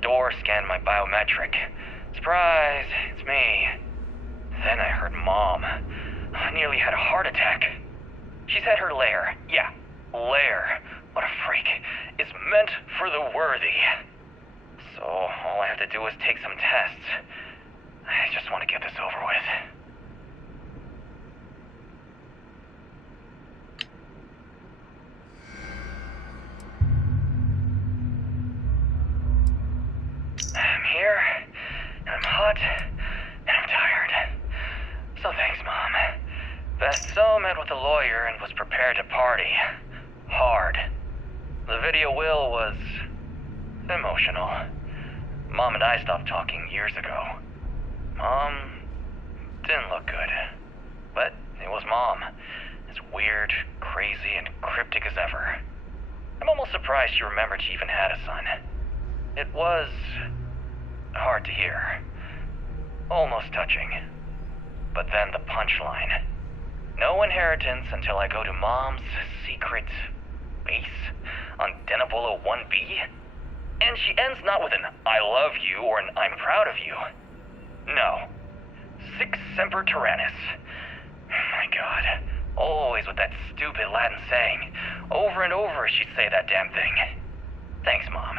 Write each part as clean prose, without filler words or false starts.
the door scanned my biometric. Surprise, it's me. Then I heard Mom. I nearly had a heart attack. She said her lair, yeah, lair, what a freak, is meant for the worthy. So all I have to do is take some tests. I just want to get this over with. I'm here, and I'm hot, and I'm tired. So thanks, Mom. Best so met with a lawyer and was prepared to party. Hard. The video will was emotional. Mom and I stopped talking years ago. Mom didn't look good. But it was Mom. As weird, crazy, and cryptic as ever. I'm almost surprised she remembered she even had a son. It was hard to hear. Almost touching. But then the punchline. No inheritance until I go to Mom's secret base on Denabolo 1B. And she ends not with an I love you or an I'm proud of you. No. Sic semper tyrannis. My God. Always with that stupid Latin saying. Over and over she'd say that damn thing. Thanks, Mom.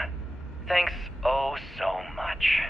Thanks oh so much.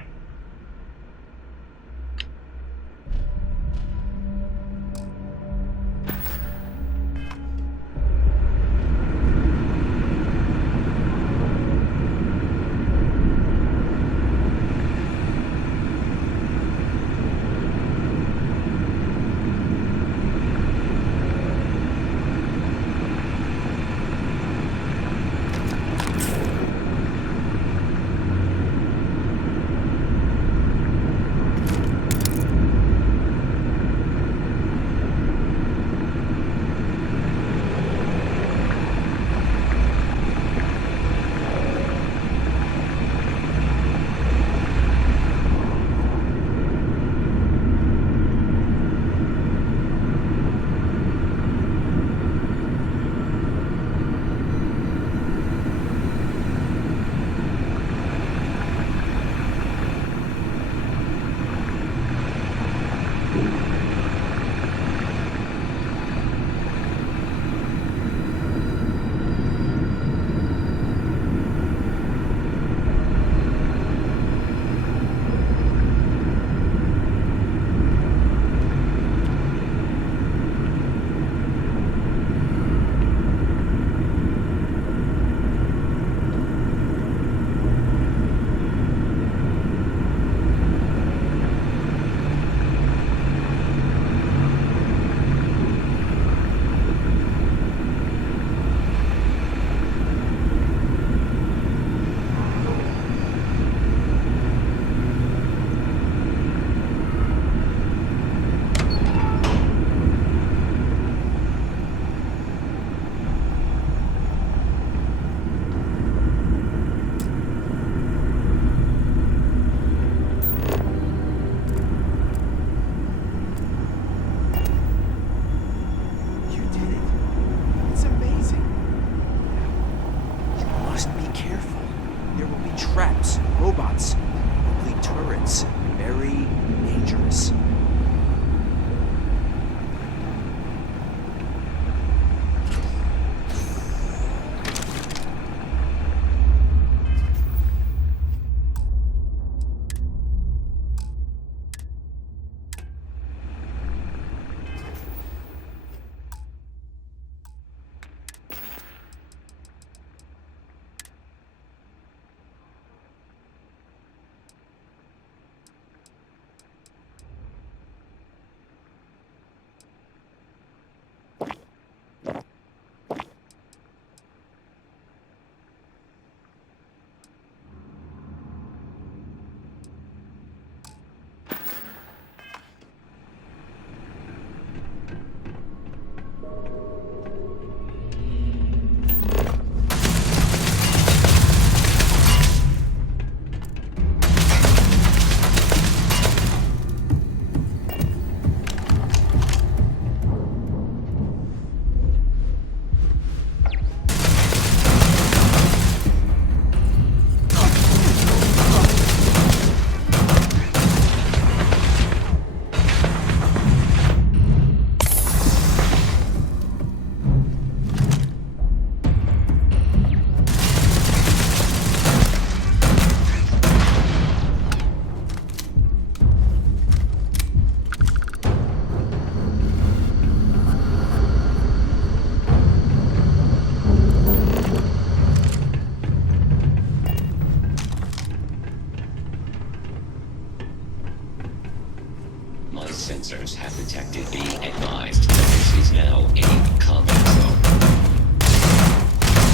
device sensors have detected. Be advised that this is now a combat zone.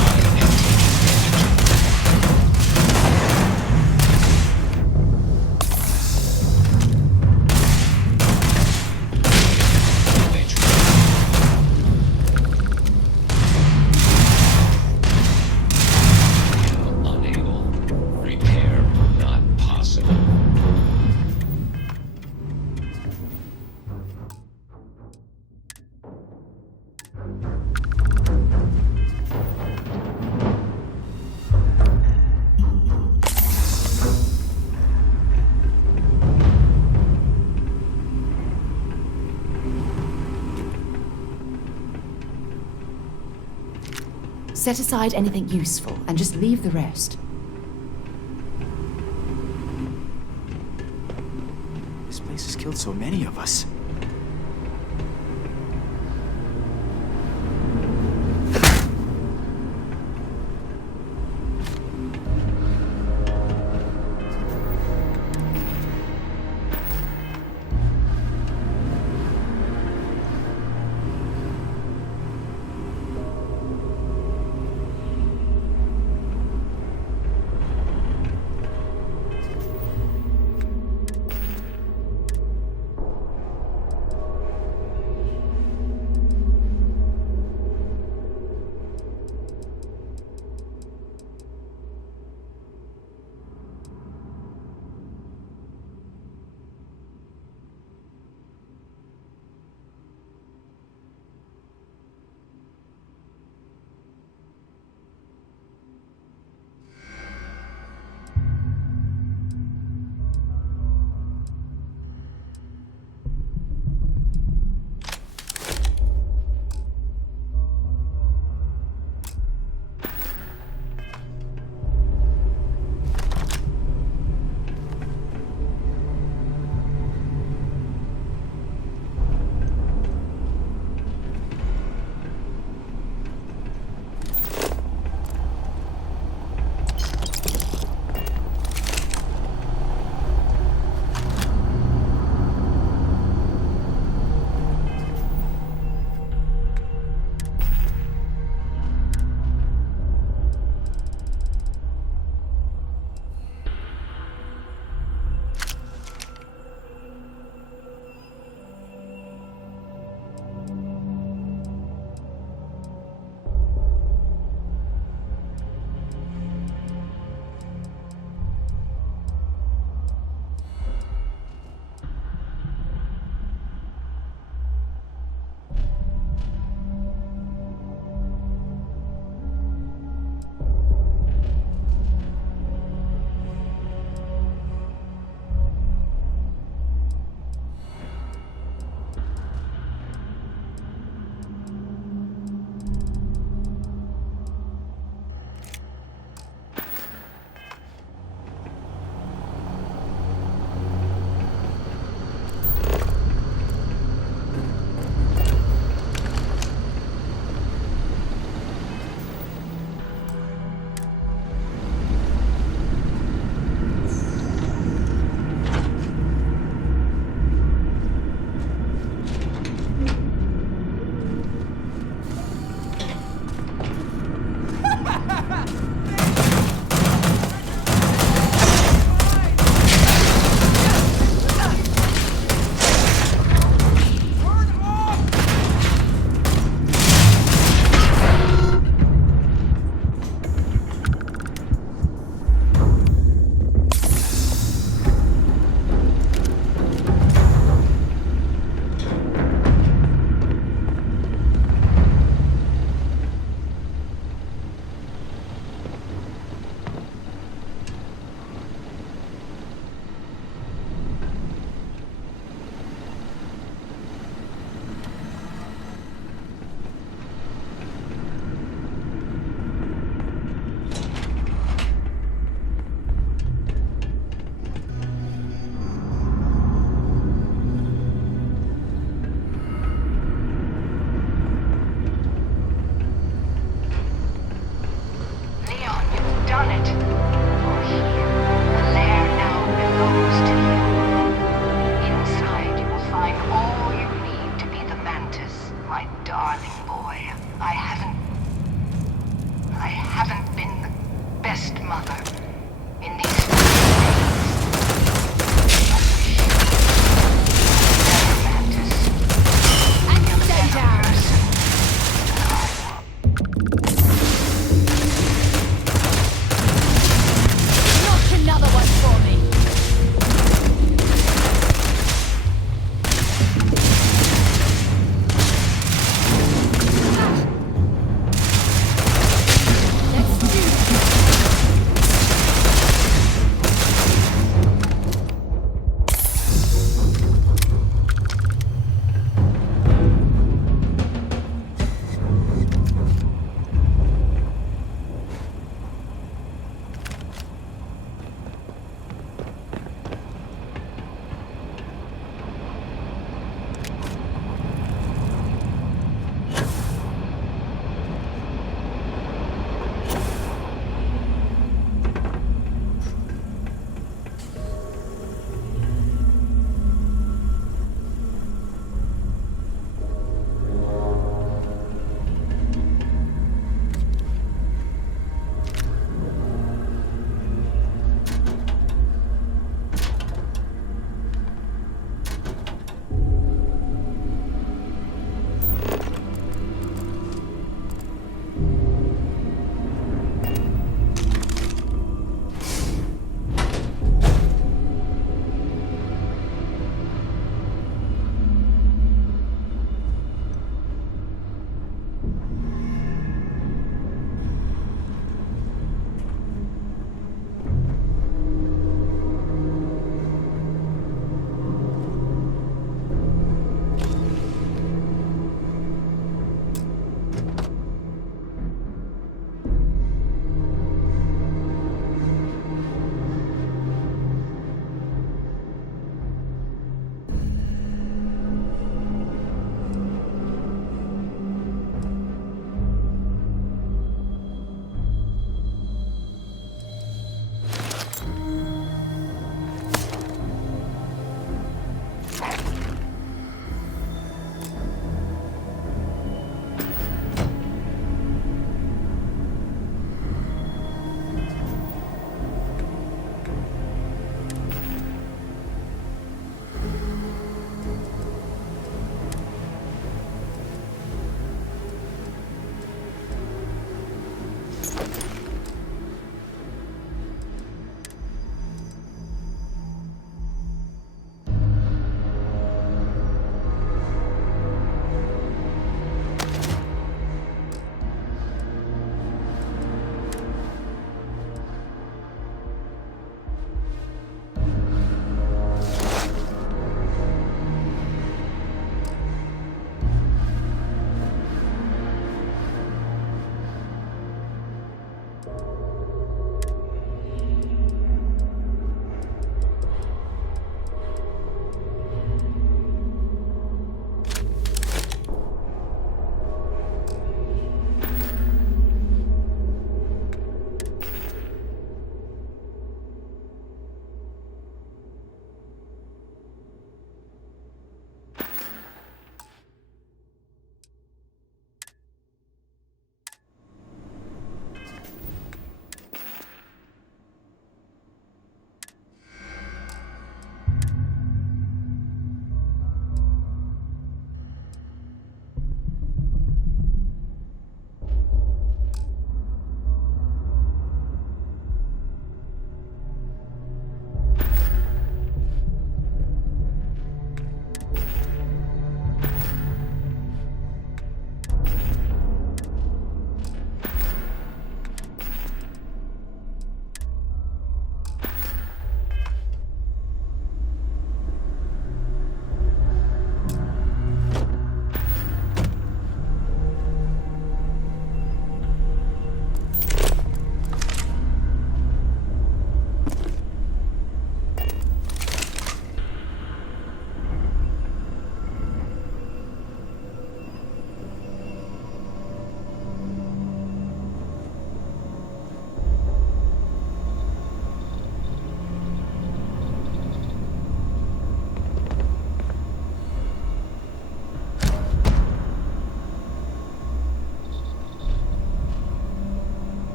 I am unable. Repair not possible. Set aside anything useful and just leave the rest. This place has killed so many of us.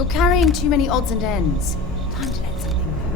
You're carrying too many odds and ends. Time to let something go.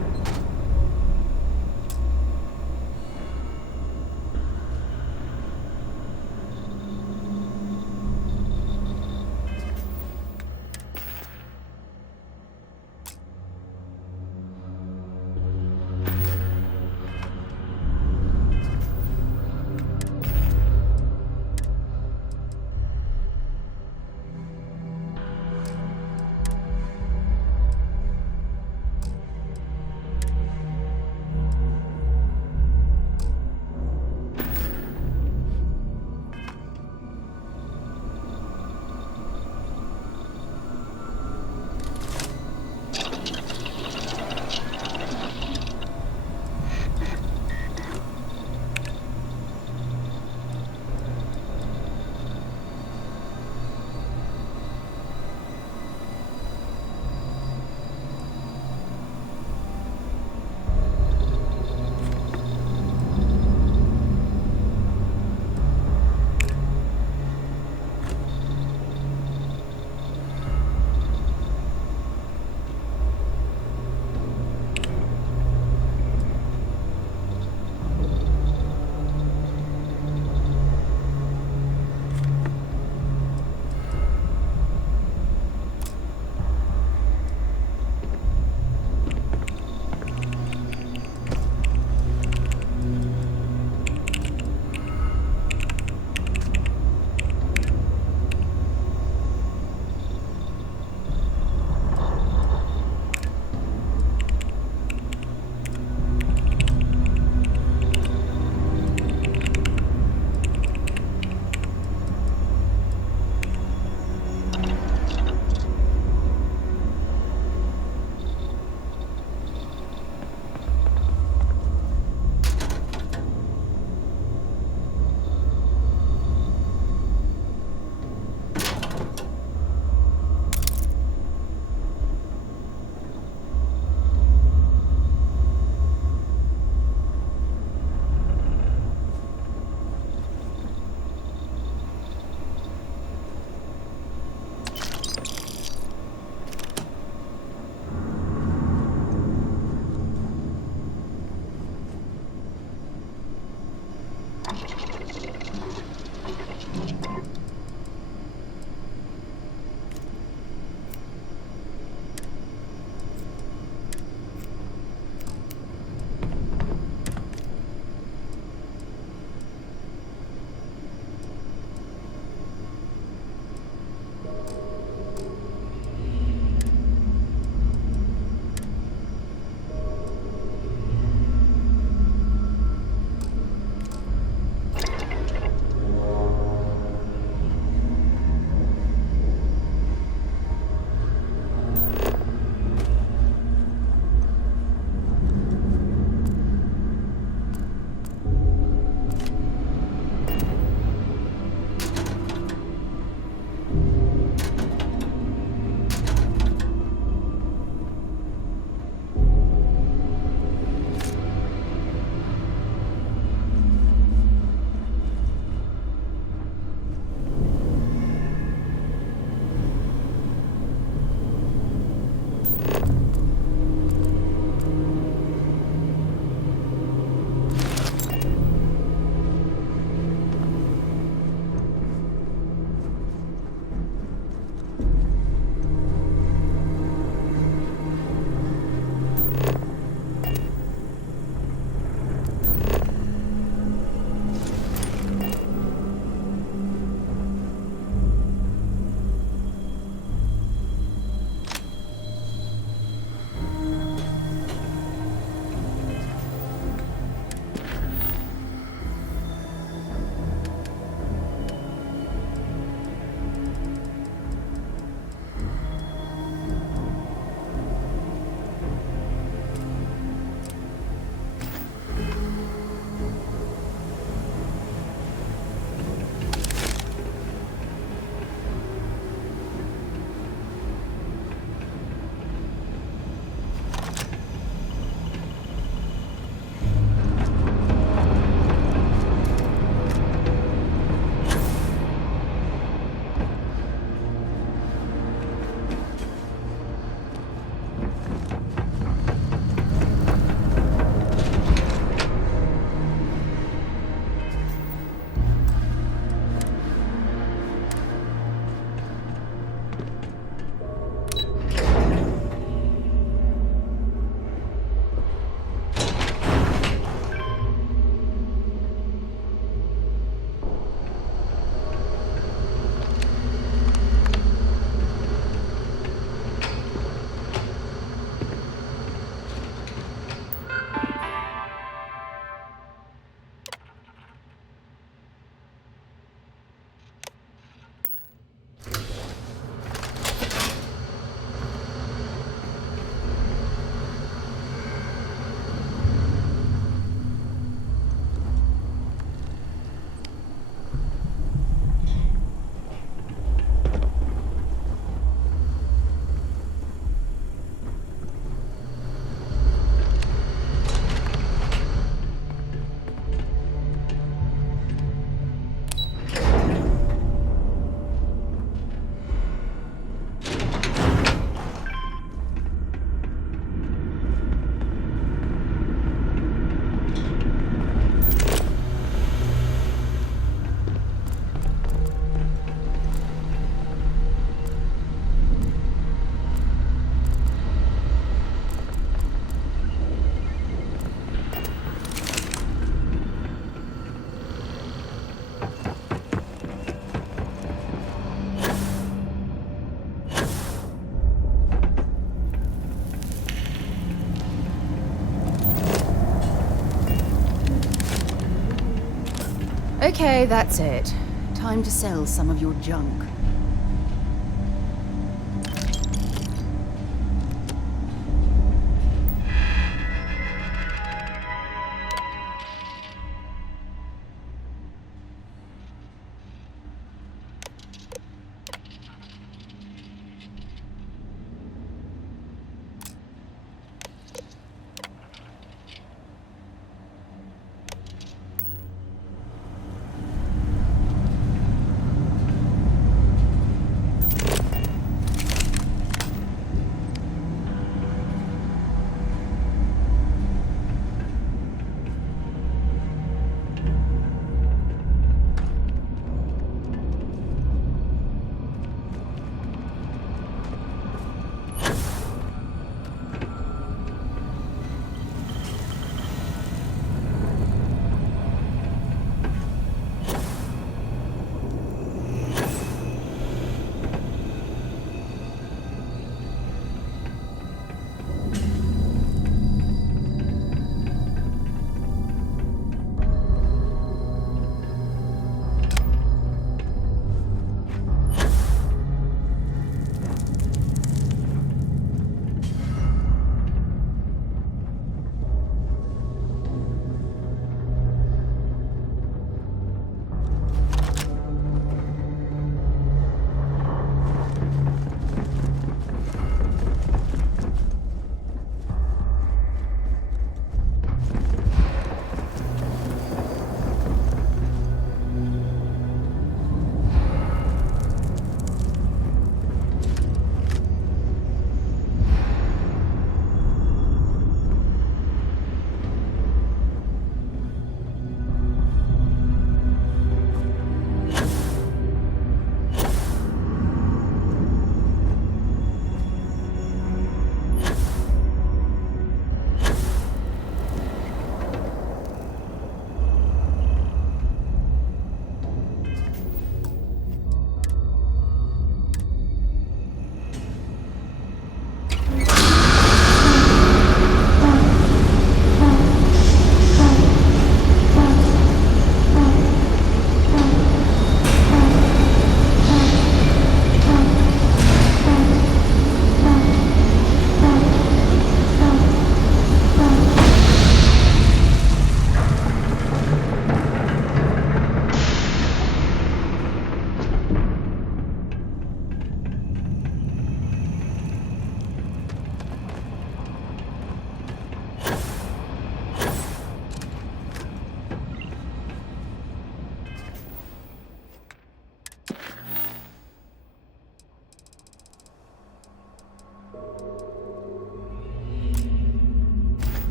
Okay, that's it. Time to sell some of your junk.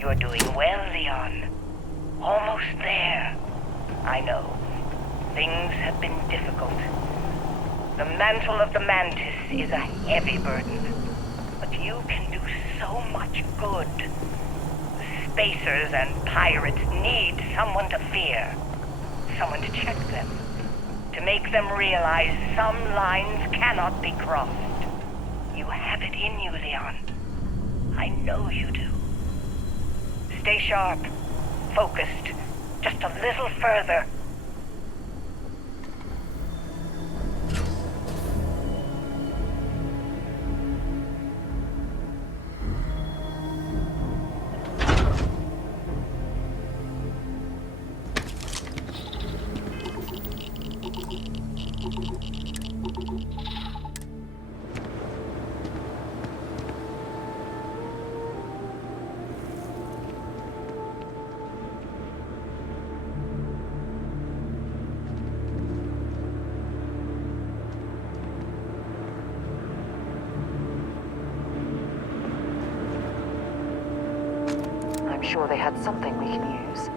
You're doing well, Leon. Almost there. I know. Things have been difficult. The mantle of the Mantis is a heavy burden. But you can do so much good. The Spacers and pirates need someone to fear. Someone to check them. To make them realize some lines cannot be crossed. You have it in you, Leon. I know you do. Stay sharp, focused, just a little further. sure they had something we can use.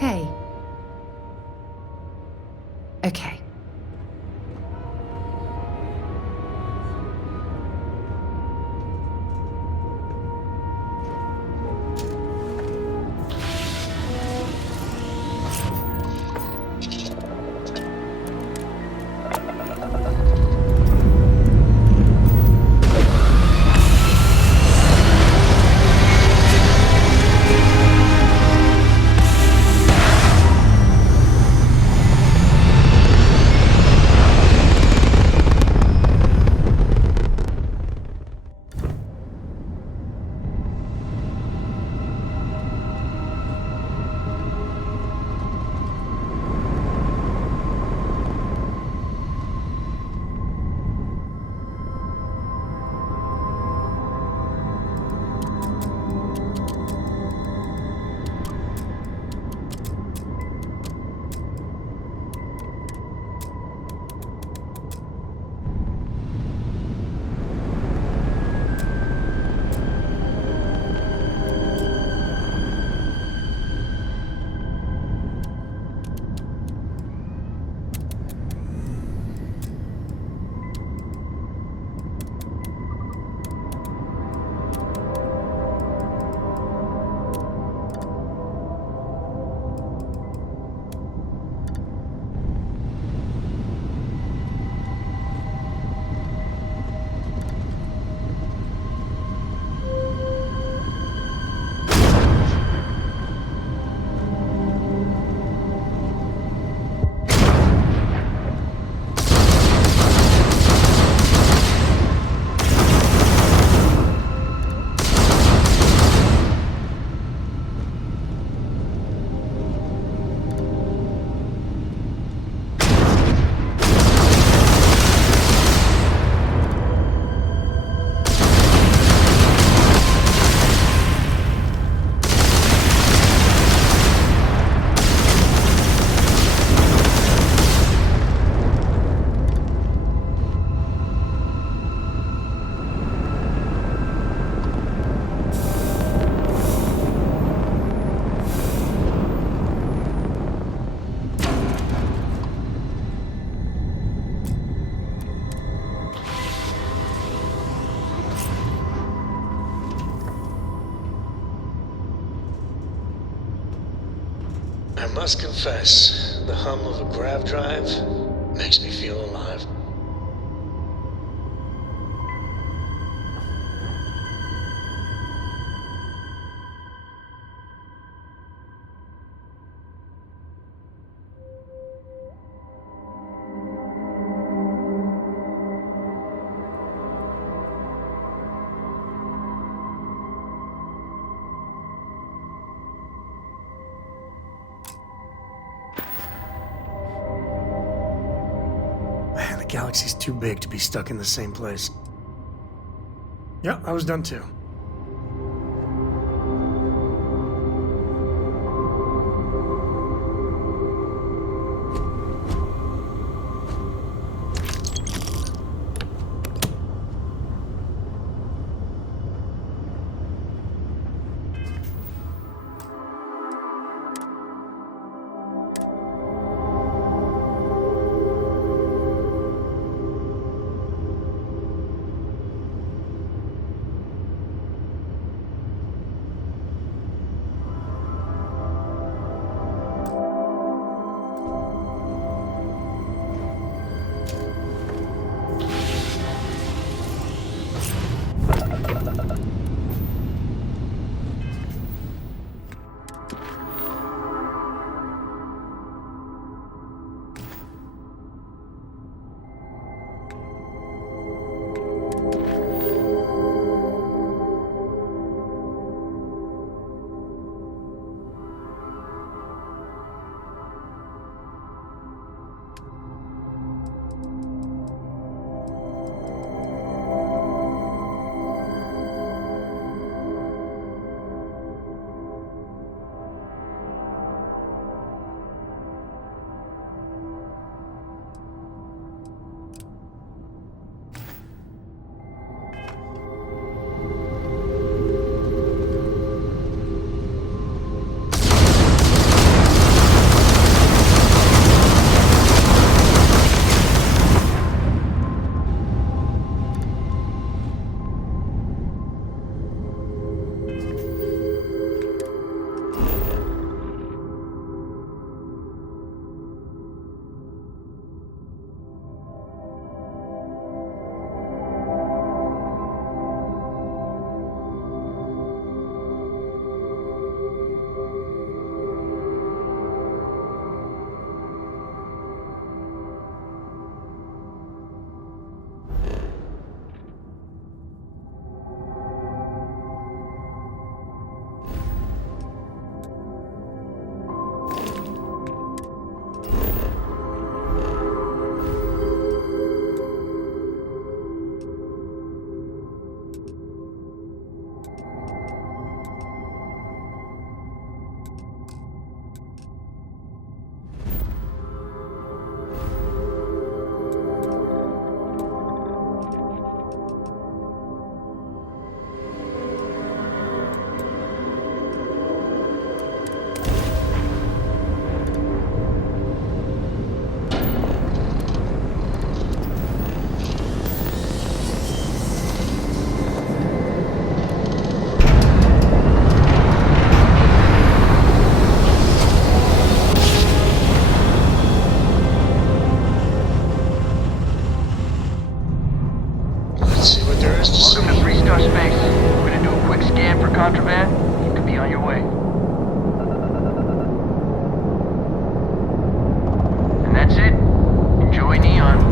Hey. Okay. I must confess, the hum of a grav drive makes me feel alive. galaxy's too big to be stuck in the same place. Yeah, I was done too. Contraband, you could be on your way. And that's it. Enjoy Neon.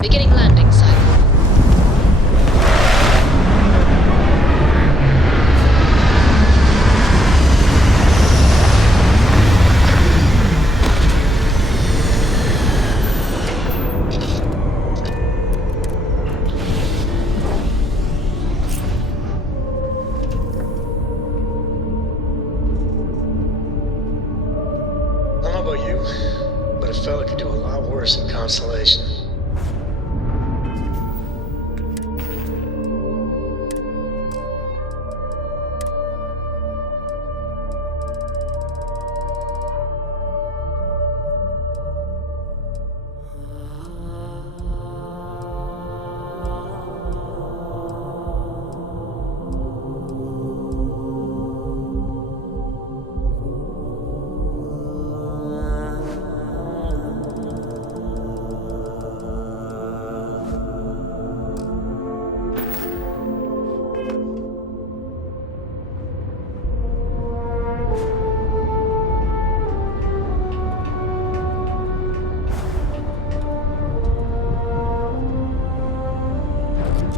Beginning landing cycle. worse in Constellation.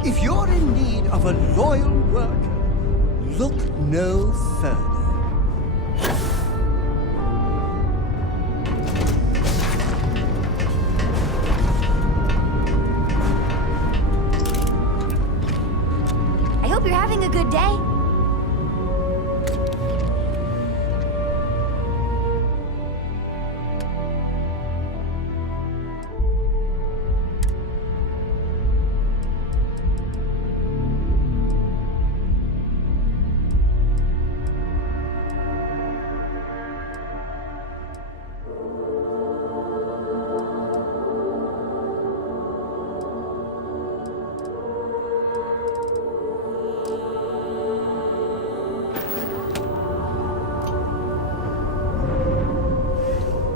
If you're in need of a loyal worker, look no further. I hope you're having a good day.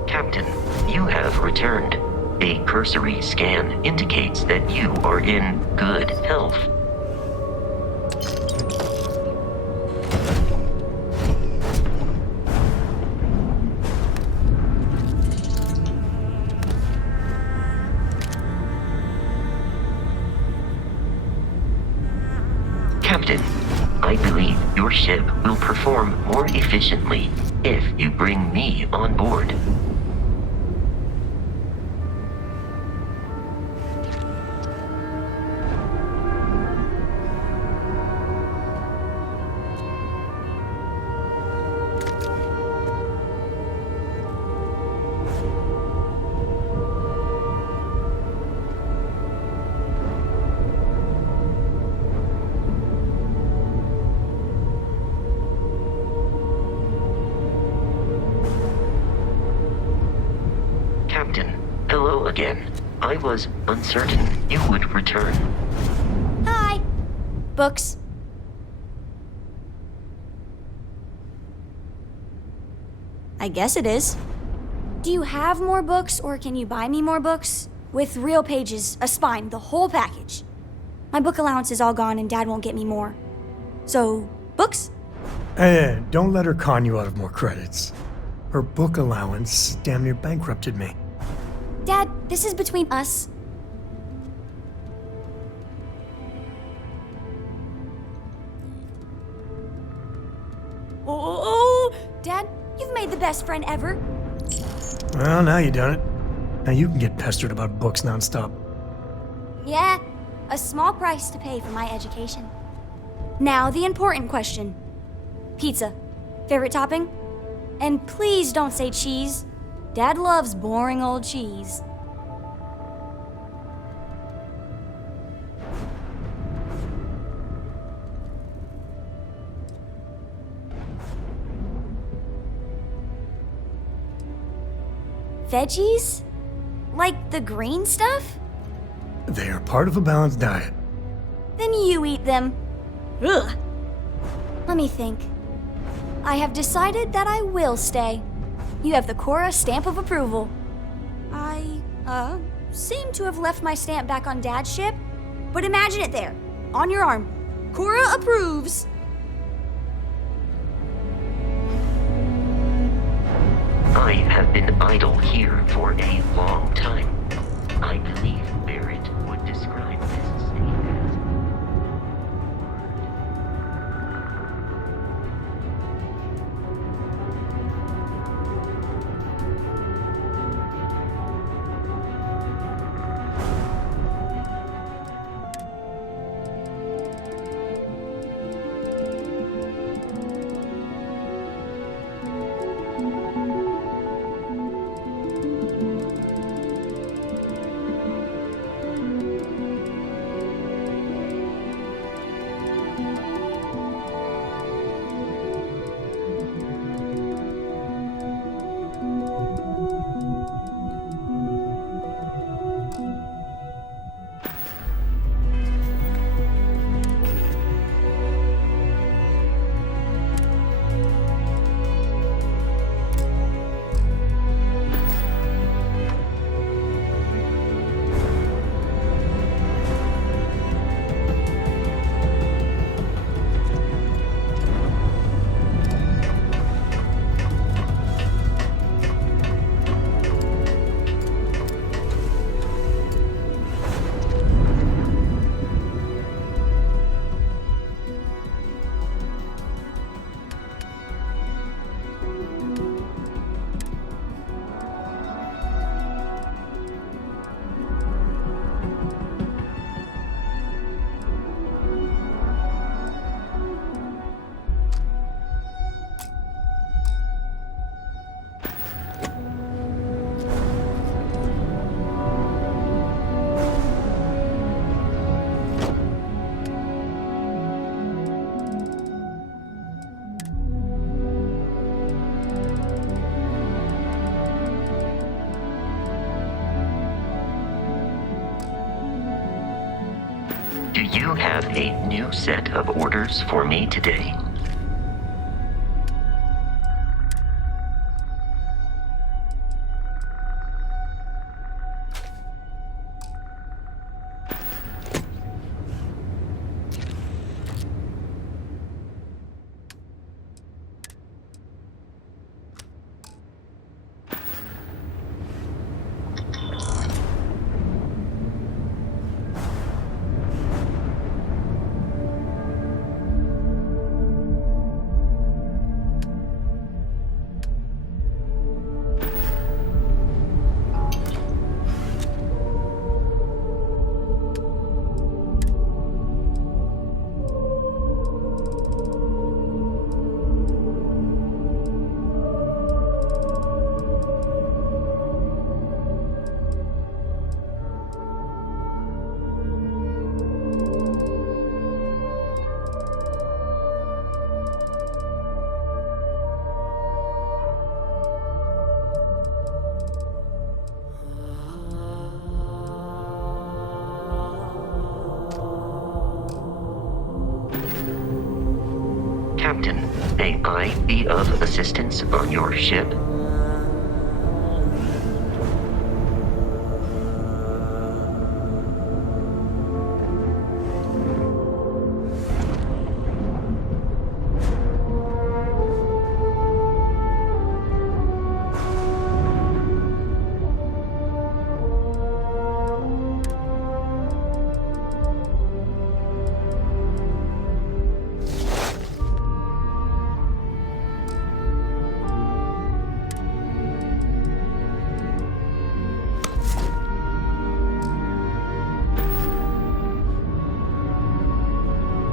Captain, you have returned. A cursory scan indicates that you are in good health. Captain, I believe your ship will perform more efficiently if you bring me on board. Captain, hello again. I was uncertain you would return. Hi. Books. I guess it is. Do you have more books, or can you buy me more books? With real pages, a spine, the whole package. My book allowance is all gone and Dad won't get me more. So, books? Hey, don't let her con you out of more credits. Her book allowance damn near bankrupted me. Dad, this is between us. Oh, Dad, you've made the best friend ever. Well, now you done it. Now you can get pestered about books nonstop. Yeah, a small price to pay for my education. Now, the important question. Pizza. Favorite topping? And please don't say cheese. Dad loves boring old cheese. Veggies? Like the green stuff? They are part of a balanced diet. Then you eat them. Ugh. Let me think. I have decided that I will stay. You have the Cora stamp of approval. I, seem to have left my stamp back on Dad's ship, but imagine it there, on your arm. Cora approves. I have been idle here for a long time. I believe Barrett would describe this scene as You have a new set of orders for me today. Captain, may I be of assistance on your ship?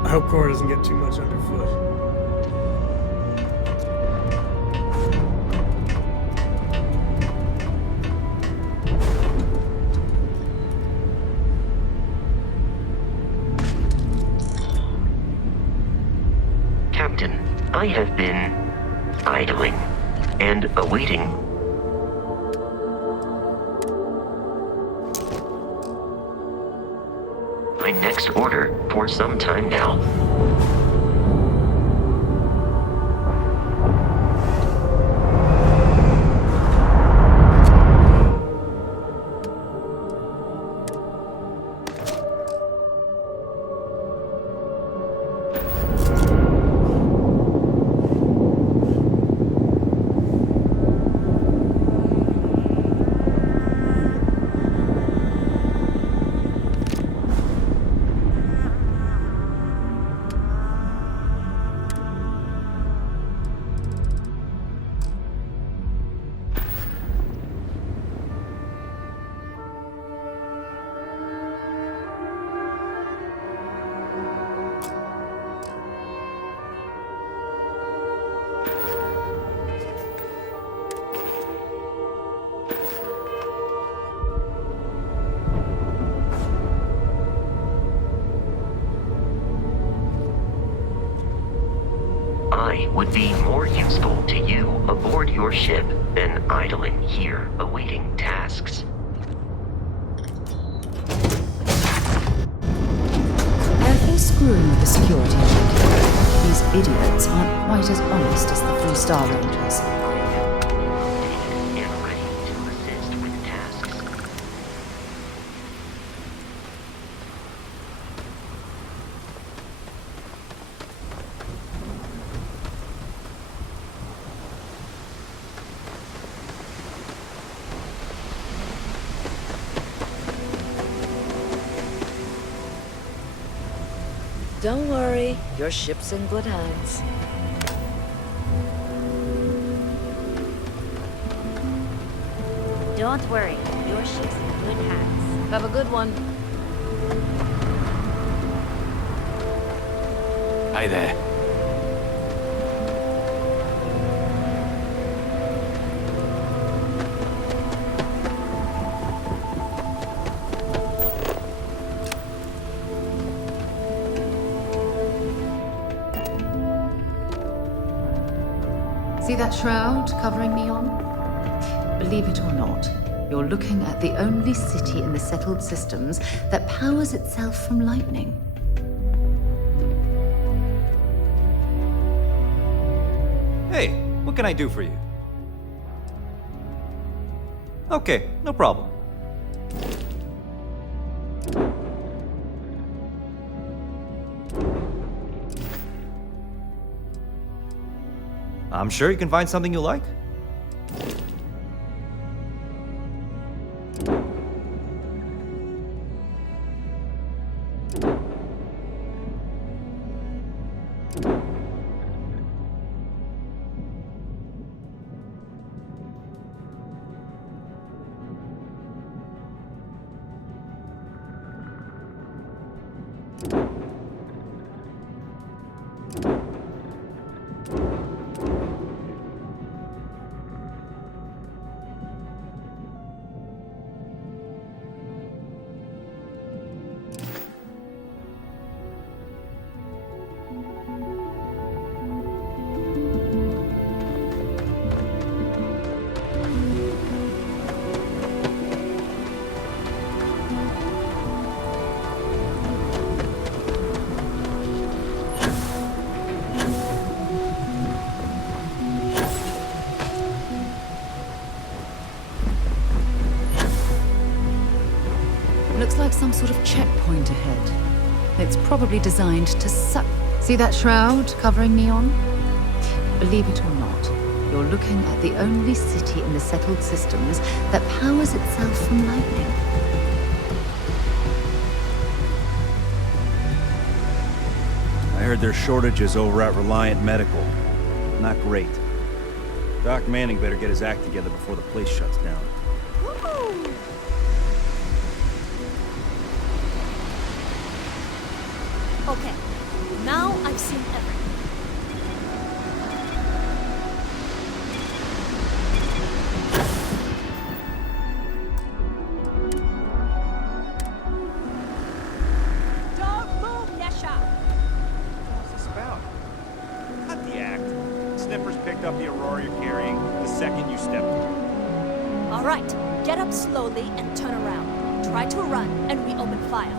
I hope Cora doesn't get too much underfoot. Captain, I have been idling and awaiting my next order for some time now. I would be more useful to you aboard your ship than idling here awaiting tasks. Careful screwing with the security check. These idiots aren't quite as honest as the 3-star Rangers. And ready to assist with tasks. Don't worry, your ship's in good hands. Don't worry, your ship's in good hands. Have a good one. Hi there. See that shroud covering me on? Believe it or not, you're looking at the only city in the settled systems that powers itself from lightning. Hey, what can I do for you? Okay, no problem. I'm sure you can find something you like. Looks like some sort of checkpoint ahead. It's probably designed to suck. See that shroud covering Neon? Believe it or not, you're looking at the only city in the settled systems that powers itself from lightning. I heard there's shortages over at Reliant Medical. Not great. Doc Manning better get his act together before the place shuts down. Okay, now I've seen everything. Don't move, Yesha! What's this about? Cut the act. Snippers picked up the Aurora you're carrying the second you stepped in. All right, get up slowly and turn around. Try to run, and we open fire.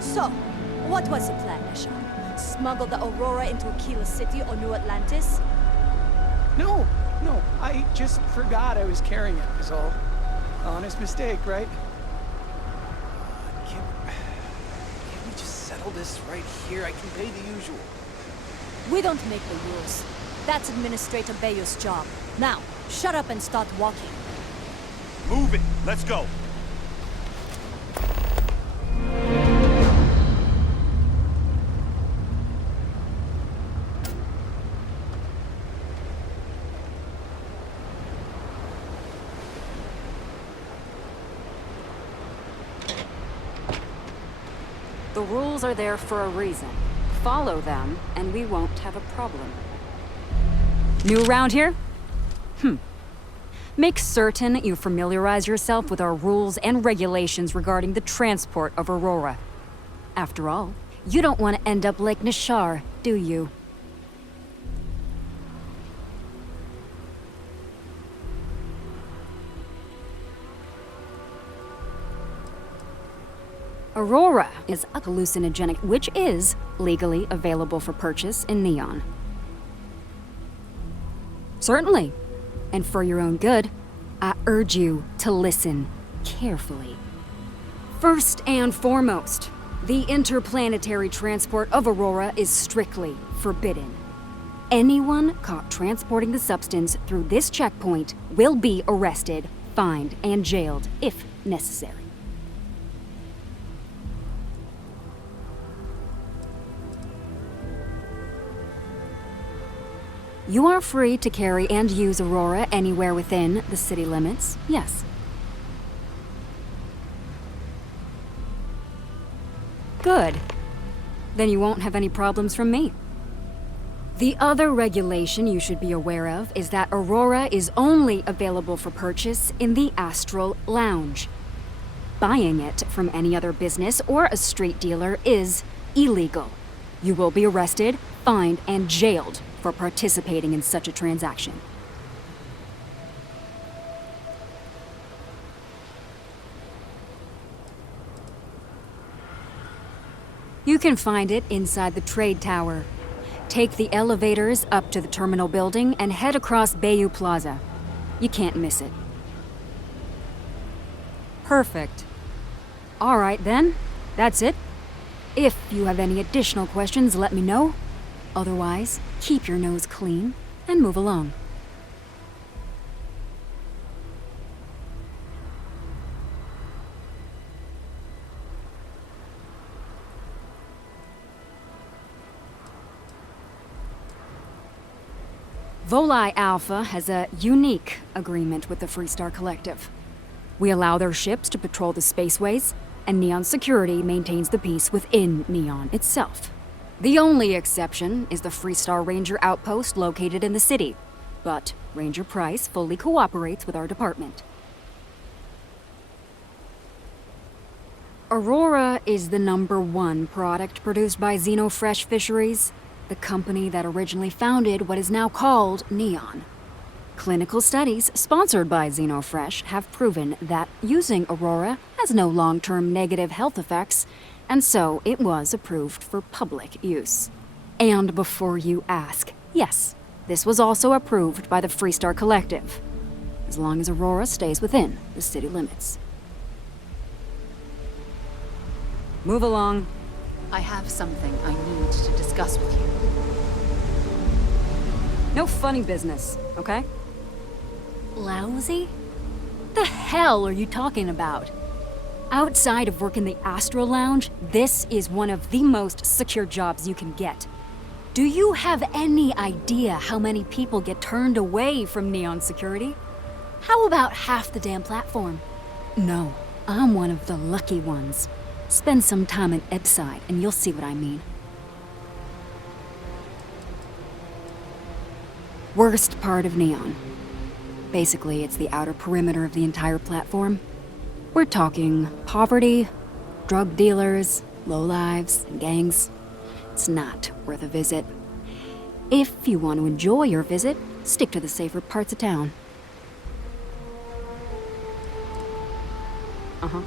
So, what was the plan, Esha? Smuggle the Aurora into Aquila City or New Atlantis? No, I just forgot I was carrying it, is all. Honest mistake, right? Can't we just settle this right here? I can pay the usual. We don't make the rules. That's Administrator Bayou's job. Now, shut up and start walking. Move it! Let's go! The rules are there for a reason. Follow them, and we won't have a problem. New around here? Make certain you familiarize yourself with our rules and regulations regarding the transport of Aurora. After all, you don't want to end up like Nishar, do you? Aurora is a hallucinogenic, which is legally available for purchase in Neon. Certainly. And for your own good, I urge you to listen carefully. First and foremost, the interplanetary transport of Aurora is strictly forbidden. Anyone caught transporting the substance through this checkpoint will be arrested, fined, and jailed if necessary. You are free to carry and use Aurora anywhere within the city limits, yes. Good. Then you won't have any problems from me. The other regulation you should be aware of is that Aurora is only available for purchase in the Astral Lounge. Buying it from any other business or a street dealer is illegal. You will be arrested, fined, and jailed for participating in such a transaction. You can find it inside the trade tower. Take the elevators up to the terminal building and head across Bayou Plaza. You can't miss it. Perfect. All right then, that's it. If you have any additional questions, let me know. Otherwise, keep your nose clean and move along. Volii Alpha has a unique agreement with the Freestar Collective. We allow their ships to patrol the spaceways, and Neon Security maintains the peace within Neon itself. The only exception is the Freestar Ranger outpost located in the city, but Ranger Price fully cooperates with our department. Aurora is the #1 product produced by Xenofresh Fisheries, the company that originally founded what is now called Neon. Clinical studies sponsored by Xenofresh have proven that using Aurora has no long-term negative health effects, and so it was approved for public use. And before you ask, yes, this was also approved by the Freestar Collective, as long as Aurora stays within the city limits. Move along. I have something I need to discuss with you. No funny business, okay? Lousy? The hell are you talking about? Outside of work in the Astro Lounge, this is one of the most secure jobs you can get. Do you have any idea how many people get turned away from Neon Security? How about half the damn platform? No, I'm one of the lucky ones. Spend some time in Epside and you'll see what I mean. Worst part of Neon. Basically, it's the outer perimeter of the entire platform. We're talking poverty, drug dealers, lowlives, and gangs. It's not worth a visit. If you want to enjoy your visit, stick to the safer parts of town. Uh-huh.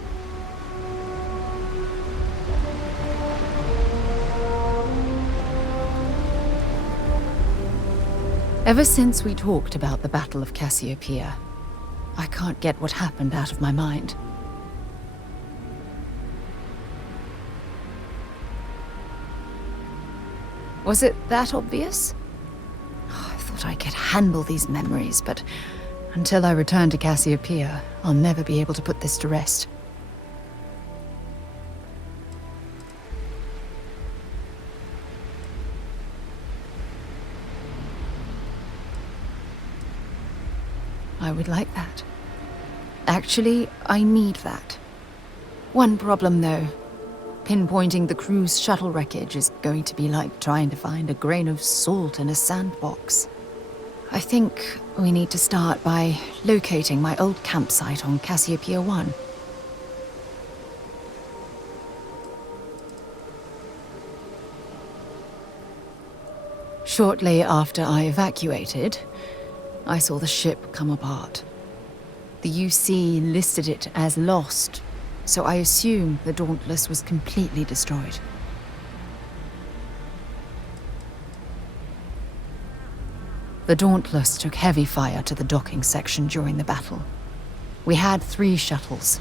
Ever since we talked about the Battle of Cassiopeia, I can't get what happened out of my mind. Was it that obvious? Oh, I thought I could handle these memories, but until I return to Cassiopeia, I'll never be able to put this to rest. I would like that. Actually, I need that. One problem, though. Pinpointing the crew's shuttle wreckage is going to be like trying to find a grain of salt in a sandbox. I think we need to start by locating my old campsite on Cassiopeia 1. Shortly after I evacuated, I saw the ship come apart. The UC listed it as lost, so I assume the Dauntless was completely destroyed. The Dauntless took heavy fire to the docking section during the battle. We had 3 shuttles.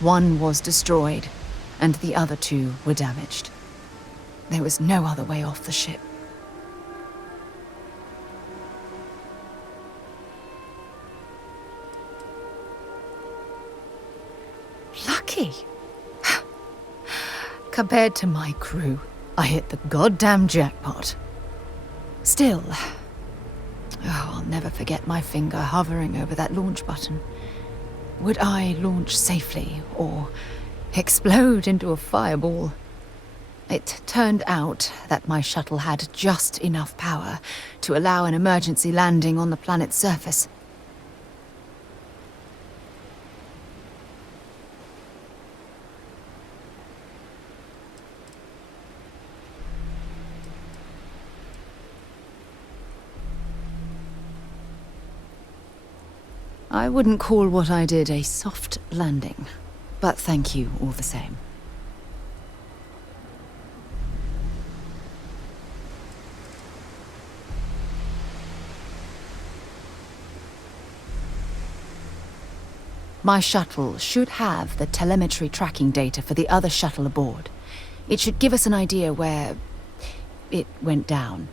One was destroyed, and the other 2 were damaged. There was no other way off the ship. Lucky. Compared to my crew, I hit the goddamn jackpot. Still, I'll never forget my finger hovering over that launch button. Would I launch safely or explode into a fireball? It turned out that my shuttle had just enough power to allow an emergency landing on the planet's surface. I wouldn't call what I did a soft landing, but thank you all the same. My shuttle should have the telemetry tracking data for the other shuttle aboard. It should give us an idea where it went down.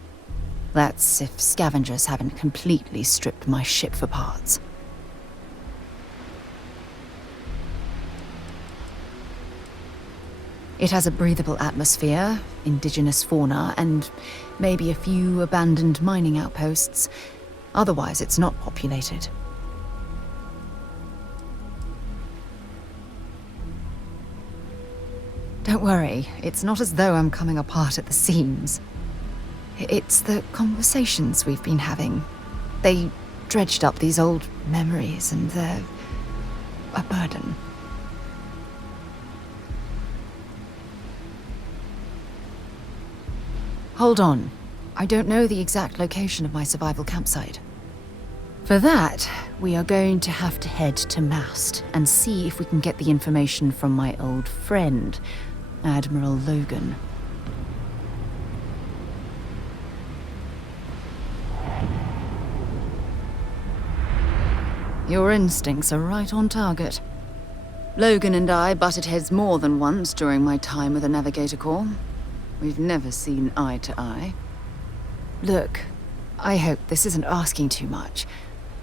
That's if scavengers haven't completely stripped my ship for parts. It has a breathable atmosphere, indigenous fauna, and maybe a few abandoned mining outposts. Otherwise, it's not populated. Don't worry, it's not as though I'm coming apart at the seams. It's the conversations we've been having. They dredged up these old memories, and they're a burden. Hold on. I don't know the exact location of my survival campsite. For that, we are going to have to head to Mast and see if we can get the information from my old friend, Admiral Logan. Your instincts are right on target. Logan and I butted heads more than once during my time with the Navigator Corps. We've never seen eye to eye. Look, I hope this isn't asking too much.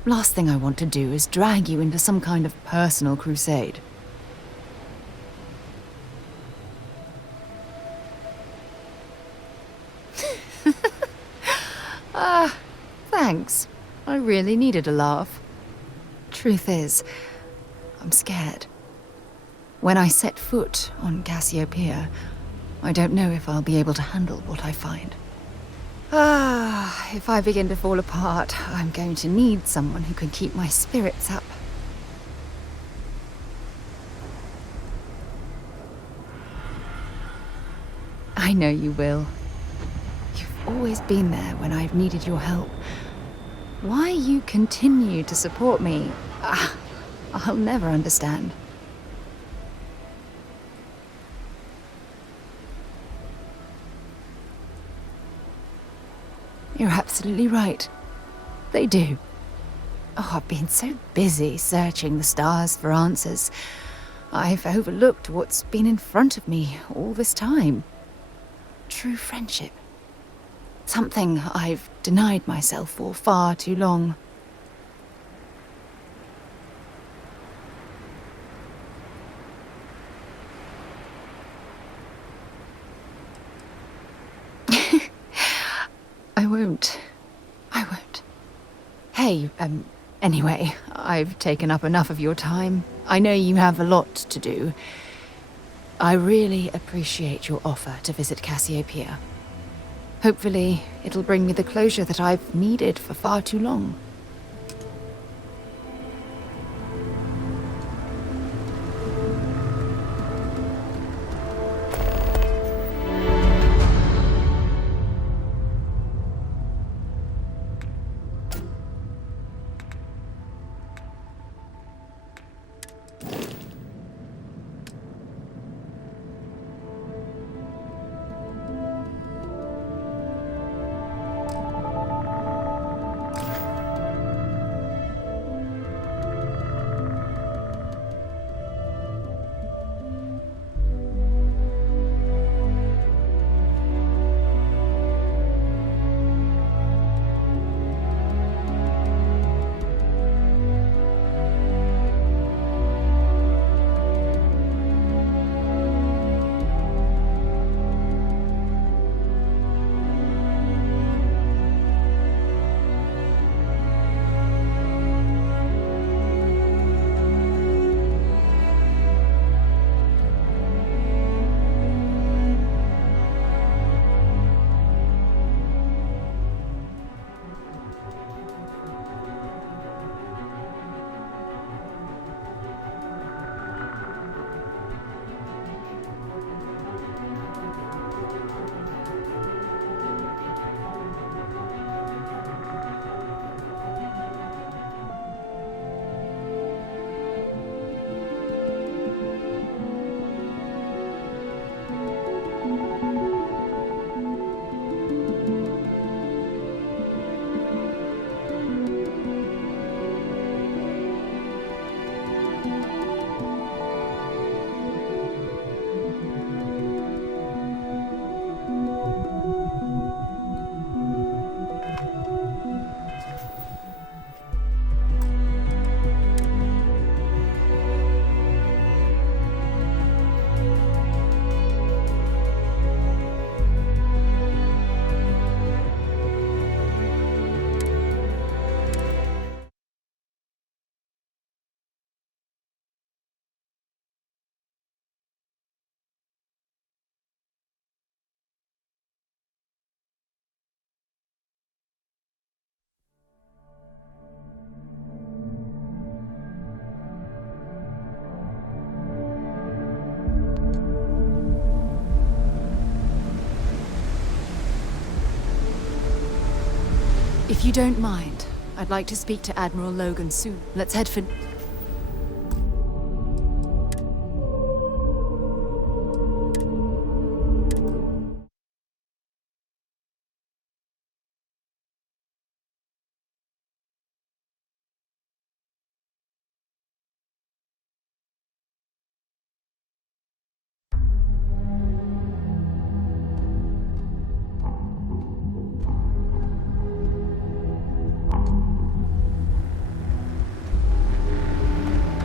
Last thing I want to do is drag you into some kind of personal crusade. Thanks. I really needed a laugh. Truth is, I'm scared. When I set foot on Cassiopeia, I don't know if I'll be able to handle what I find. If I begin to fall apart, I'm going to need someone who can keep my spirits up. I know you will. You've always been there when I've needed your help. Why you continue to support me, I'll never understand. You're absolutely right. They do. Oh, I've been so busy searching the stars for answers. I've overlooked what's been in front of me all this time. True friendship. Something I've denied myself for far too long. I won't. Hey, anyway, I've taken up enough of your time. I know you have a lot to do. I really appreciate your offer to visit Cassiopeia. Hopefully, it'll bring me the closure that I've needed for far too long. If you don't mind, I'd like to speak to Admiral Logan soon. Let's head for...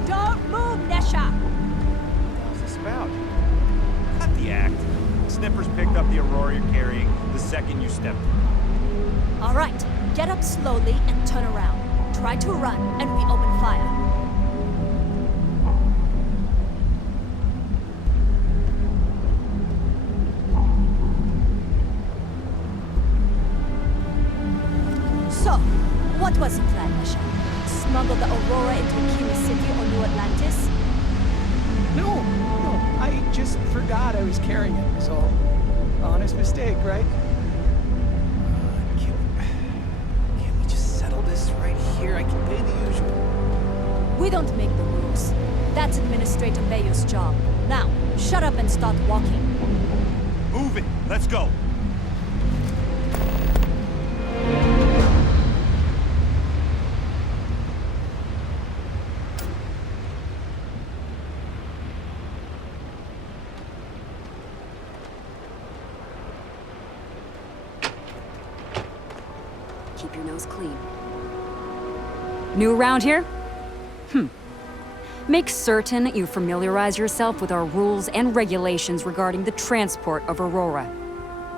Don't move, Nesha! What's this about? Cut the act. Snippers picked up the Aurora you're carrying the second you stepped in. All right, get up slowly and turn around. Try to run, and we open fire. So, what was the plan, Nesha? Smuggle the Aurora into Kila City or New Atlantis? No, I just forgot I was carrying it, was all. Honest mistake, right? Can't we just settle this right here? I can pay the usual. We don't make the rules. That's Administrator Mayor's job. Now, shut up and start walking. Move it! Let's go! Keep your nose clean. New around here? Make certain you familiarize yourself with our rules and regulations regarding the transport of Aurora.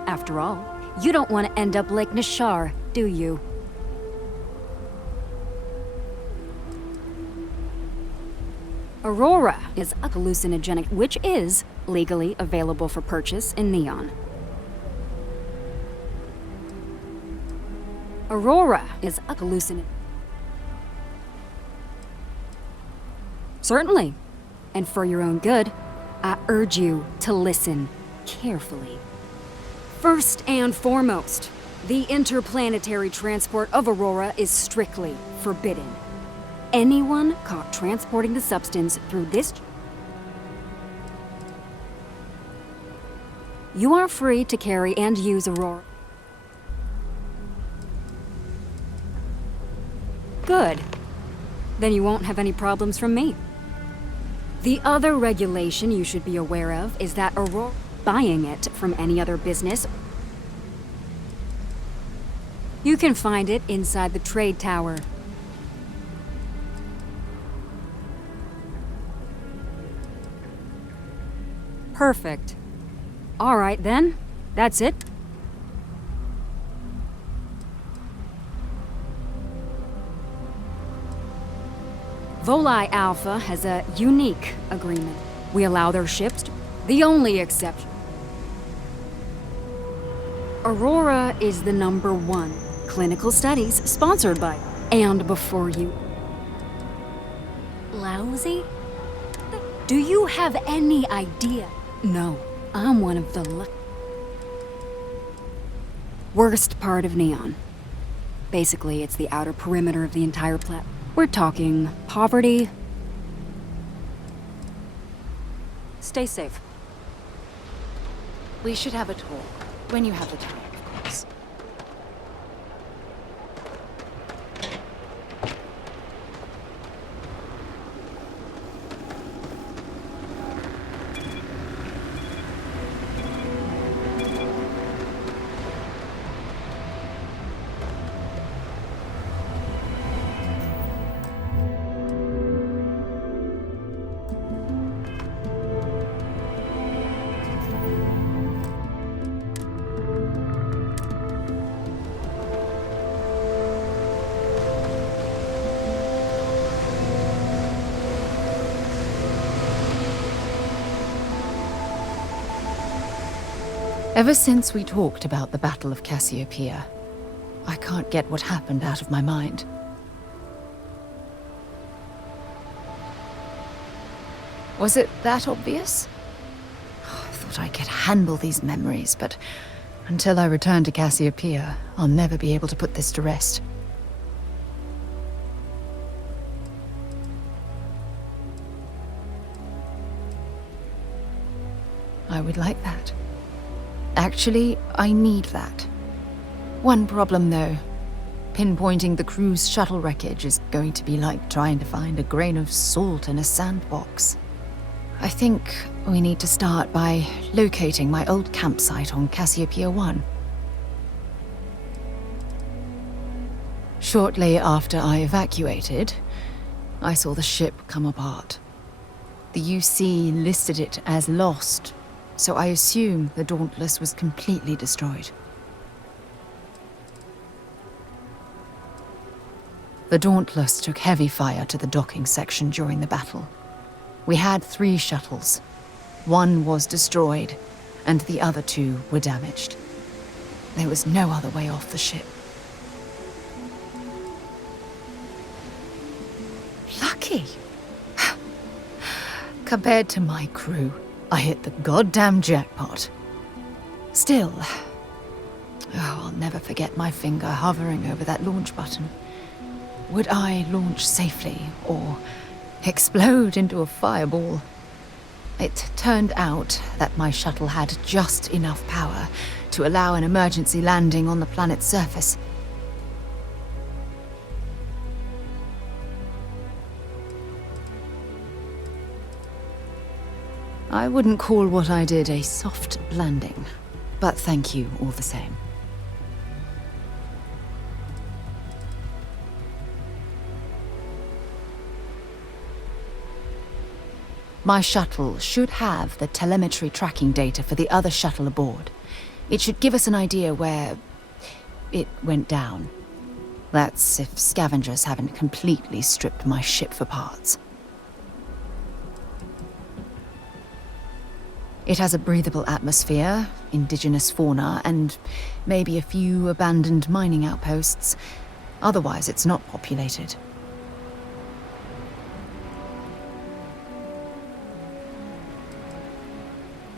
After all, you don't want to end up like Nishar, do you? Aurora is a hallucinogenic, which is legally available for purchase in Neon. Aurora is a hallucinogenic. Certainly. And for your own good, I urge you to listen carefully. First and foremost, the interplanetary transport of Aurora is strictly forbidden. Anyone caught transporting the substance through this... You are free to carry and use Aurora. Good. Then you won't have any problems from me. The other regulation you should be aware of is that Aurora buying it from any other business. You can find it inside the trade tower. Perfect. All right then. That's it. Volii Alpha has a unique agreement. We allow their ships to... The only exception. Aurora is the #1 clinical studies sponsored by... And before you... Lousy? Do you have any idea? No, I'm one of the worst part of Neon. Basically, it's the outer perimeter of the entire planet. We're talking poverty. Stay safe. We should have a talk. When you have the time, of course. Ever since we talked about the Battle of Cassiopeia, I can't get what happened out of my mind. Was it that obvious? I thought I could handle these memories, but Until I return to Cassiopeia, I'll never be able to put this to rest. I would like that. Actually, I need that. One problem, though. Pinpointing the crew's shuttle wreckage is going to be like trying to find a grain of salt in a sandbox. I think we need to start by locating my old campsite on Cassiopeia 1. Shortly after I evacuated, I saw the ship come apart. The UC listed it as lost, so I assume the Dauntless was completely destroyed. The Dauntless took heavy fire to the docking section during the battle. We had 3 shuttles. One was destroyed, and the other 2 were damaged. There was no other way off the ship. Lucky. Compared to my crew, I hit the goddamn jackpot. Still, I'll never forget my finger hovering over that launch button. Would I launch safely, or explode into a fireball? It turned out that my shuttle had just enough power to allow an emergency landing on the planet's surface. I wouldn't call what I did a soft landing, but thank you all the same. My shuttle should have the telemetry tracking data for the other shuttle aboard. It should give us an idea where it went down. That's if scavengers haven't completely stripped my ship for parts. It has a breathable atmosphere, indigenous fauna, and maybe a few abandoned mining outposts. Otherwise, it's not populated.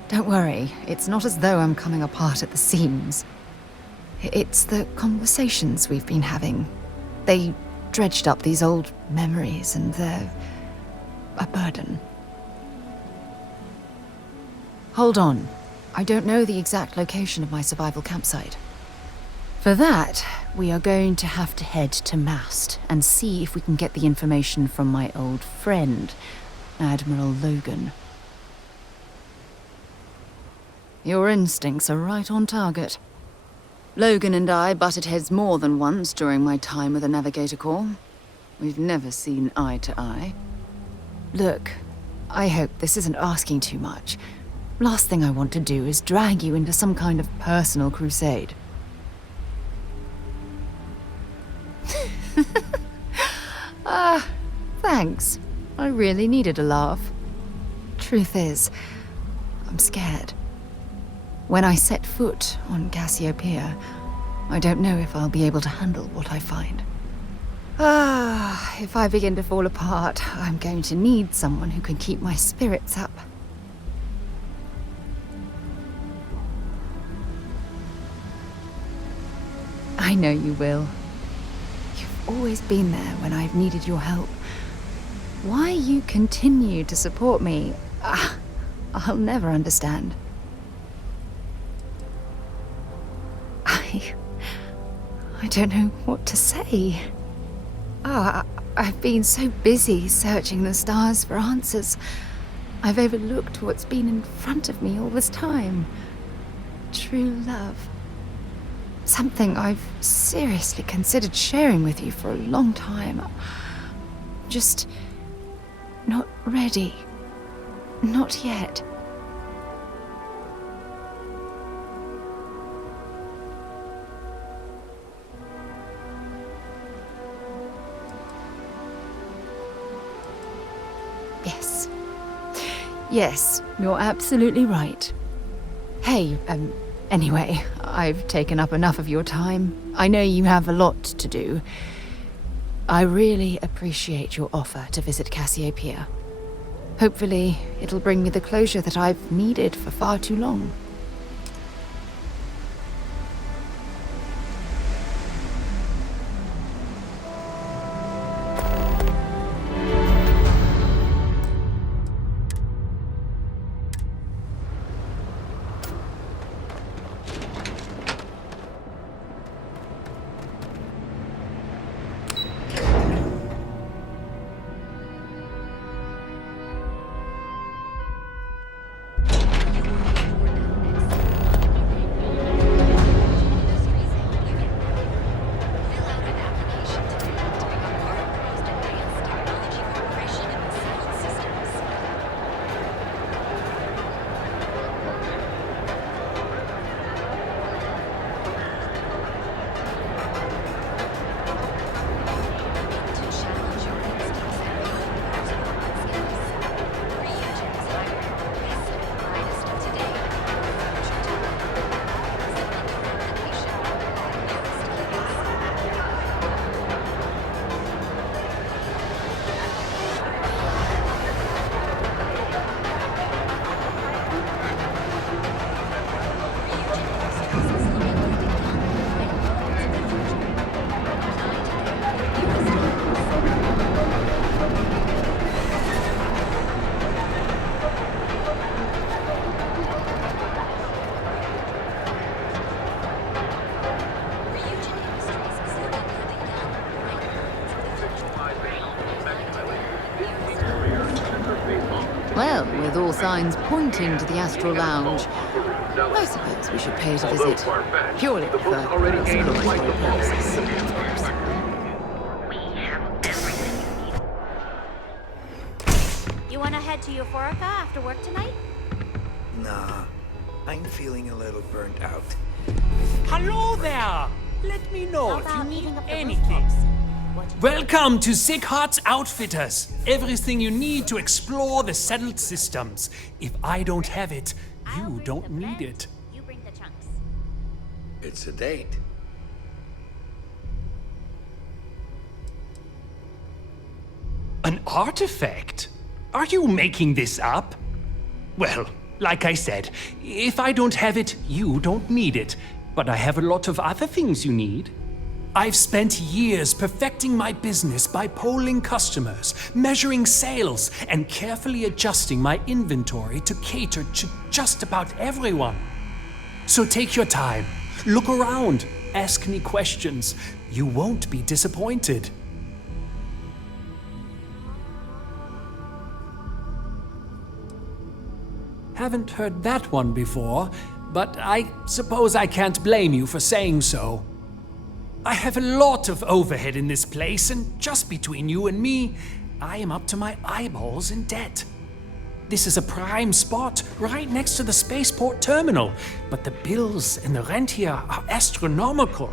Don't worry, it's not as though I'm coming apart at the seams. It's the conversations we've been having. They dredged up these old memories, and they're a burden. Hold on. I don't know the exact location of my survival campsite. For that, we are going to have to head to Mast and see if we can get the information from my old friend, Admiral Logan. Your instincts are right on target. Logan and I butted heads more than once during my time with the Navigator Corps. We've never seen eye to eye. Look, I hope this isn't asking too much. Last thing I want to do is drag you into some kind of personal crusade. Thanks. I really needed a laugh. Truth is, I'm scared. When I set foot on Cassiopeia, I don't know if I'll be able to handle what I find. If I begin to fall apart, I'm going to need someone who can keep my spirits up. I know you will. You've always been there when I've needed your help. Why you continue to support me, I'll never understand. I don't know what to say. I've been so busy searching the stars for answers. I've overlooked what's been in front of me all this time. True love. Something I've seriously considered sharing with you for a long time. Just not ready. Not yet. Yes, you're absolutely right. Hey, anyway, I've taken up enough of your time. I know you have a lot to do. I really appreciate your offer to visit Cassiopeia. Hopefully, it'll bring me the closure that I've needed for far too long. Well, with all signs pointing to the Astral Lounge, I suppose we should pay it a visit. Purely for exploratory purposes, of course. You wanna head to Euphorica after work tonight? Nah, I'm feeling a little burnt out. Hello there! Let me know if you need anything. What Welcome to Sick Hearts Outfitters. Everything you need to explore the settled systems. If I don't have it, you don't need it. You bring the chunks. It's a date. An artifact? Are you making this up? Well, like I said, if I don't have it, you don't need it. But I have a lot of other things you need. I've spent years perfecting my business by polling customers, measuring sales, and carefully adjusting my inventory to cater to just about everyone. So take your time, look around, ask me questions. You won't be disappointed. Haven't heard that one before, but I suppose I can't blame you for saying so. I have a lot of overhead in this place, and just between you and me, I am up to my eyeballs in debt. This is a prime spot, right next to the spaceport terminal, but the bills and the rent here are astronomical.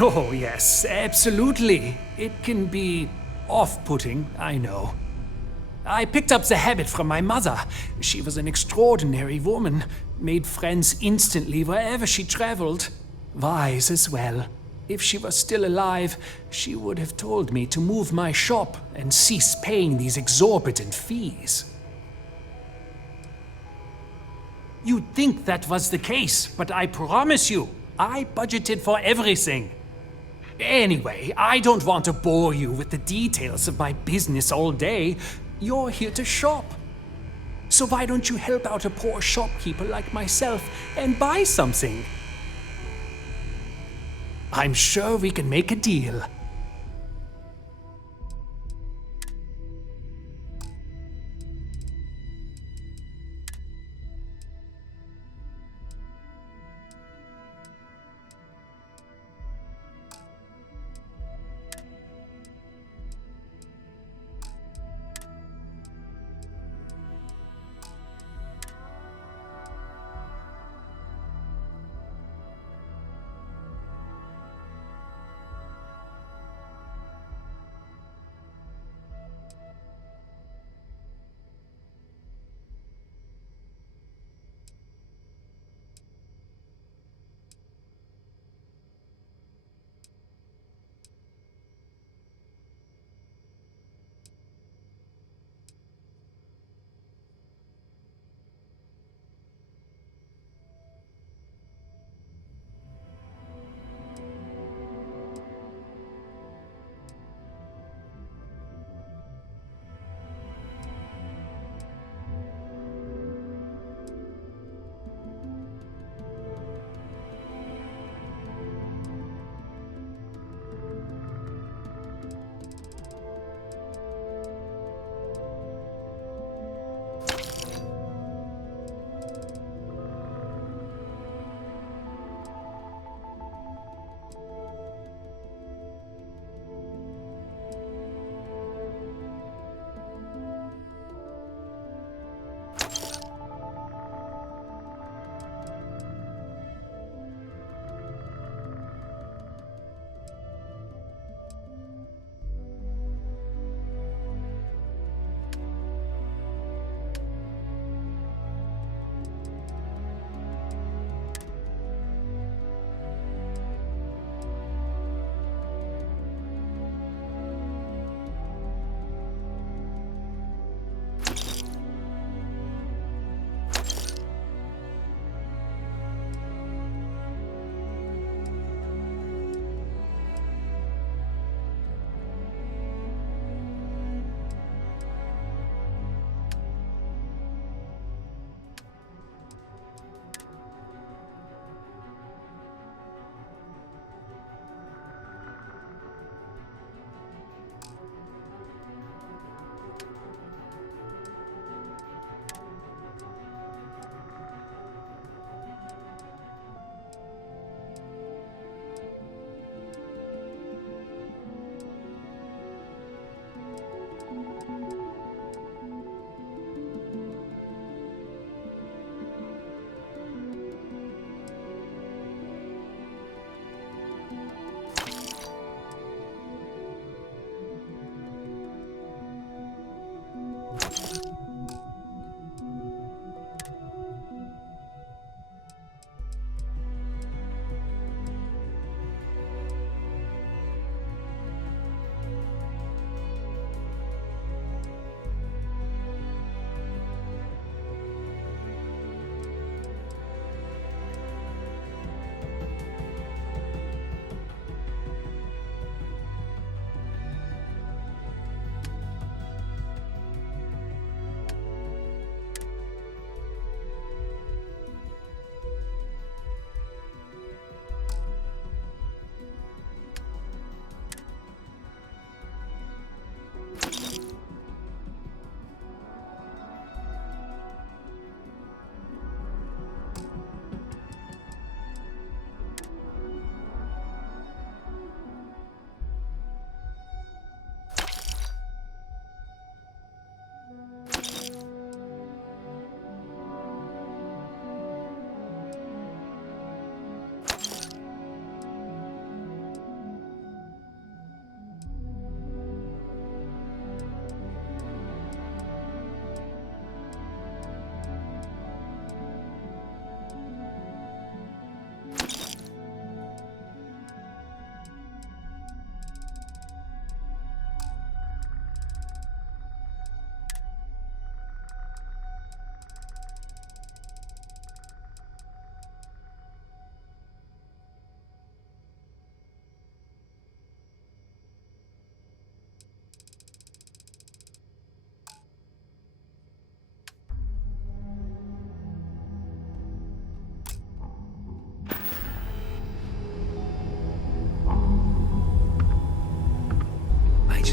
Oh, yes, absolutely. It can be off-putting, I know. I picked up the habit from my mother. She was an extraordinary woman, made friends instantly wherever she traveled. Wise as well. If she was still alive, she would have told me to move my shop and cease paying these exorbitant fees. You'd think that was the case, but I promise you, I budgeted for everything. Anyway, I don't want to bore you with the details of my business all day. You're here to shop. So why don't you help out a poor shopkeeper like myself and buy something? I'm sure we can make a deal.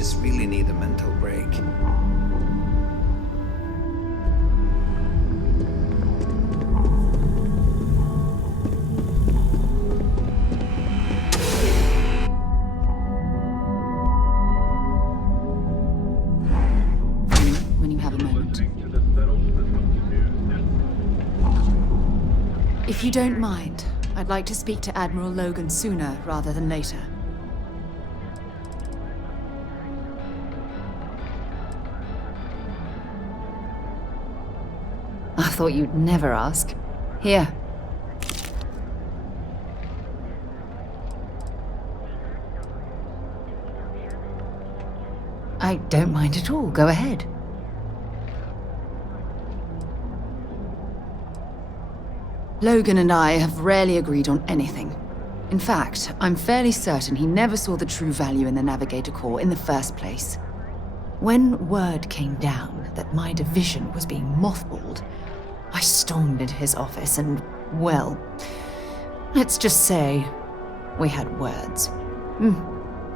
just really need a mental break. When you have a moment. If you don't mind, I'd like to speak to Admiral Logan sooner rather than later. I thought you'd never ask. Here. I don't mind at all. Go ahead. Logan and I have rarely agreed on anything. In fact, I'm fairly certain he never saw the true value in the Navigator Corps in the first place. When word came down that my division was being mothballed, I stormed into his office and, well, let's just say we had words.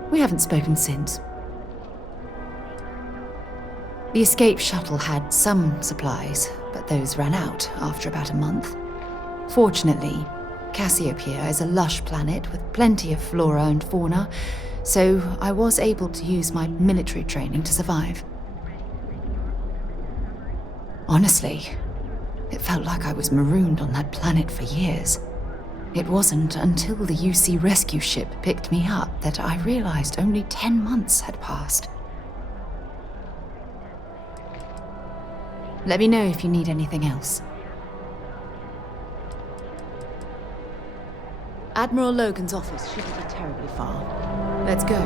We haven't spoken since. The escape shuttle had some supplies, but those ran out after about a month. Fortunately, Cassiopeia is a lush planet with plenty of flora and fauna, so I was able to use my military training to survive. Honestly, it felt like I was marooned on that planet for years. It wasn't until the UC rescue ship picked me up that I realized only 10 months had passed. Let me know if you need anything else. Admiral Logan's office shouldn't be terribly far. Let's go.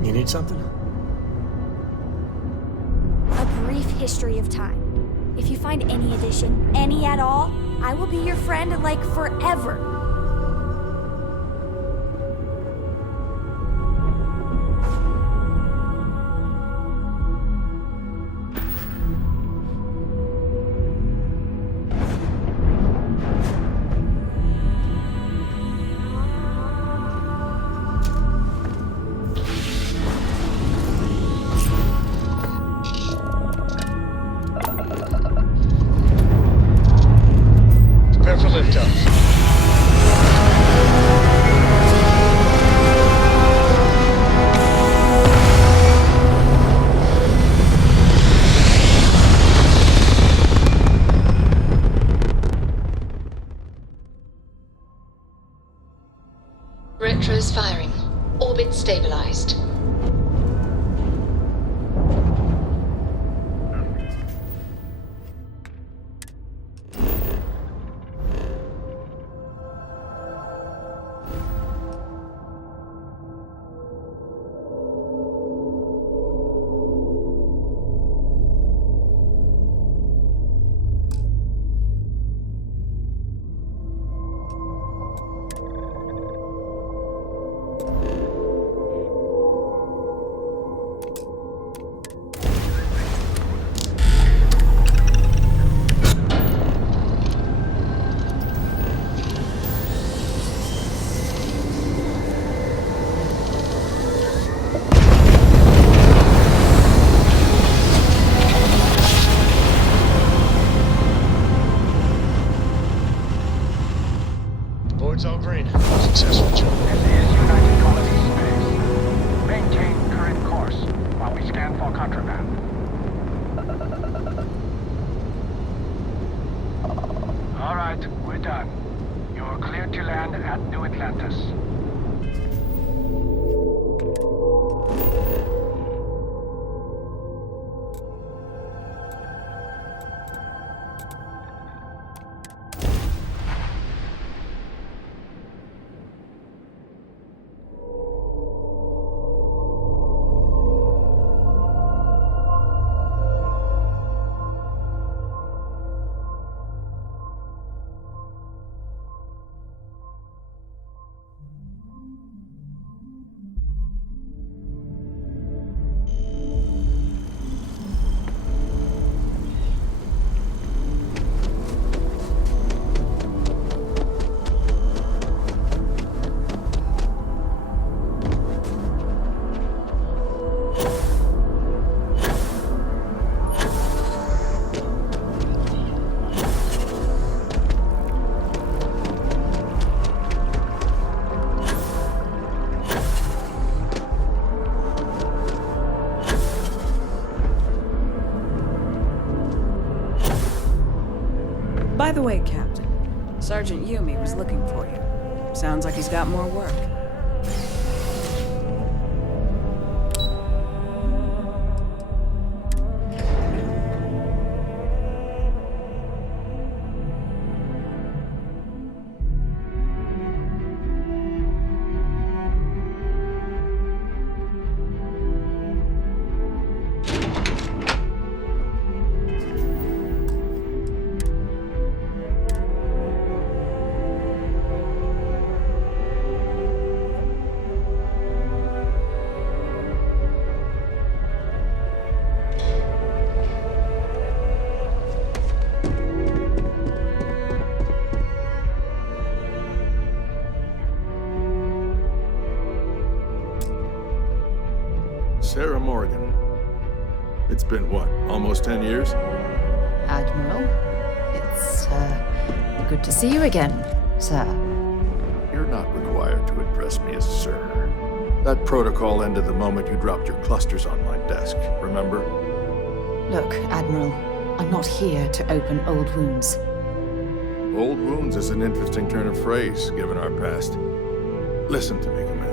You need something? A brief history of time. If you find any edition, any at all, I will be your friend like forever. Prepare for liftoff. unit stabilized. Board's all green. Successful job. This is United Colony Space. Maintain current course while we scan for contraband. All right, we're done. You're cleared to land at New Atlantis. By the way, Captain, Sergeant Yumi was looking for you. Sounds like he's got more work. Sarah Morgan. It's been what, almost 10 years? Admiral, it's, good to see you again, sir. You're not required to address me as sir. That protocol ended the moment you dropped your clusters on my desk, remember? Look, Admiral, I'm not here to open old wounds. Old wounds is an interesting turn of phrase, given our past. Listen to me, Commander.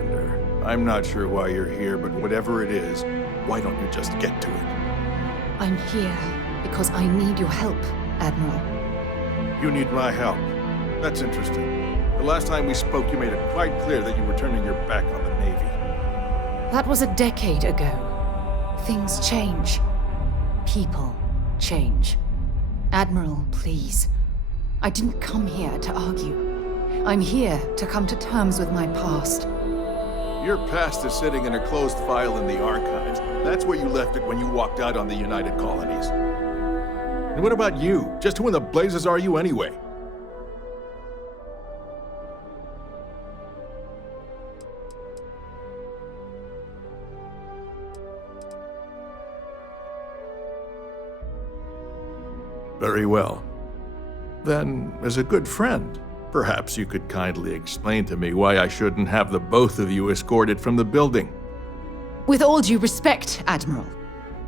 I'm not sure why you're here, but whatever it is, why don't you just get to it? I'm here because I need your help, Admiral. You need my help. That's interesting. The last time we spoke, you made it quite clear that you were turning your back on the Navy. That was a decade ago. Things change. People change. Admiral, please. I didn't come here to argue. I'm here to come to terms with my past. Your past is sitting in a closed file in the archives. That's where you left it when you walked out on the United Colonies. And what about you? Just who in the blazes are you anyway? Very well. Then, as a good friend, perhaps you could kindly explain to me why I shouldn't have the both of you escorted from the building. With all due respect, Admiral,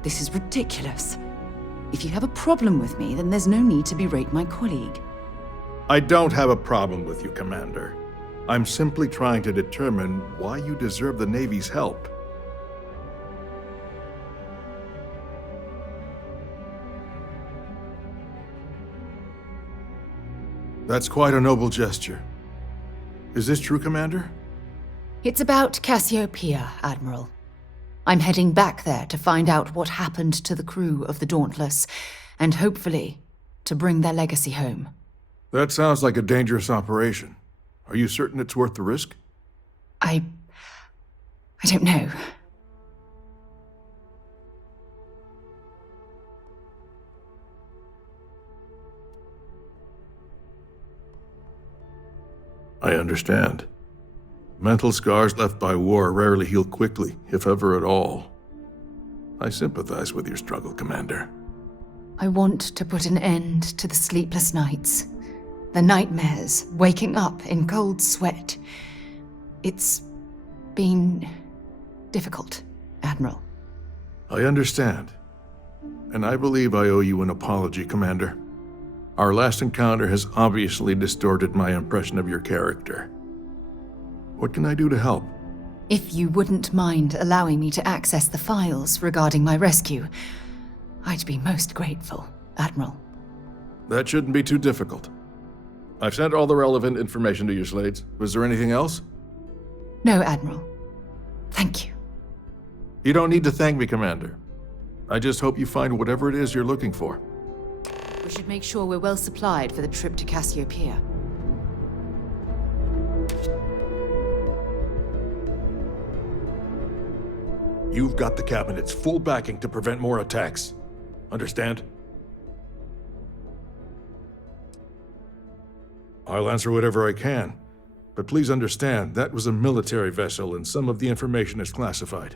this is ridiculous. If you have a problem with me, then there's no need to berate my colleague. I don't have a problem with you, Commander. I'm simply trying to determine why you deserve the Navy's help. That's quite a noble gesture. Is this true, Commander? It's about Cassiopeia, Admiral. I'm heading back there to find out what happened to the crew of the Dauntless, and hopefully, to bring their legacy home. That sounds like a dangerous operation. Are you certain it's worth the risk? I don't know. I understand. Mental scars left by war rarely heal quickly, if ever at all. I sympathize with your struggle, Commander. I want to put an end to the sleepless nights, the nightmares, waking up in cold sweat. It's been difficult, Admiral. I understand. And I believe I owe you an apology, Commander. Our last encounter has obviously distorted my impression of your character. What can I do to help? If you wouldn't mind allowing me to access the files regarding my rescue, I'd be most grateful, Admiral. That shouldn't be too difficult. I've sent all the relevant information to you, Slades. Was there anything else? No, Admiral. Thank you. You don't need to thank me, Commander. I just hope you find whatever it is you're looking for. We should make sure we're well supplied for the trip to Cassiopeia. You've got the Cabinet's full backing to prevent more attacks. Understand? I'll answer whatever I can, but please understand that was a military vessel and some of the information is classified.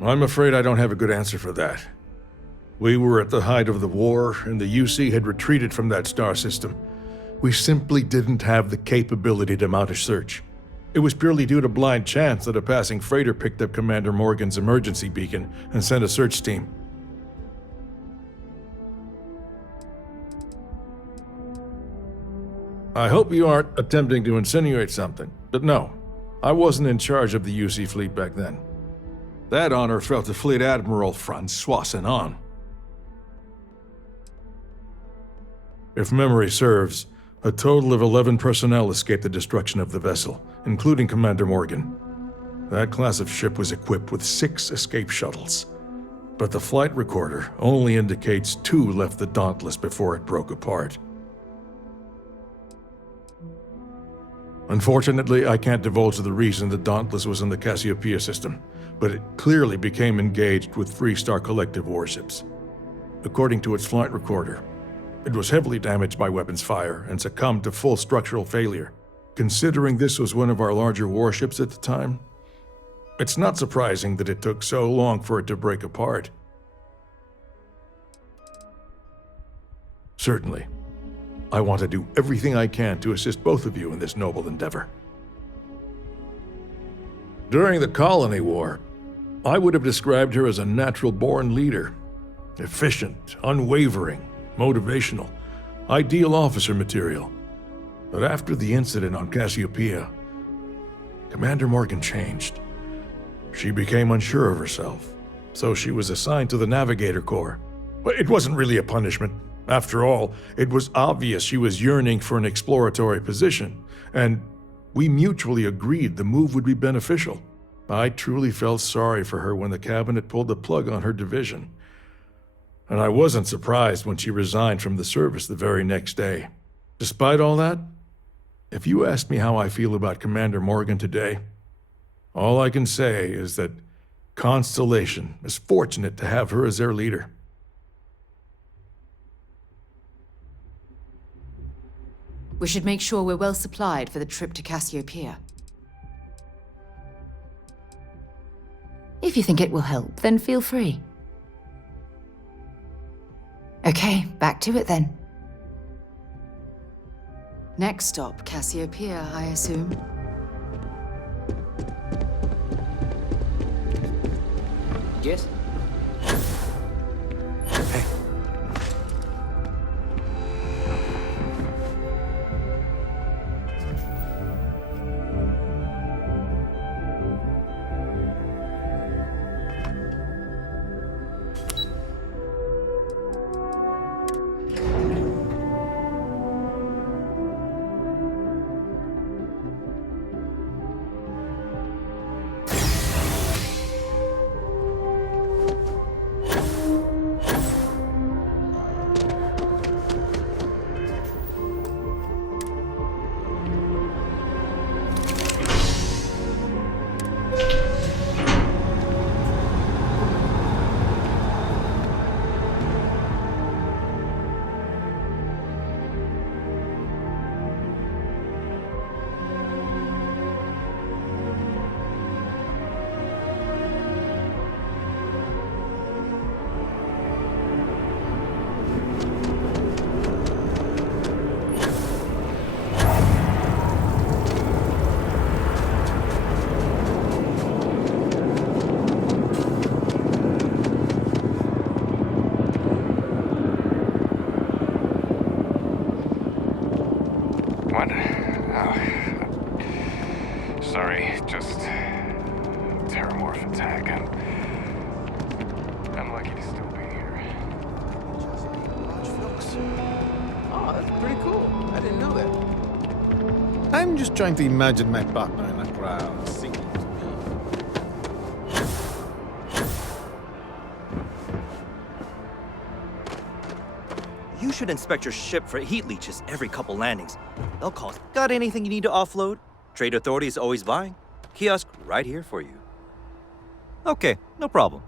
I'm afraid I don't have a good answer for that. We were at the height of the war, and the UC had retreated from that star system. We simply didn't have the capability to mount a search. It was purely due to blind chance that a passing freighter picked up Commander Morgan's emergency beacon and sent a search team. I hope you aren't attempting to insinuate something, but no, I wasn't in charge of the UC fleet back then. That honor fell to Fleet Admiral Francois Senon. If memory serves, a total of 11 personnel escaped the destruction of the vessel, including Commander Morgan. That class of ship was equipped with 6 escape shuttles, but the flight recorder only indicates 2 left the Dauntless before it broke apart. Unfortunately, I can't divulge the reason the Dauntless was in the Cassiopeia system, but it clearly became engaged with Freestar Collective warships. According to its flight recorder, it was heavily damaged by weapons fire and succumbed to full structural failure. Considering this was one of our larger warships at the time, it's not surprising that it took so long for it to break apart. Certainly, I want to do everything I can to assist both of you in this noble endeavor. During the Colony War, I would have described her as a natural-born leader. Efficient, unwavering, motivational, ideal officer material. But after the incident on Cassiopeia, Commander Morgan changed. She became unsure of herself, so she was assigned to the Navigator Corps. But it wasn't really a punishment. After all, it was obvious she was yearning for an exploratory position, and we mutually agreed the move would be beneficial. I truly felt sorry for her when the Cabinet pulled the plug on her division. And I wasn't surprised when she resigned from the service the very next day. Despite all that, if you ask me how I feel about Commander Morgan today, all I can say is that Constellation is fortunate to have her as their leader. We should make sure we're well supplied for the trip to Cassiopeia. If you think it will help, then feel free. Okay, back to it then. Next stop, Cassiopeia, I assume. Yes? Hey, What? Oh. Sorry, just Terramorph attack. I'm lucky to still be here. Oh, that's pretty cool. I didn't know that. I'm just trying to imagine my partner in a crowd singing to me. You should inspect your ship for heat leeches every couple landings. They'll cause. Got anything you need to offload? Trade Authority is always buying. Kiosk right here for you. Okay, no problem.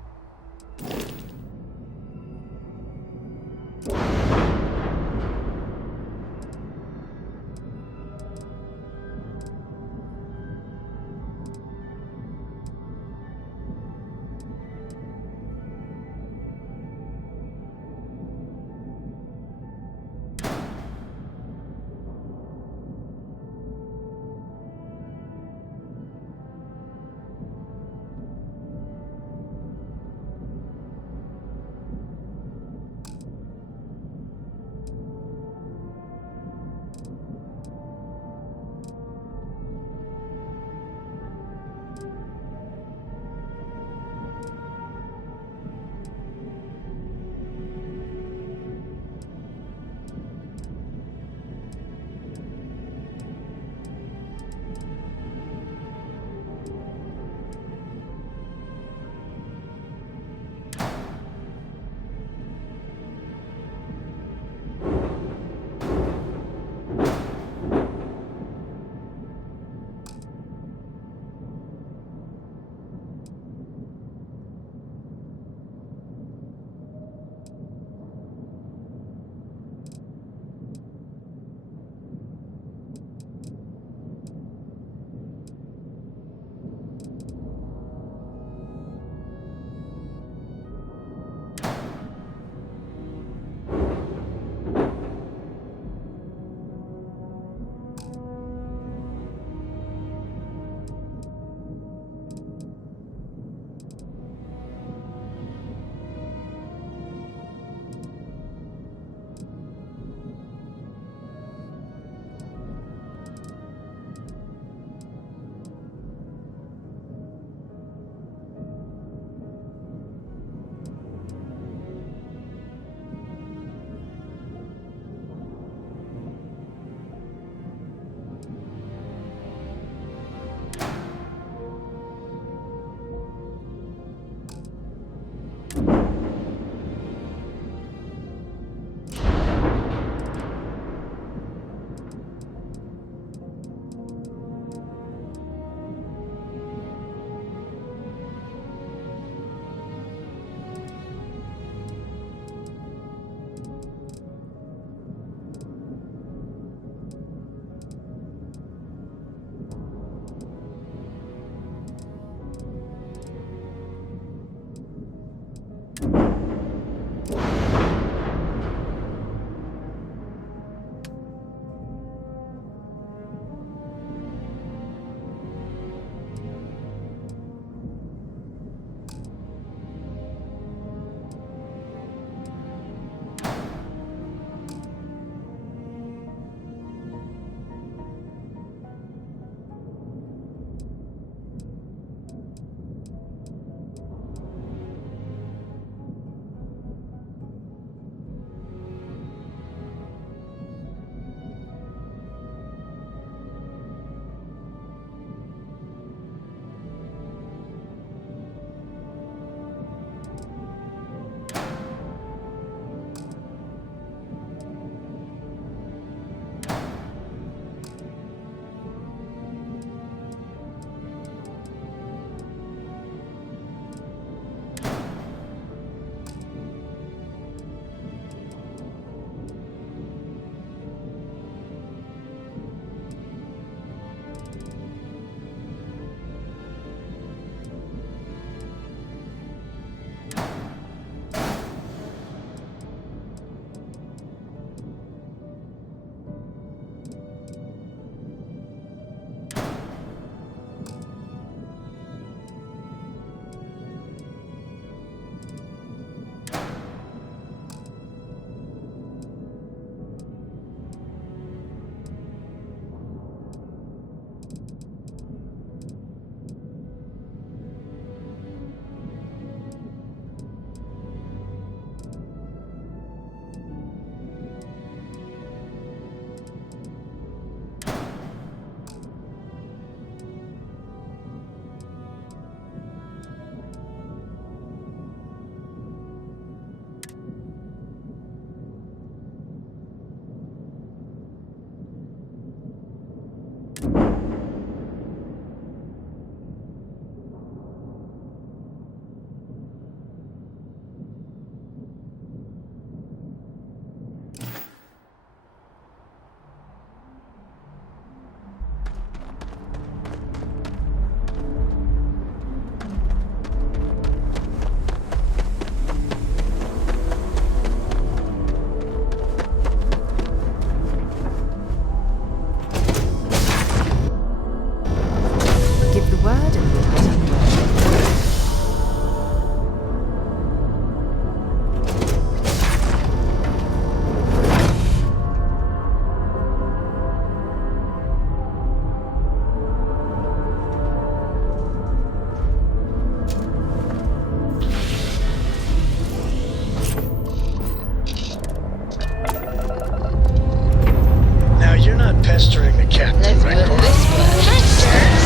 pestering the captain, Let's right, put Coral? this way. Pesters?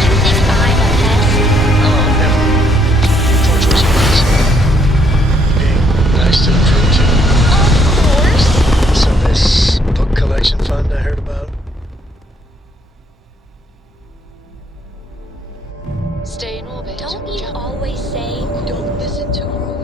You think I'm a pest? Oh, never. Torturous means being nice to the crew, too. Of course. So this book collection fund I heard about? Stay in orbit. Don't you always say, don't listen to her?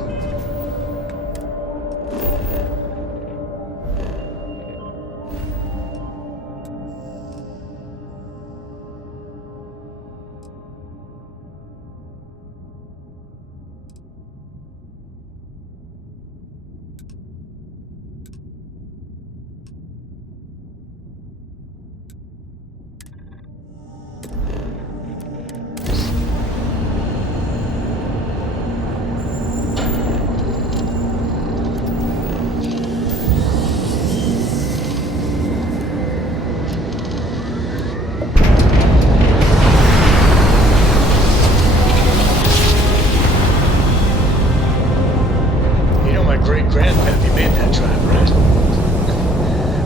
You know my great-grandpappy made that drive, right?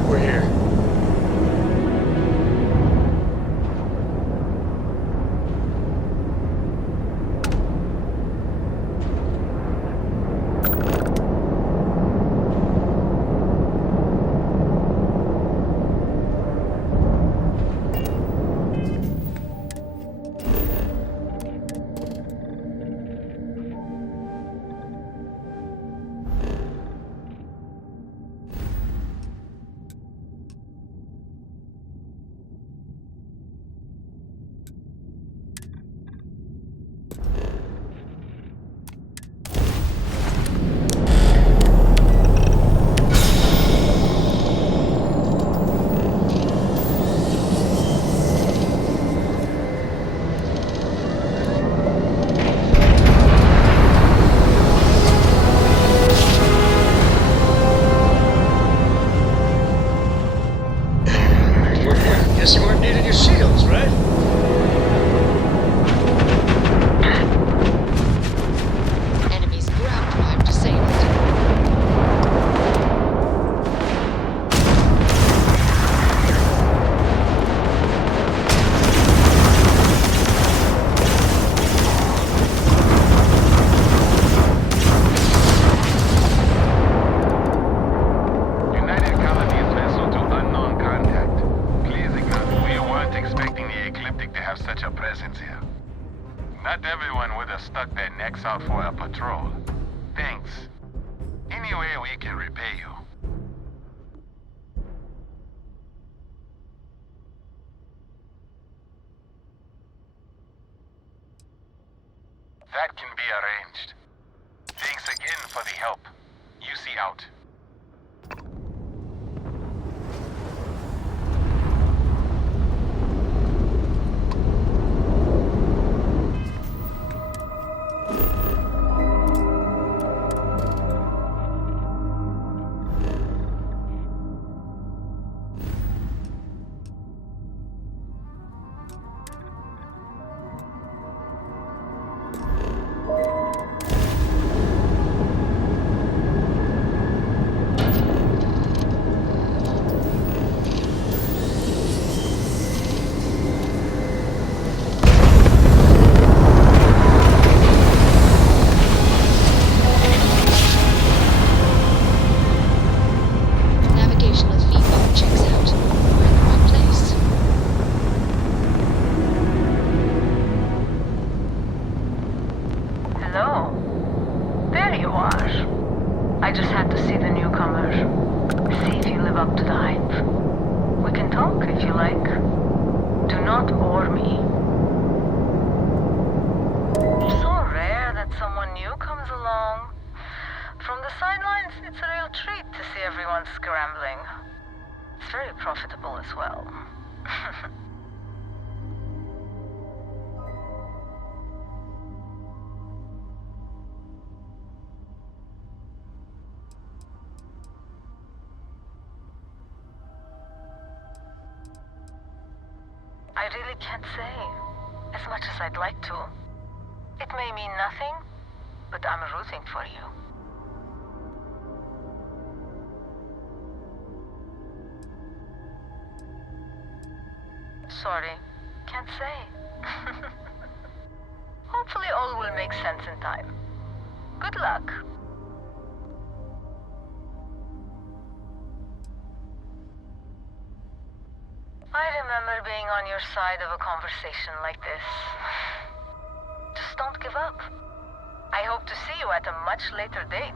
We're here. Guess you weren't needing your shields, right? Enemy's ground drive disabled. United Colonies vessel to unknown contact. Please acknowledge we weren't expecting the Ecliptic to have such a presence here. Not everyone would have stuck their necks out for a patrol. Thanks. Any way we can repay you. That can be arranged. Thanks again for the help. UC out. Navigational feedback checks out. We're in the right place. Hello. There you are. I just had to see the newcomer. See if you live up to the hype. We can talk if you like. Do not bore me. It's so rare that someone new comes along. From the sidelines, it's a real treat to see everyone scrambling. It's very profitable as well. I really can't say, as much as I'd like to. It may mean nothing, but I'm rooting for you. sorry. Can't say. Hopefully all will make sense in time. Good luck. I remember being on your side of a conversation like this. Just don't give up. I hope to see you at a much later date.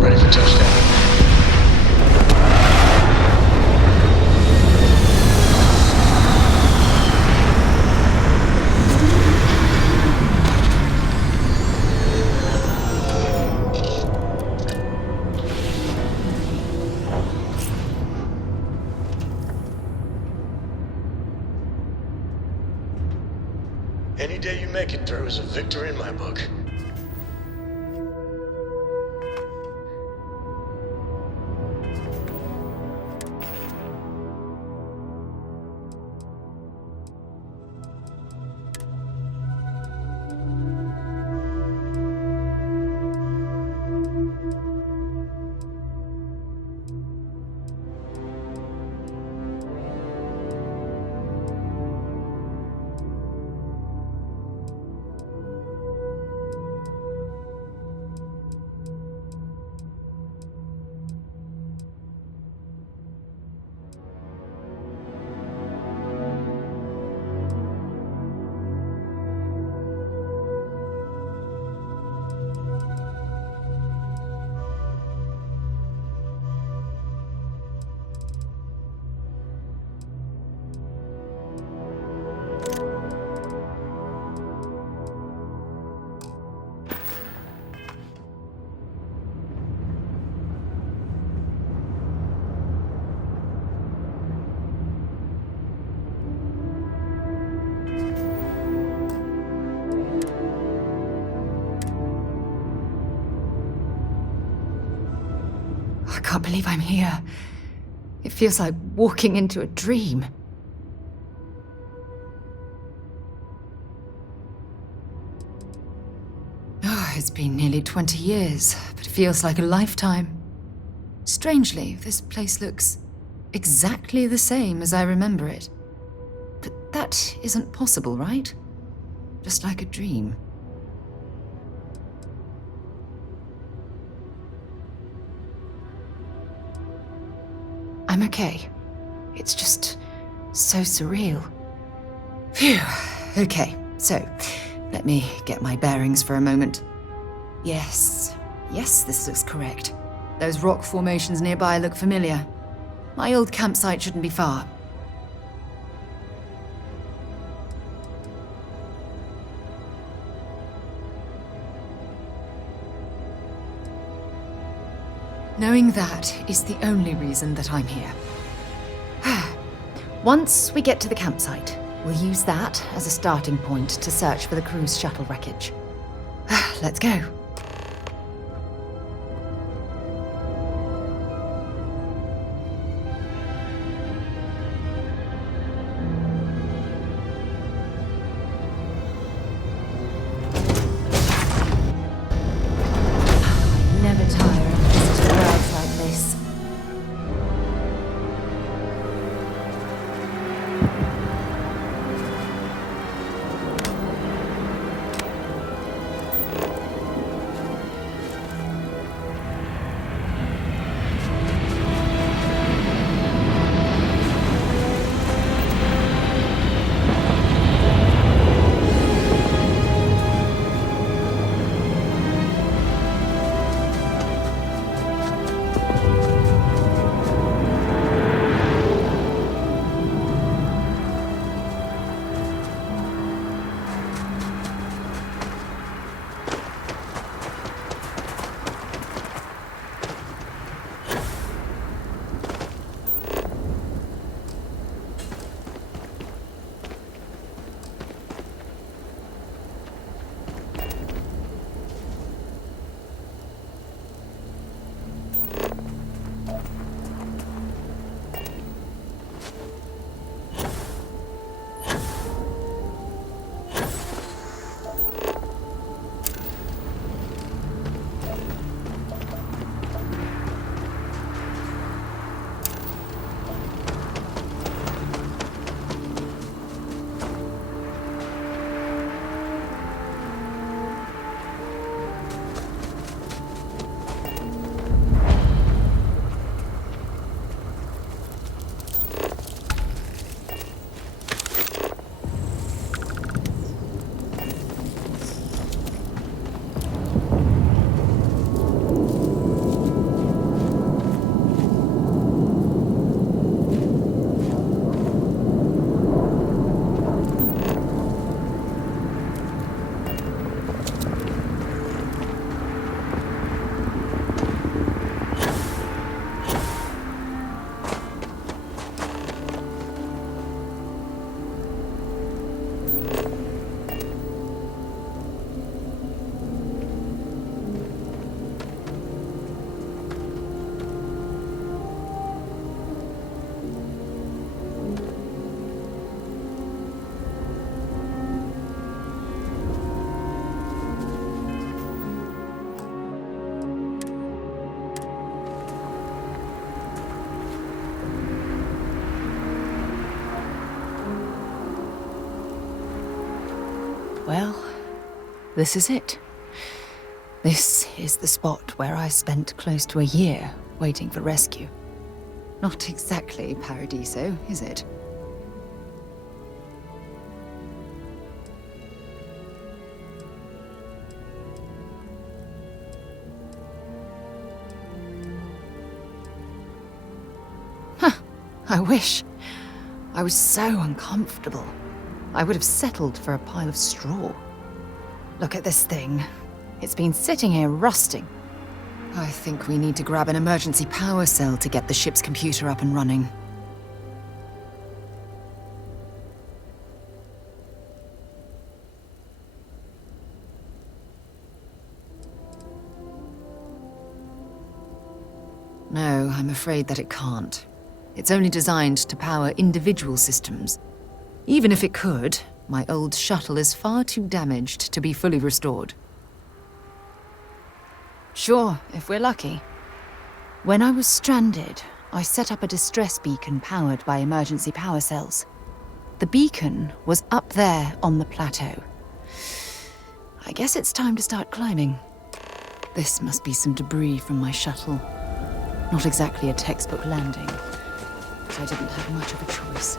Ready for touchdown. Any day you make it through is a victory in my book. I can't believe I'm here. It feels like walking into a dream. Oh, it's been nearly 20 years, but it feels like a lifetime. Strangely, this place looks exactly the same as I remember it. But that isn't possible, right? Just like a dream. I'm okay. It's just so surreal. Phew. Okay, so let me get my bearings for a moment. Yes, this looks correct. Those rock formations nearby look familiar. My old campsite shouldn't be far. Knowing that is the only reason that I'm here. Once we get to the campsite, we'll use that as a starting point to search for the cruise shuttle wreckage. Let's go. Never tire of visiting worlds like this. This is it. This is the spot where I spent close to a year waiting for rescue. Not exactly Paradiso, is it? I wish. I was so uncomfortable. I would have settled for a pile of straw. Look at this thing. It's been sitting here rusting. I think we need to grab an emergency power cell to get the ship's computer up and running. No, I'm afraid that it can't. It's only designed to power individual systems. Even if it could, my old shuttle is far too damaged to be fully restored. Sure, if we're lucky. When I was stranded, I set up a distress beacon powered by emergency power cells. The beacon was up there on the plateau. I guess it's time to start climbing. This must be some debris from my shuttle. Not exactly a textbook landing. I didn't have much of a choice.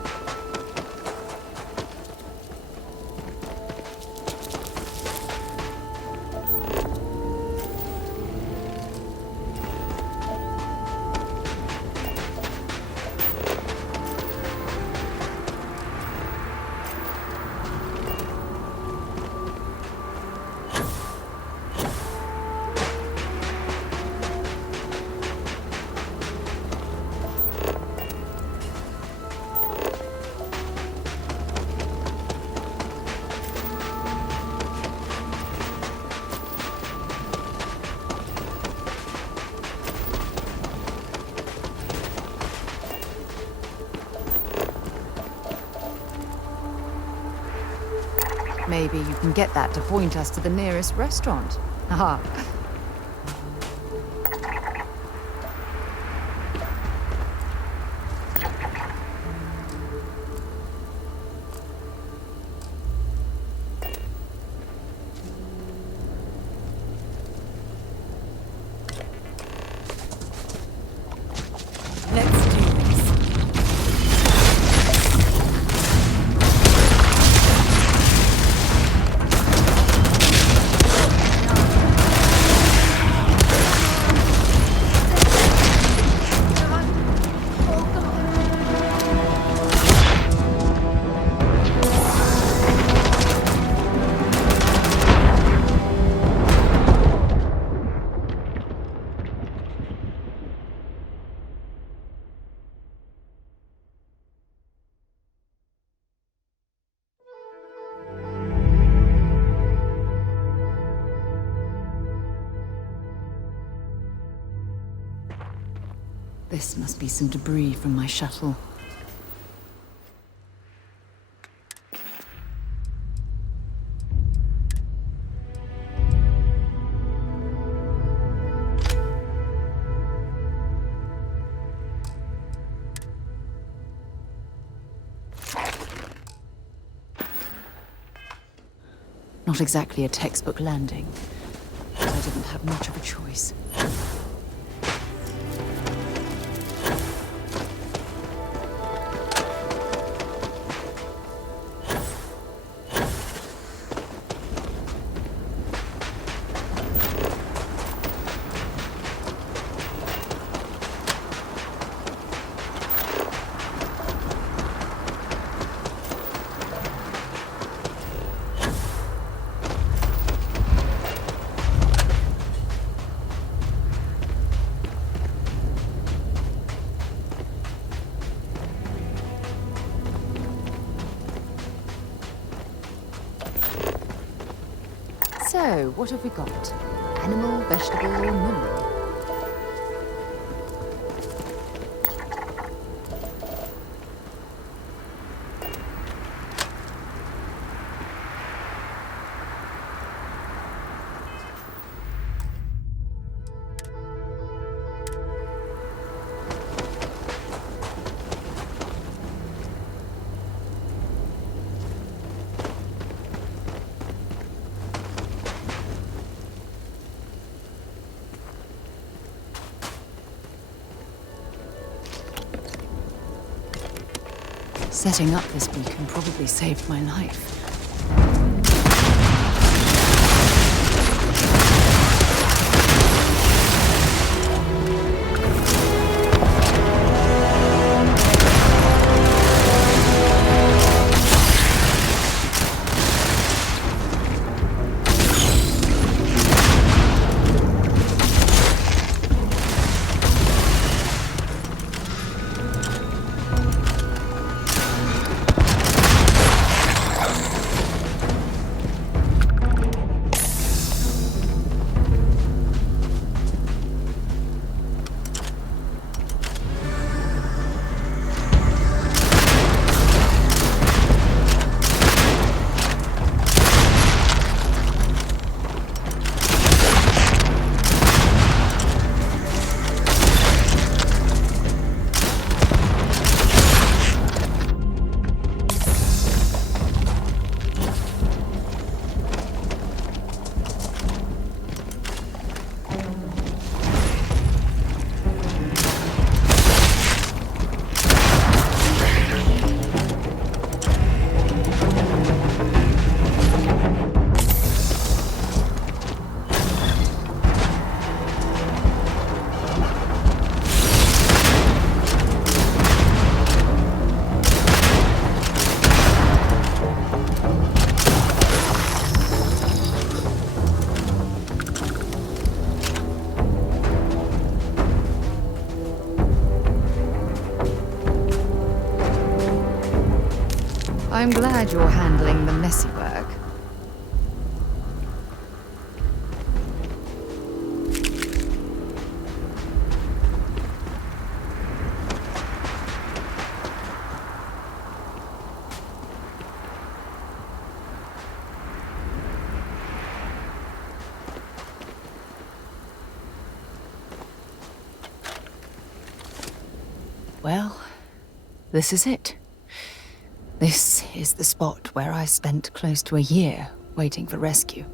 Maybe you can get that to point us to the nearest restaurant. Aha. This must be some debris from my shuttle. Not exactly a textbook landing, but I didn't have much of a choice. So, what have we got? Animal, vegetable, or mineral? Setting up this beacon probably saved my life. I'm glad you're handling the messy work. Well, this is it. This is the spot where I spent close to a year waiting for rescue.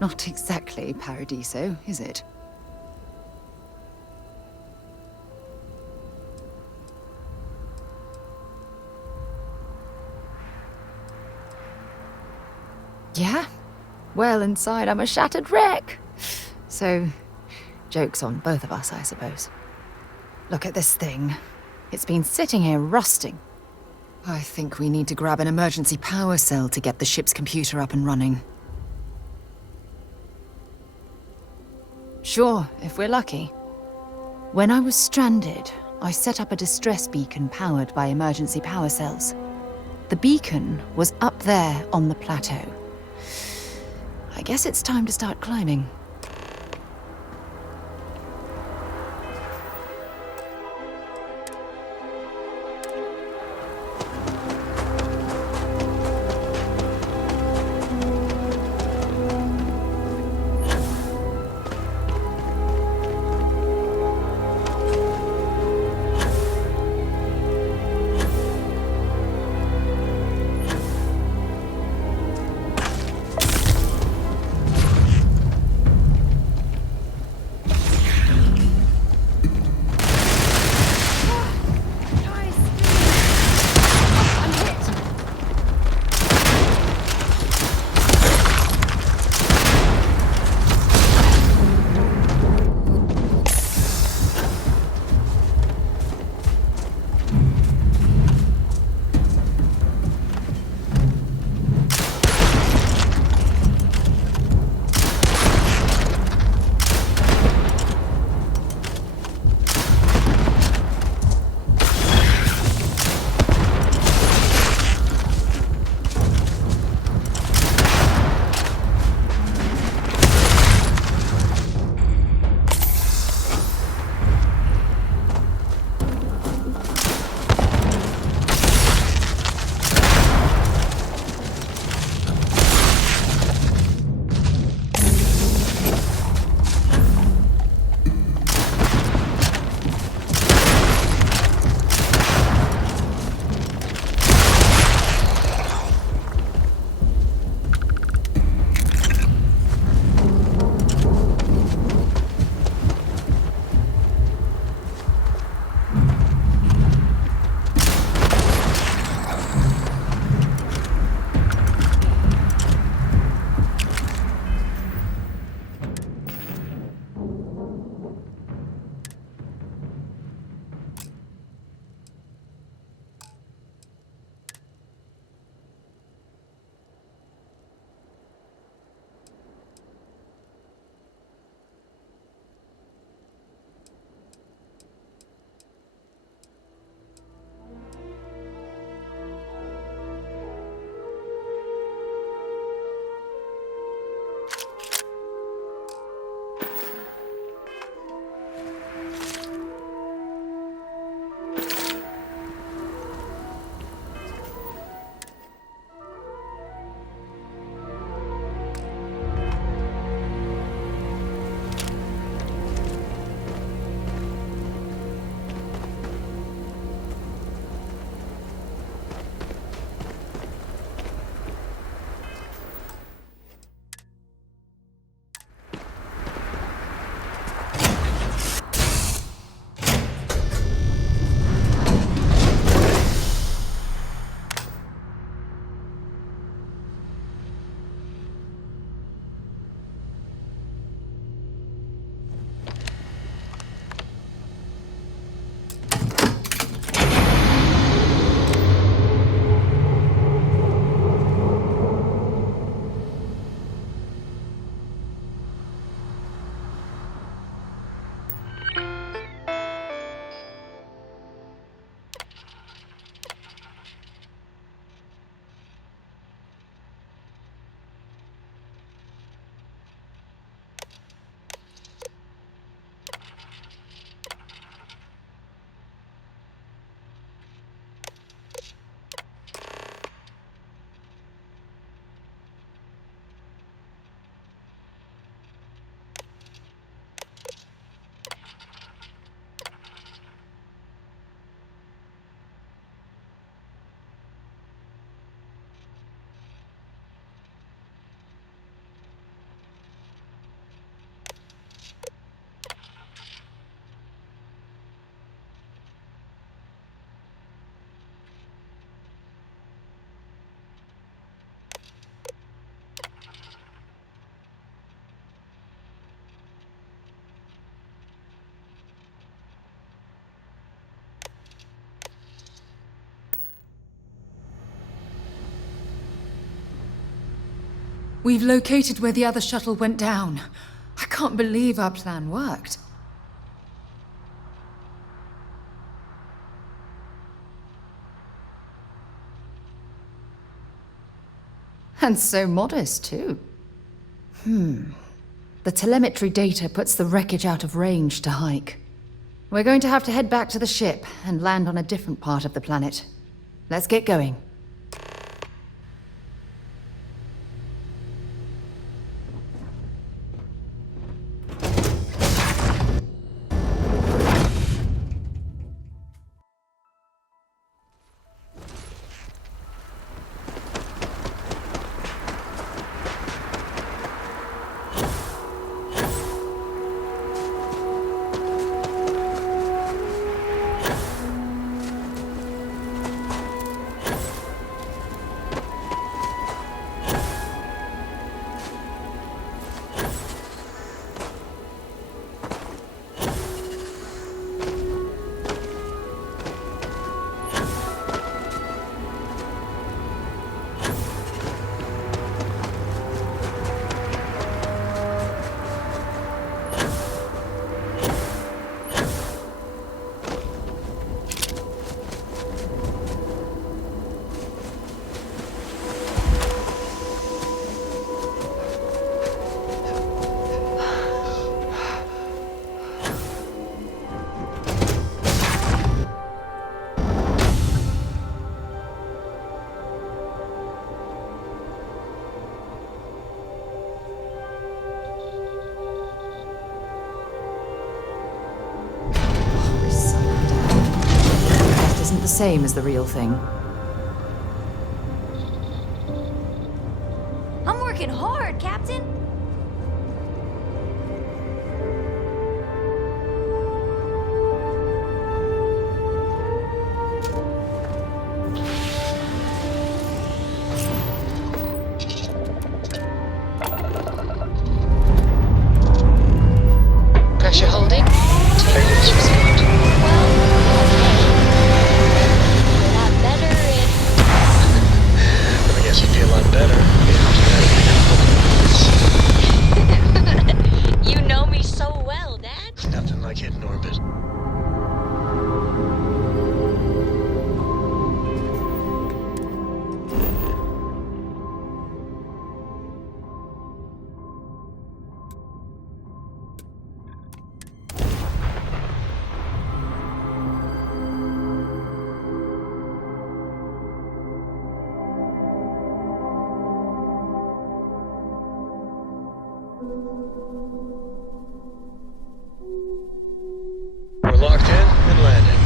Not exactly Paradiso, is it? Yeah? Well, inside I'm a shattered wreck. So, joke's on both of us, I suppose. Look at this thing. It's been sitting here rusting. I think we need to grab an emergency power cell to get the ship's computer up and running. Sure, if we're lucky. When I was stranded, I set up a distress beacon powered by emergency power cells. The beacon was up there on the plateau. I guess it's time to start climbing. We've located where the other shuttle went down. I can't believe our plan worked. And so modest, too. The telemetry data puts the wreckage out of range to hike. We're going to have to head back to the ship and land on a different part of the planet. Let's get going. Isn't the same as the real thing. I'm working hard, Captain. Pressure holding. Turbines restored. I guess you'd be a lot better. You know me so well, Dad. Nothing like hitting orbit. We're locked in and landing.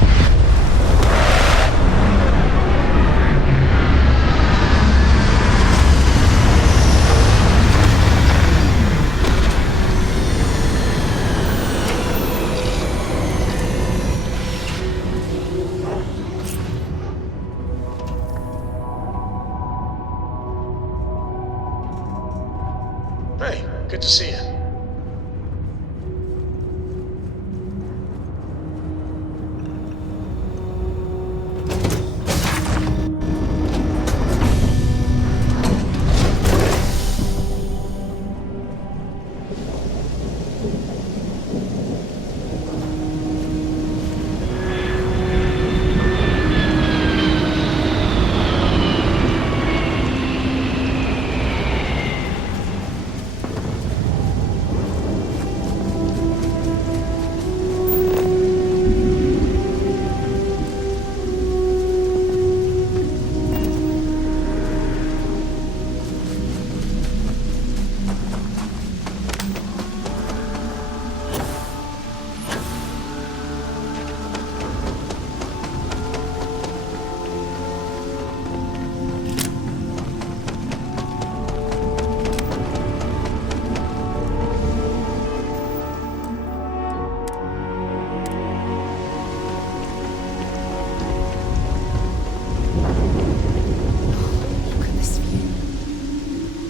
Hey, good to see you.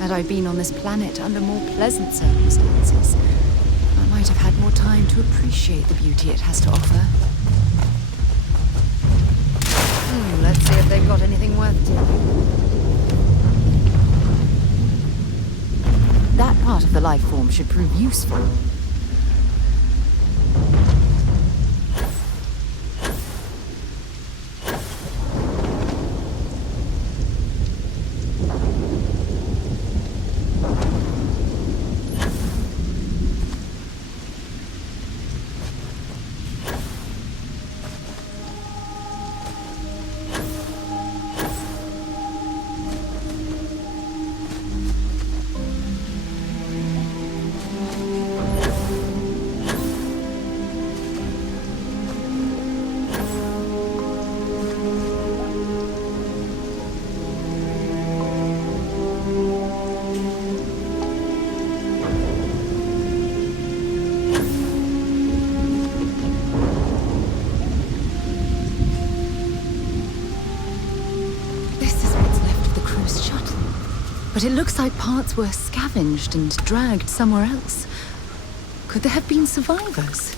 Had I been on this planet under more pleasant circumstances, I might have had more time to appreciate the beauty it has to offer. Let's see if they've got anything worth taking. that part of the life form should prove useful. But it looks like parts were scavenged and dragged somewhere else. Could there have been survivors?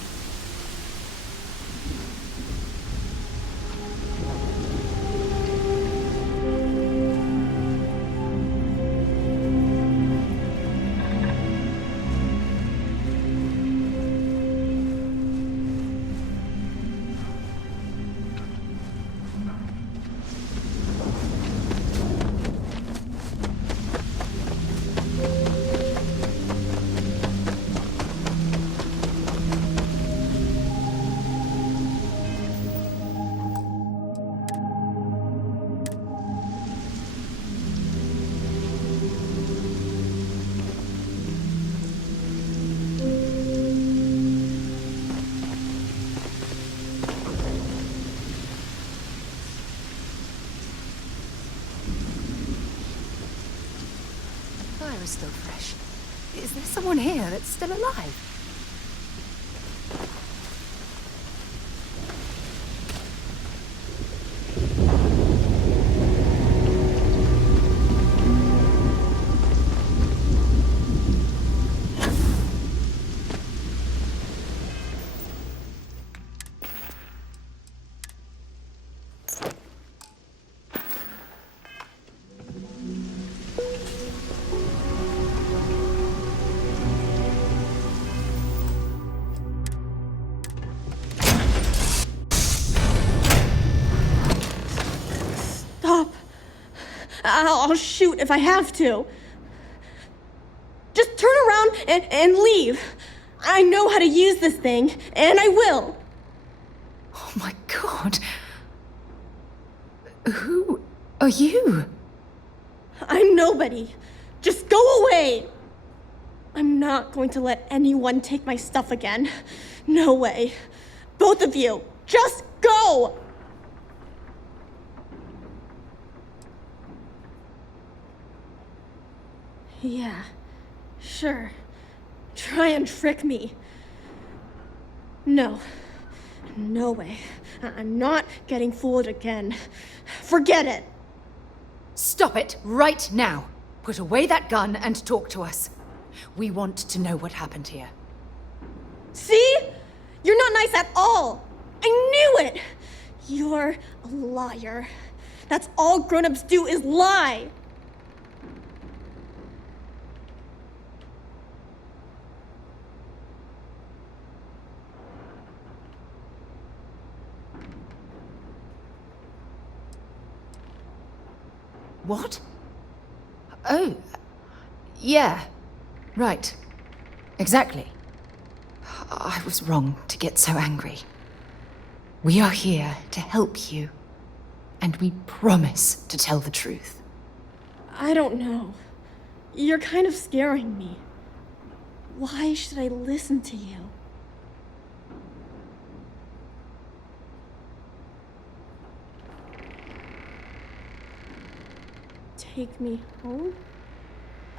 Fire is still fresh. Is there someone here that's still alive? I'll shoot if I have to. Just turn around and leave. I know how to use this thing, and I will. Oh my god. Who are you? I'm nobody. Just go away. I'm not going to let anyone take my stuff again. No way. Both of you, just go! Yeah, sure. Try and trick me. No. No way. I'm not getting fooled again. Forget it. Stop it right now. Put away that gun and talk to us. We want to know what happened here. See? You're not nice at all. I knew it. You're a liar. That's all grown-ups do is lie. What? Oh, yeah, right. Exactly. I was wrong to get so angry. We are here to help you, and we promise to tell the truth. I don't know. You're kind of scaring me. Why should I listen to you? Take me home?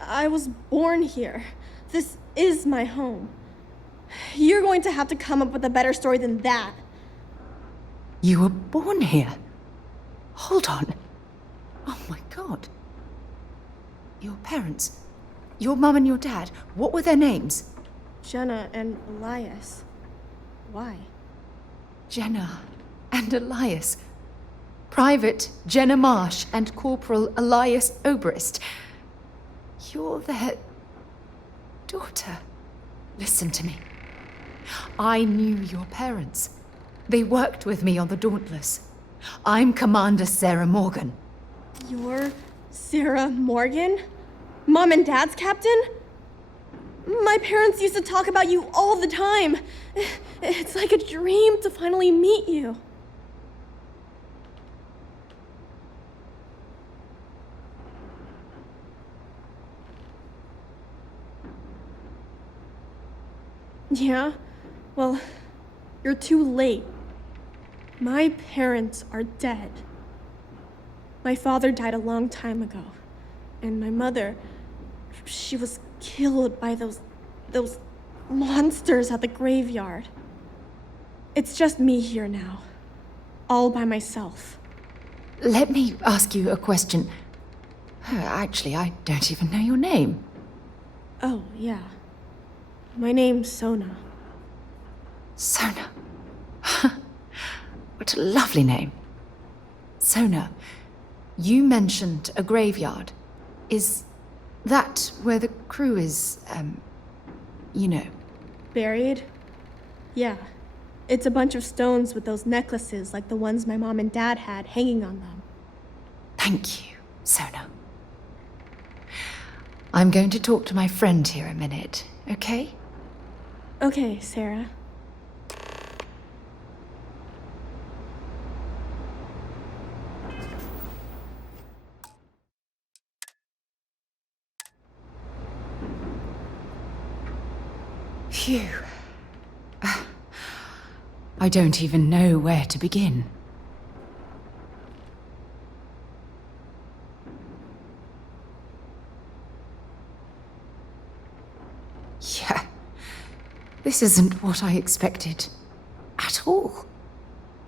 I was born here. This is my home. You're going to have to come up with a better story than that. You were born here? Hold on. Oh my god. Your parents, your mum and your dad, what were their names? Jenna and Elias. Why? Jenna and Elias. Private Jenna Marsh and Corporal Elias Obrist. You're their daughter, listen to me. I knew your parents. They worked with me on the Dauntless. I'm Commander Sarah Morgan. You're Sarah Morgan? Mom and Dad's captain? My parents used to talk about you all the time. It's like a dream to finally meet you. Yeah? Well, you're too late. My parents are dead. My father died a long time ago. And my mother, she was killed by those monsters at the graveyard. It's just me here now. All by myself. Let me ask you a question. Actually, I don't even know your name. Oh, yeah. My name's Sona. Sona. What a lovely name. Sona, you mentioned a graveyard. Is that where the crew is, you know? Buried? Yeah. It's a bunch of stones with those necklaces like the ones my mom and dad had hanging on them. Thank you, Sona. I'm going to talk to my friend here a minute, okay? Okay, Sarah. Phew. I don't even know where to begin. Yeah. This isn't what I expected. At all.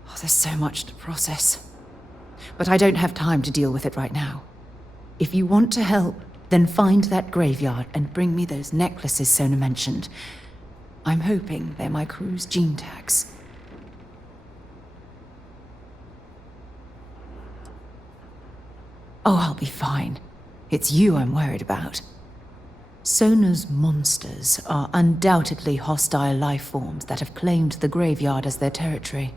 Oh, there's so much to process. But I don't have time to deal with it right now. If you want to help, then find that graveyard and bring me those necklaces Sona mentioned. I'm hoping they're my crew's gene tags. Oh, I'll be fine. It's you I'm worried about. Sona's monsters are undoubtedly hostile life forms that have claimed the graveyard as their territory.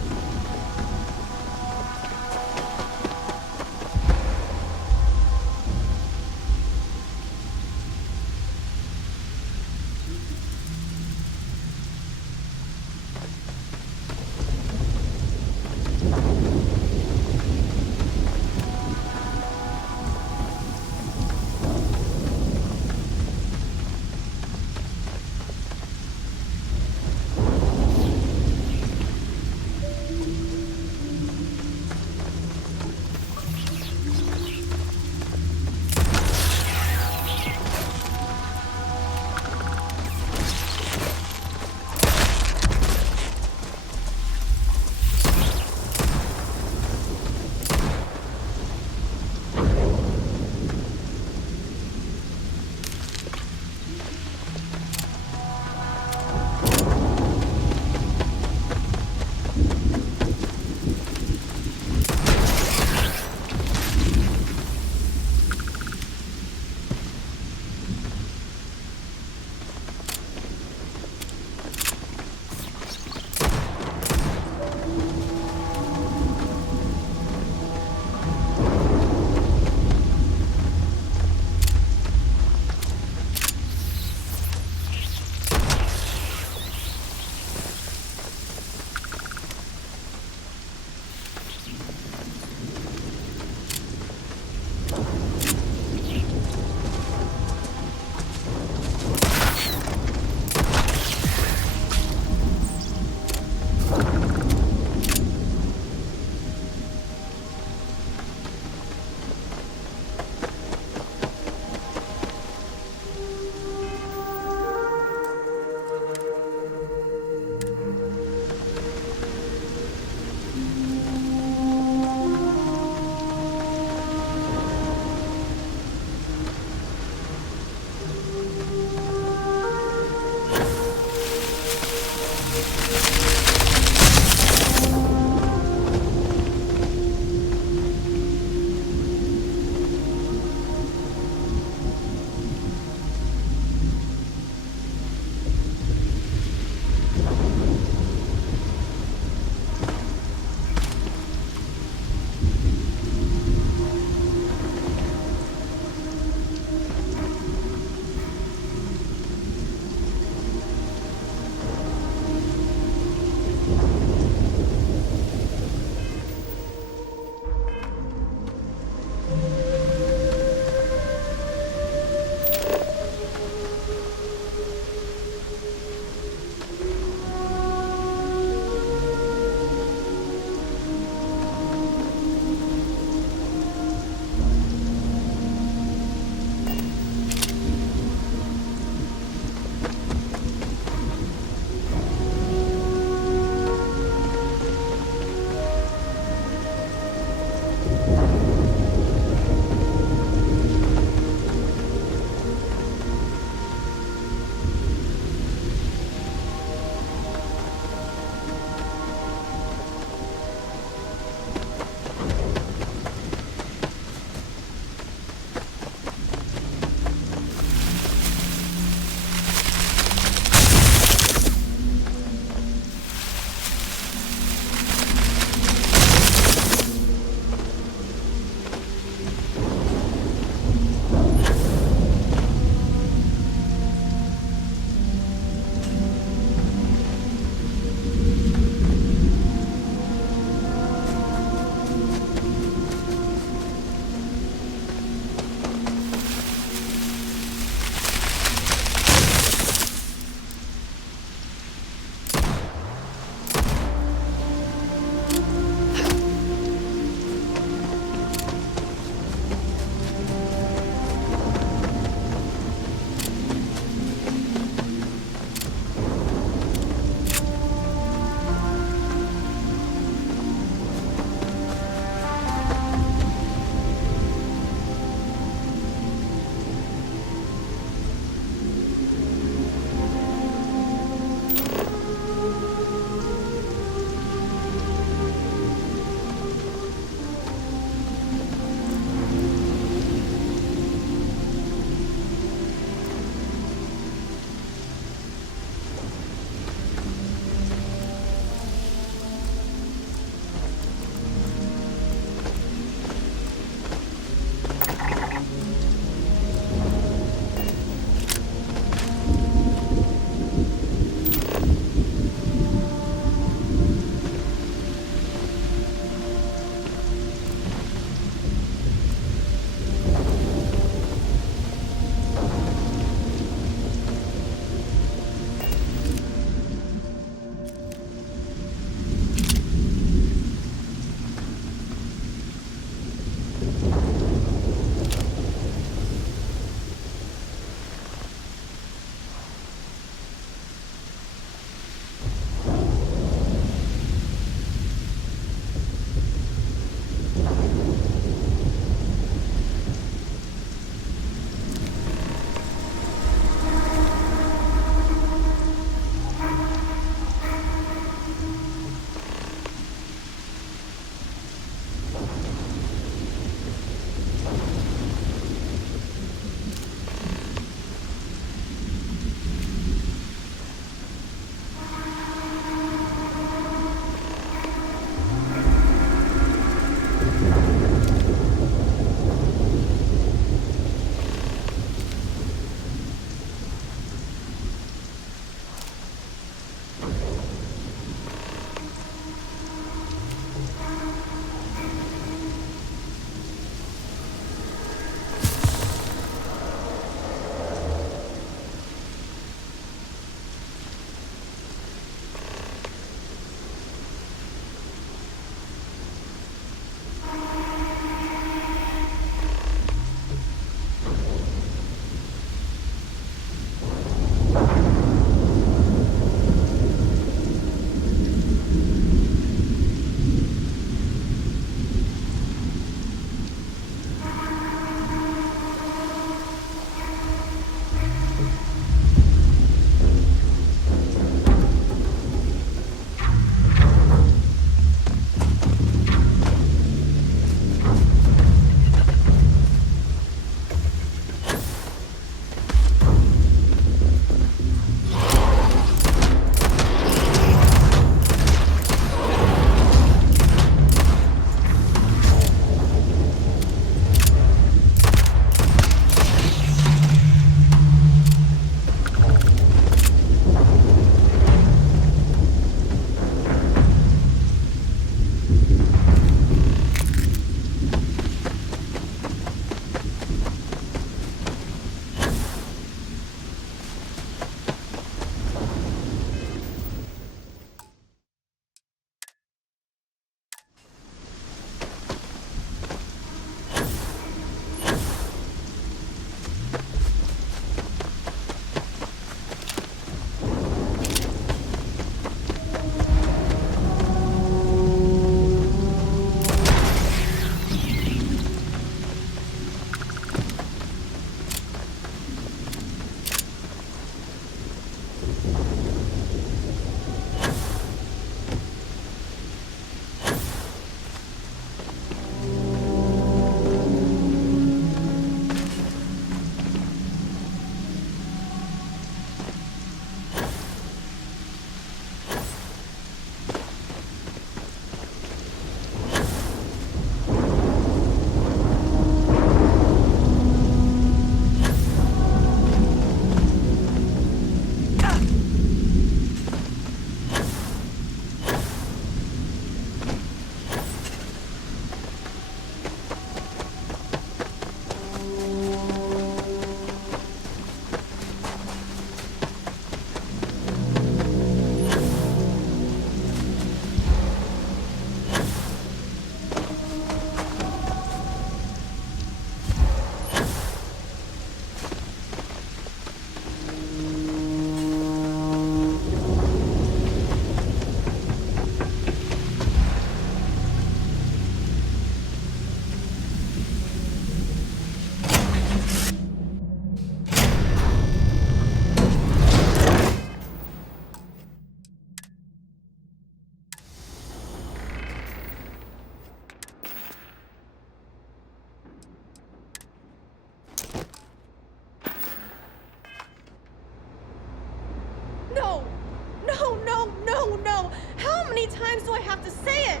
No, no, no, no! How many times do I have to say it?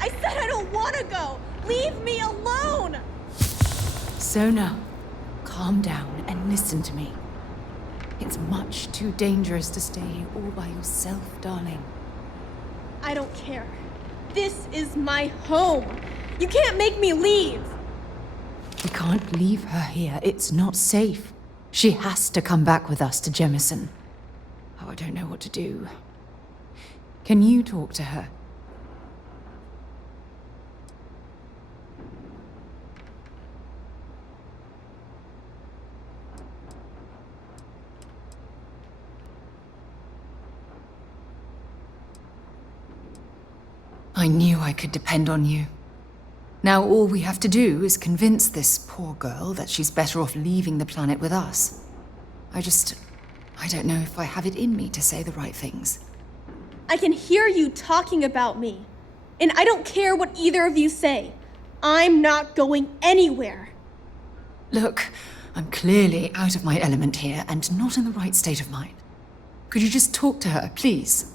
I said I don't want to go! Leave me alone! Sona, calm down and listen to me. It's much too dangerous to stay here all by yourself, darling. I don't care. This is my home. You can't make me leave. We can't leave her here. It's not safe. She has to come back with us to Jemison. Oh, I don't know what to do. Can you talk to her? I knew I could depend on you. Now all we have to do is convince this poor girl that she's better off leaving the planet with us. I don't know if I have it in me to say the right things. I can hear you talking about me. And I don't care what either of you say. I'm not going anywhere. Look, I'm clearly out of my element here and not in the right state of mind. Could you just talk to her, please?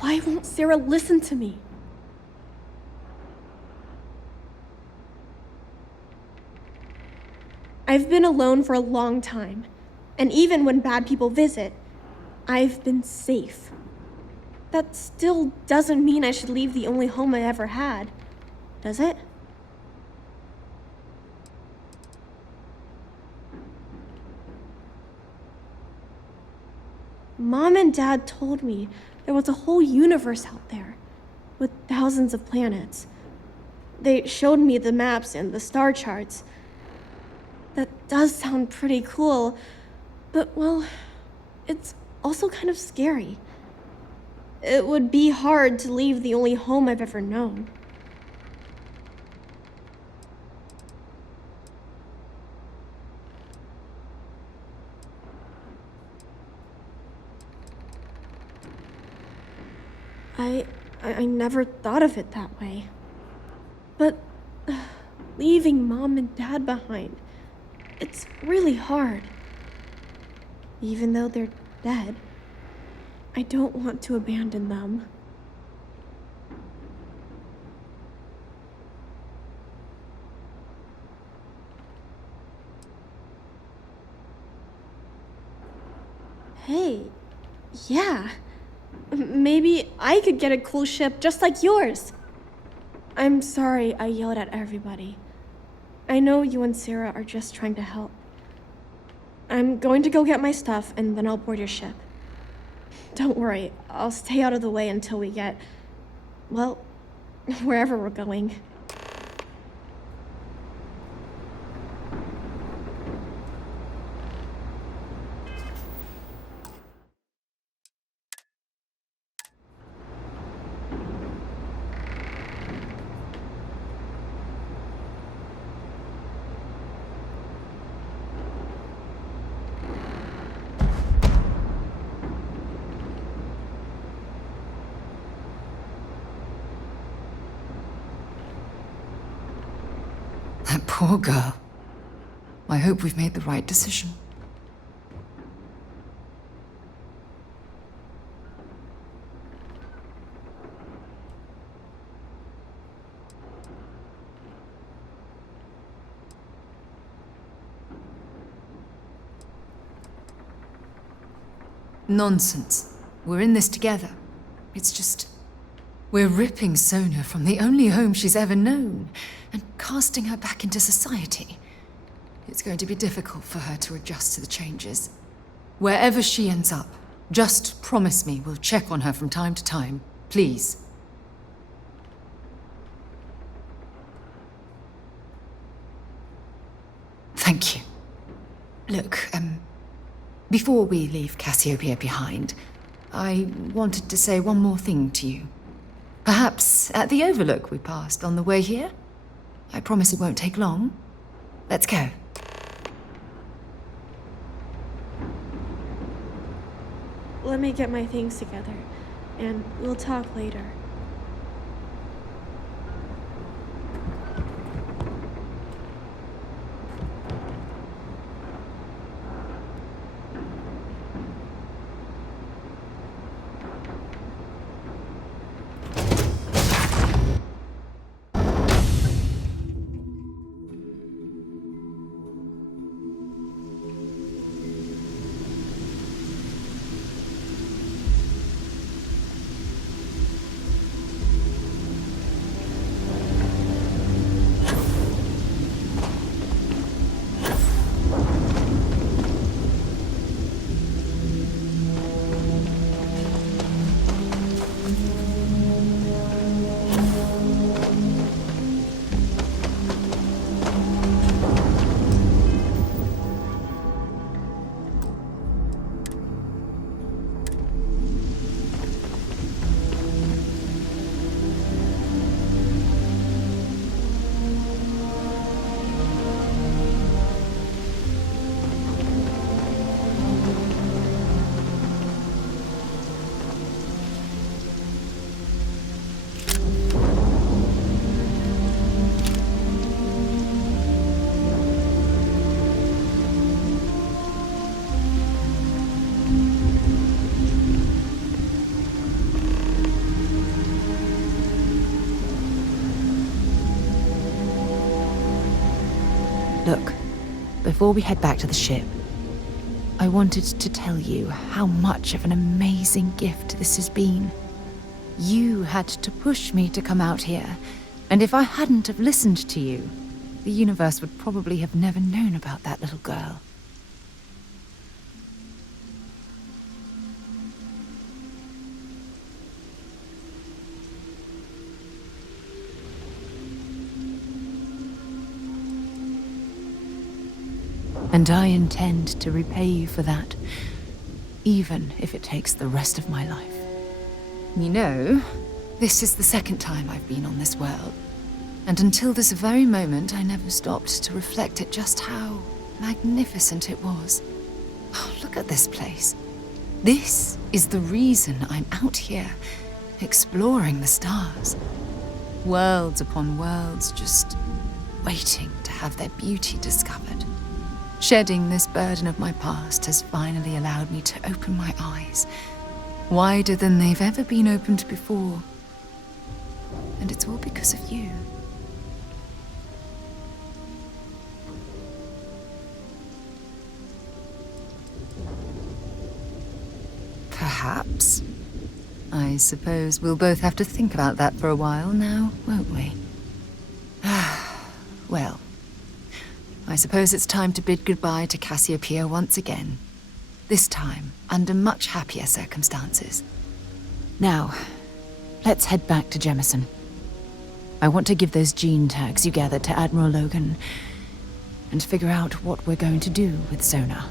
Why won't Sarah listen to me? I've been alone for a long time, and even when bad people visit, I've been safe. That still doesn't mean I should leave the only home I ever had, does it? Mom and Dad told me there was a whole universe out there, with thousands of planets. They showed me the maps and the star charts. That does sound pretty cool, but well, it's also kind of scary. It would be hard to leave the only home I've ever known. I never thought of it that way. But leaving Mom and Dad behind, it's really hard. Even though they're dead, I don't want to abandon them. Hey, yeah. Maybe I could get a cool ship just like yours. I'm sorry I yelled at everybody. I know you and Sarah are just trying to help. I'm going to go get my stuff and then I'll board your ship. Don't worry, I'll stay out of the way until we get, well, wherever we're going. That poor girl. I hope we've made the right decision. Nonsense. We're in this together. It's just... we're ripping Sona from the only home she's ever known and casting her back into society. It's going to be difficult for her to adjust to the changes. Wherever she ends up, just promise me we'll check on her from time to time, please. Thank you. Look, before we leave Cassiopeia behind, I wanted to say one more thing to you. Perhaps at the overlook we passed on the way here? I promise it won't take long. Let's go. Let me get my things together, and we'll talk later. Look, before we head back to the ship, I wanted to tell you how much of an amazing gift this has been. You had to push me to come out here, and if I hadn't have listened to you, the universe would probably have never known about that little girl. And I intend to repay you for that, even if it takes the rest of my life. You know, this is the second time I've been on this world, and until this very moment I never stopped to reflect at just how magnificent it was. Oh, look at this place. This is the reason I'm out here, exploring the stars. Worlds upon worlds, just waiting to have their beauty discovered. Shedding this burden of my past has finally allowed me to open my eyes, wider than they've ever been opened before. And it's all because of you. Perhaps. I suppose we'll both have to think about that for a while now, won't we? Well, I suppose it's time to bid goodbye to Cassiopeia once again. This time, under much happier circumstances. Now, let's head back to Jemison. I want to give those gene tags you gathered to Admiral Logan, and figure out what we're going to do with Sona.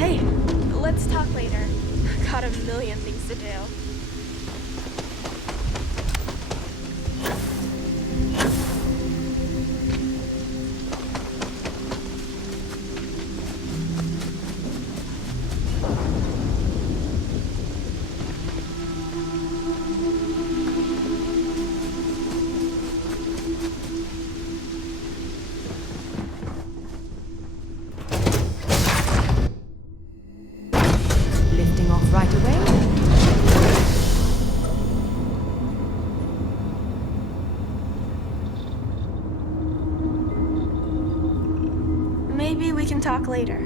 Hey, let's talk later. Got a million things to do. Lifting off right away. Maybe we can talk later.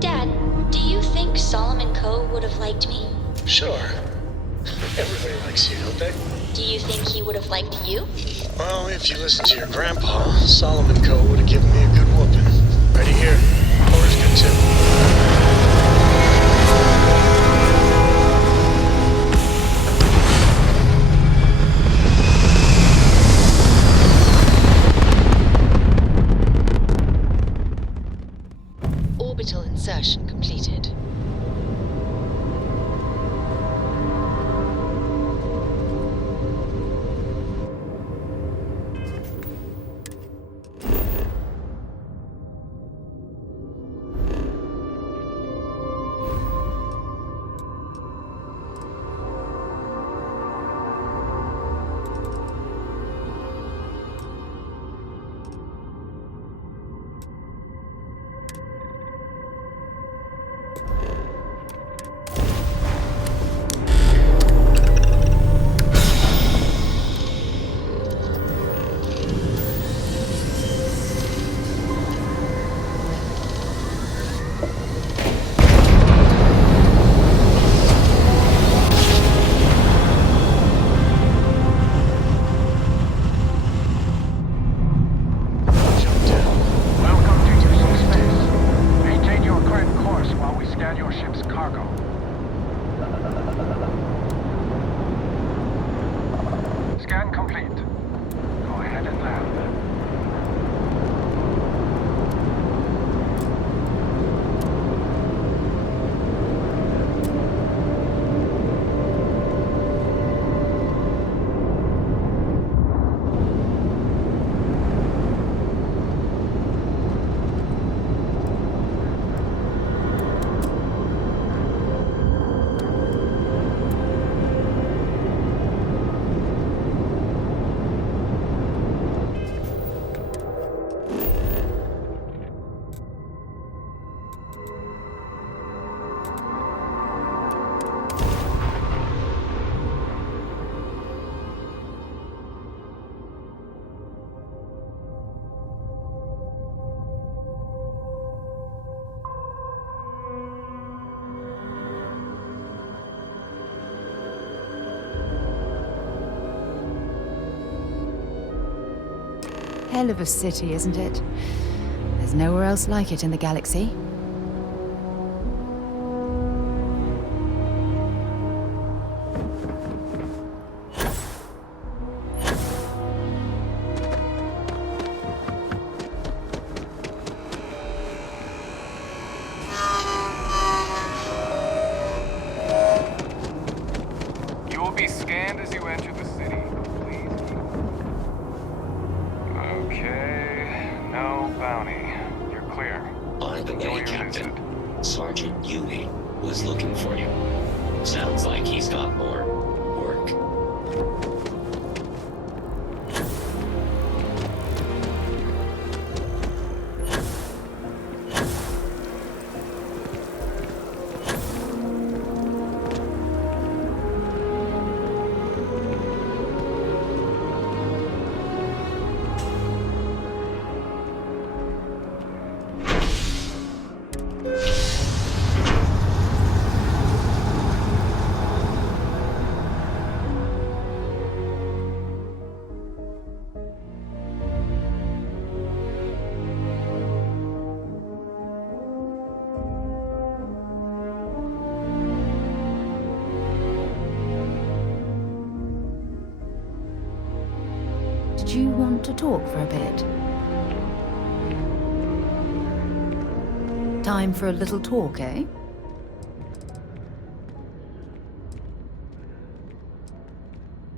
Dad, do you think Solomon Coe would have liked me? Sure. Everybody likes you, don't they? Do you think he would have liked you? Well, if you listen to your grandpa, Solomon Coe would have given me a good whooping. Ready here. Core's good too. Orbital insertion completed. Hell of a city, isn't it? There's nowhere else like it in the galaxy. You will be scanned as you enter the city. Please keep. Okay, no bounty. You're clear. By the Enjoy way, your Captain, visit. Sergeant Yui was looking for you. Sounds like he's got more work. Did you want to talk for a bit? Time for a little talk, eh?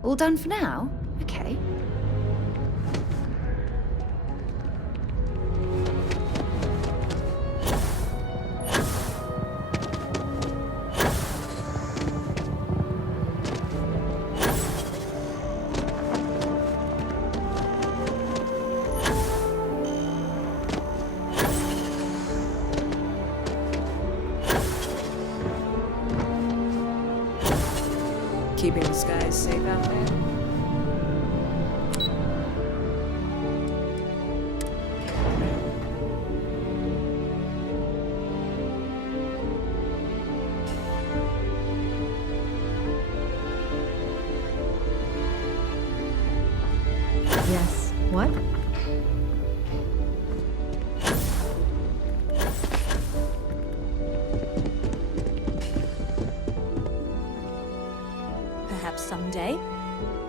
All done for now? Okay. Keeping the skies safe out there? Yes. What? Perhaps someday.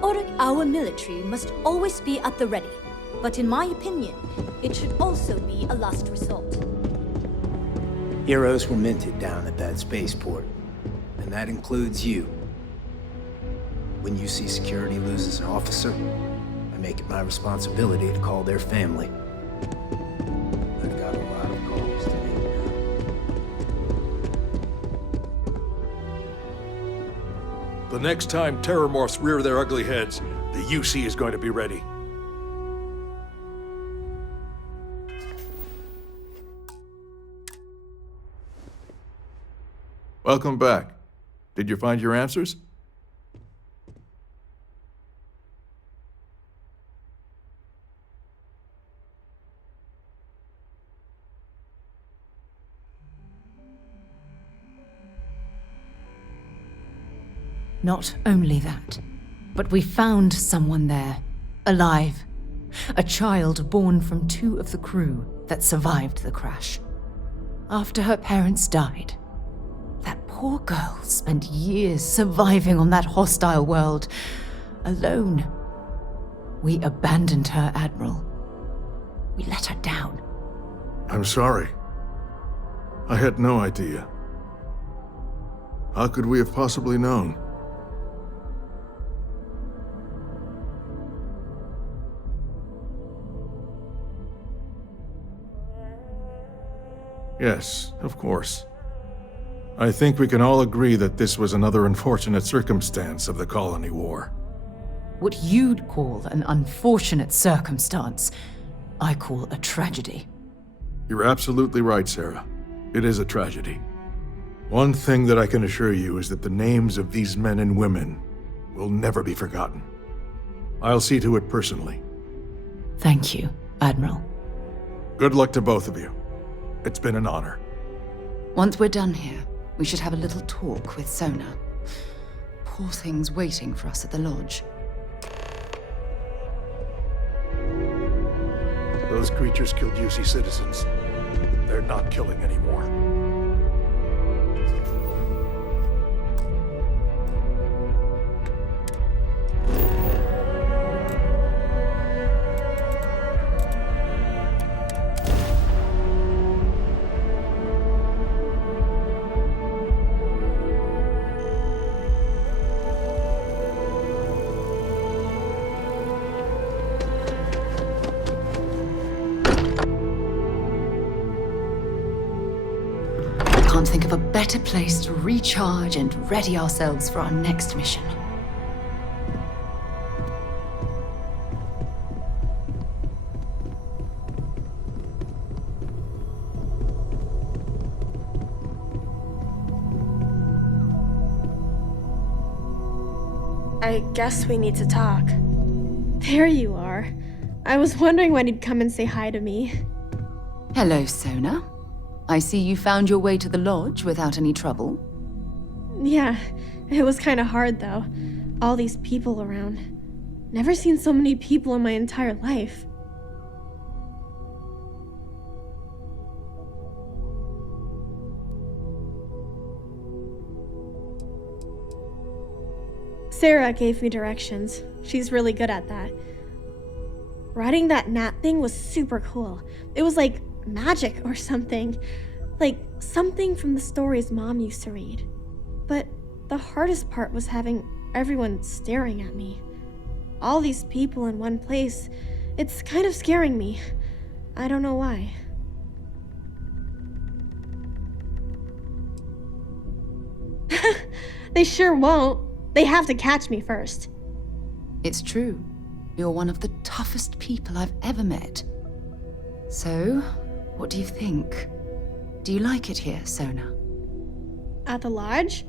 Or our military must always be at the ready. But in my opinion, it should also be a last resort. Heroes were minted down at that spaceport, and that includes you. When you see security loses an officer, I make it my responsibility to call their family. I've got a lot of calls to make now. The next time terror morphs rear their ugly heads, the UC is going to be ready. Welcome back. Did you find your answers? Not only that, but we found someone there, alive. A child born from 2 of the crew that survived the crash. After her parents died, that poor girl spent years surviving on that hostile world, alone. We abandoned her, Admiral. We let her down. I'm sorry. I had no idea. How could we have possibly known? Yes, of course. I think we can all agree that this was another unfortunate circumstance of the Colony War. What you'd call an unfortunate circumstance, I call a tragedy. You're absolutely right, Sarah. It is a tragedy. One thing that I can assure you is that the names of these men and women will never be forgotten. I'll see to it personally. Thank you, Admiral. Good luck to both of you. It's been an honor. Once we're done here, we should have a little talk with Sona. Poor thing's waiting for us at the lodge. Those creatures killed UC citizens. They're not killing anymore. Can't think of a better place to recharge and ready ourselves for our next mission. I guess we need to talk. There you are. I was wondering when he'd come and say hi to me. Hello, Sona. I see you found your way to the lodge without any trouble. Yeah, it was kind of hard though. All these people around. Never seen so many people in my entire life. Sarah gave me directions. She's really good at that. Riding that gnat thing was super cool. It was like magic or something. Like something from the stories Mom used to read. But the hardest part was having everyone staring at me. All these people in one place. It's kind of scaring me. I don't know why. They sure won't. They have to catch me first. It's true. You're one of the toughest people I've ever met. So, what do you think? Do you like it here, Sona? At the lodge?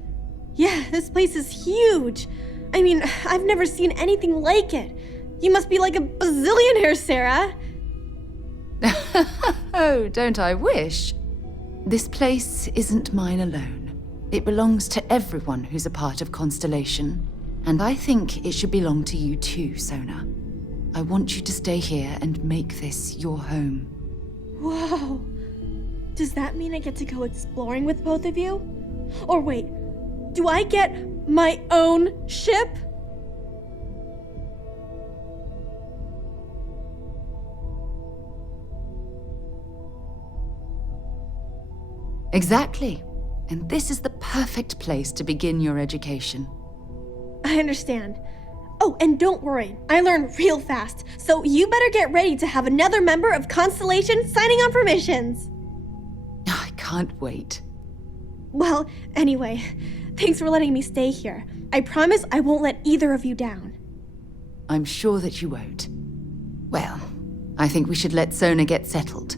Yeah, this place is huge. I mean, I've never seen anything like it. You must be like a bazillionaire, Sarah. Oh, don't I wish? This place isn't mine alone. It belongs to everyone who's a part of Constellation. And I think it should belong to you too, Sona. I want you to stay here and make this your home. Whoa. Does that mean I get to go exploring with both of you? Or wait, do I get my own ship? Exactly. And this is the perfect place to begin your education. I understand. Oh, and don't worry, I learn real fast, so you better get ready to have another member of Constellation signing on for missions. I can't wait. Well, anyway, thanks for letting me stay here. I promise I won't let either of you down. I'm sure that you won't. Well, I think we should let Sona get settled.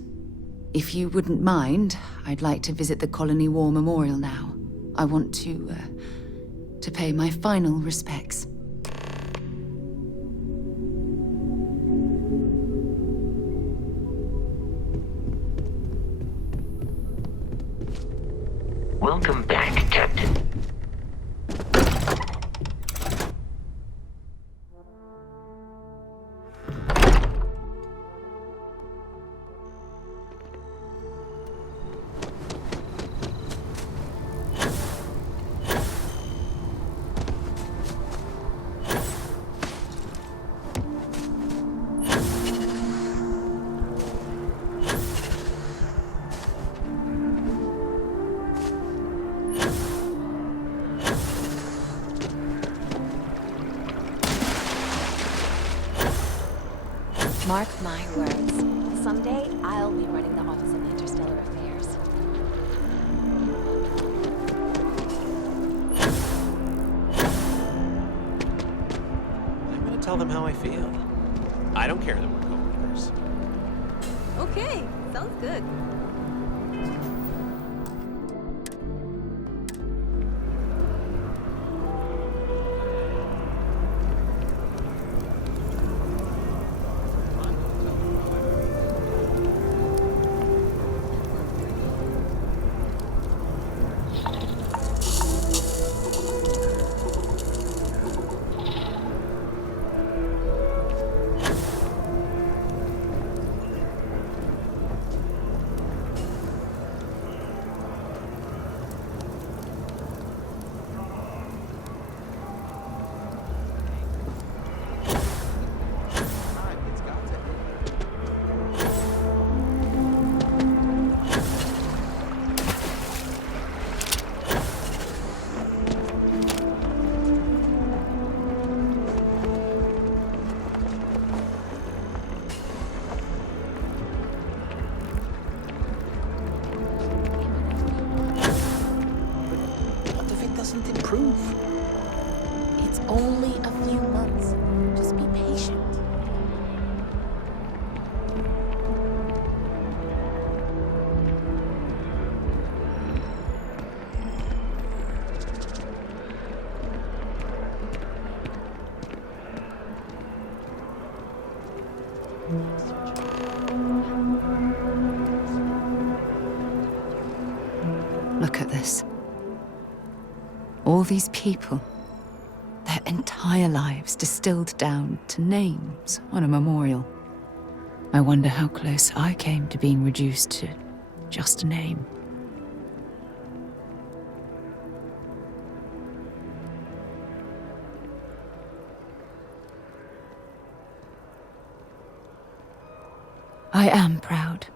If you wouldn't mind, I'd like to visit the Colony War Memorial now. I want to pay my final respects. Welcome back, Captain. Mark my words. Someday, I'll be running the Office of Interstellar Affairs. I'm gonna tell them how I feel. I don't care that we're coworkers. Okay, sounds good. Doesn't improve. It's only a few months. Just be patient. Look at this. All these people, their entire lives distilled down to names on a memorial. I wonder how close I came to being reduced to just a name. I am proud.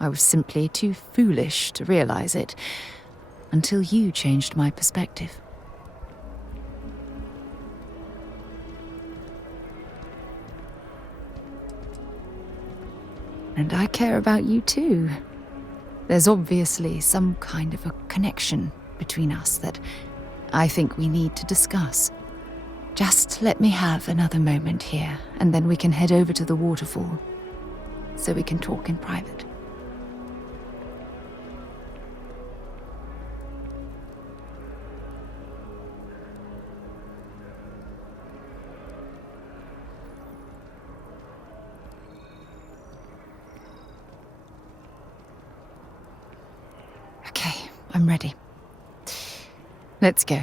I was simply too foolish to realize it until you changed my perspective. And I care about you too. There's obviously some kind of a connection between us that I think we need to discuss. Just let me have another moment here, and then we can head over to the waterfall, so we can talk in private. Okay, I'm ready. Let's go.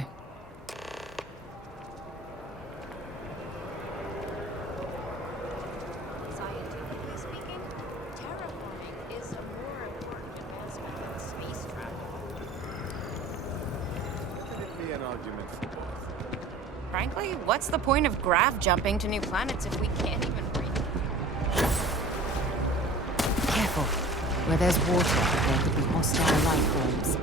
Scientifically speaking, terraforming is a more important advancement than space travel. Could it be an argument for both? Frankly, what's the point of grav jumping to new planets if we can't even breathe? Careful. Where there's water, there could be hostile life forms.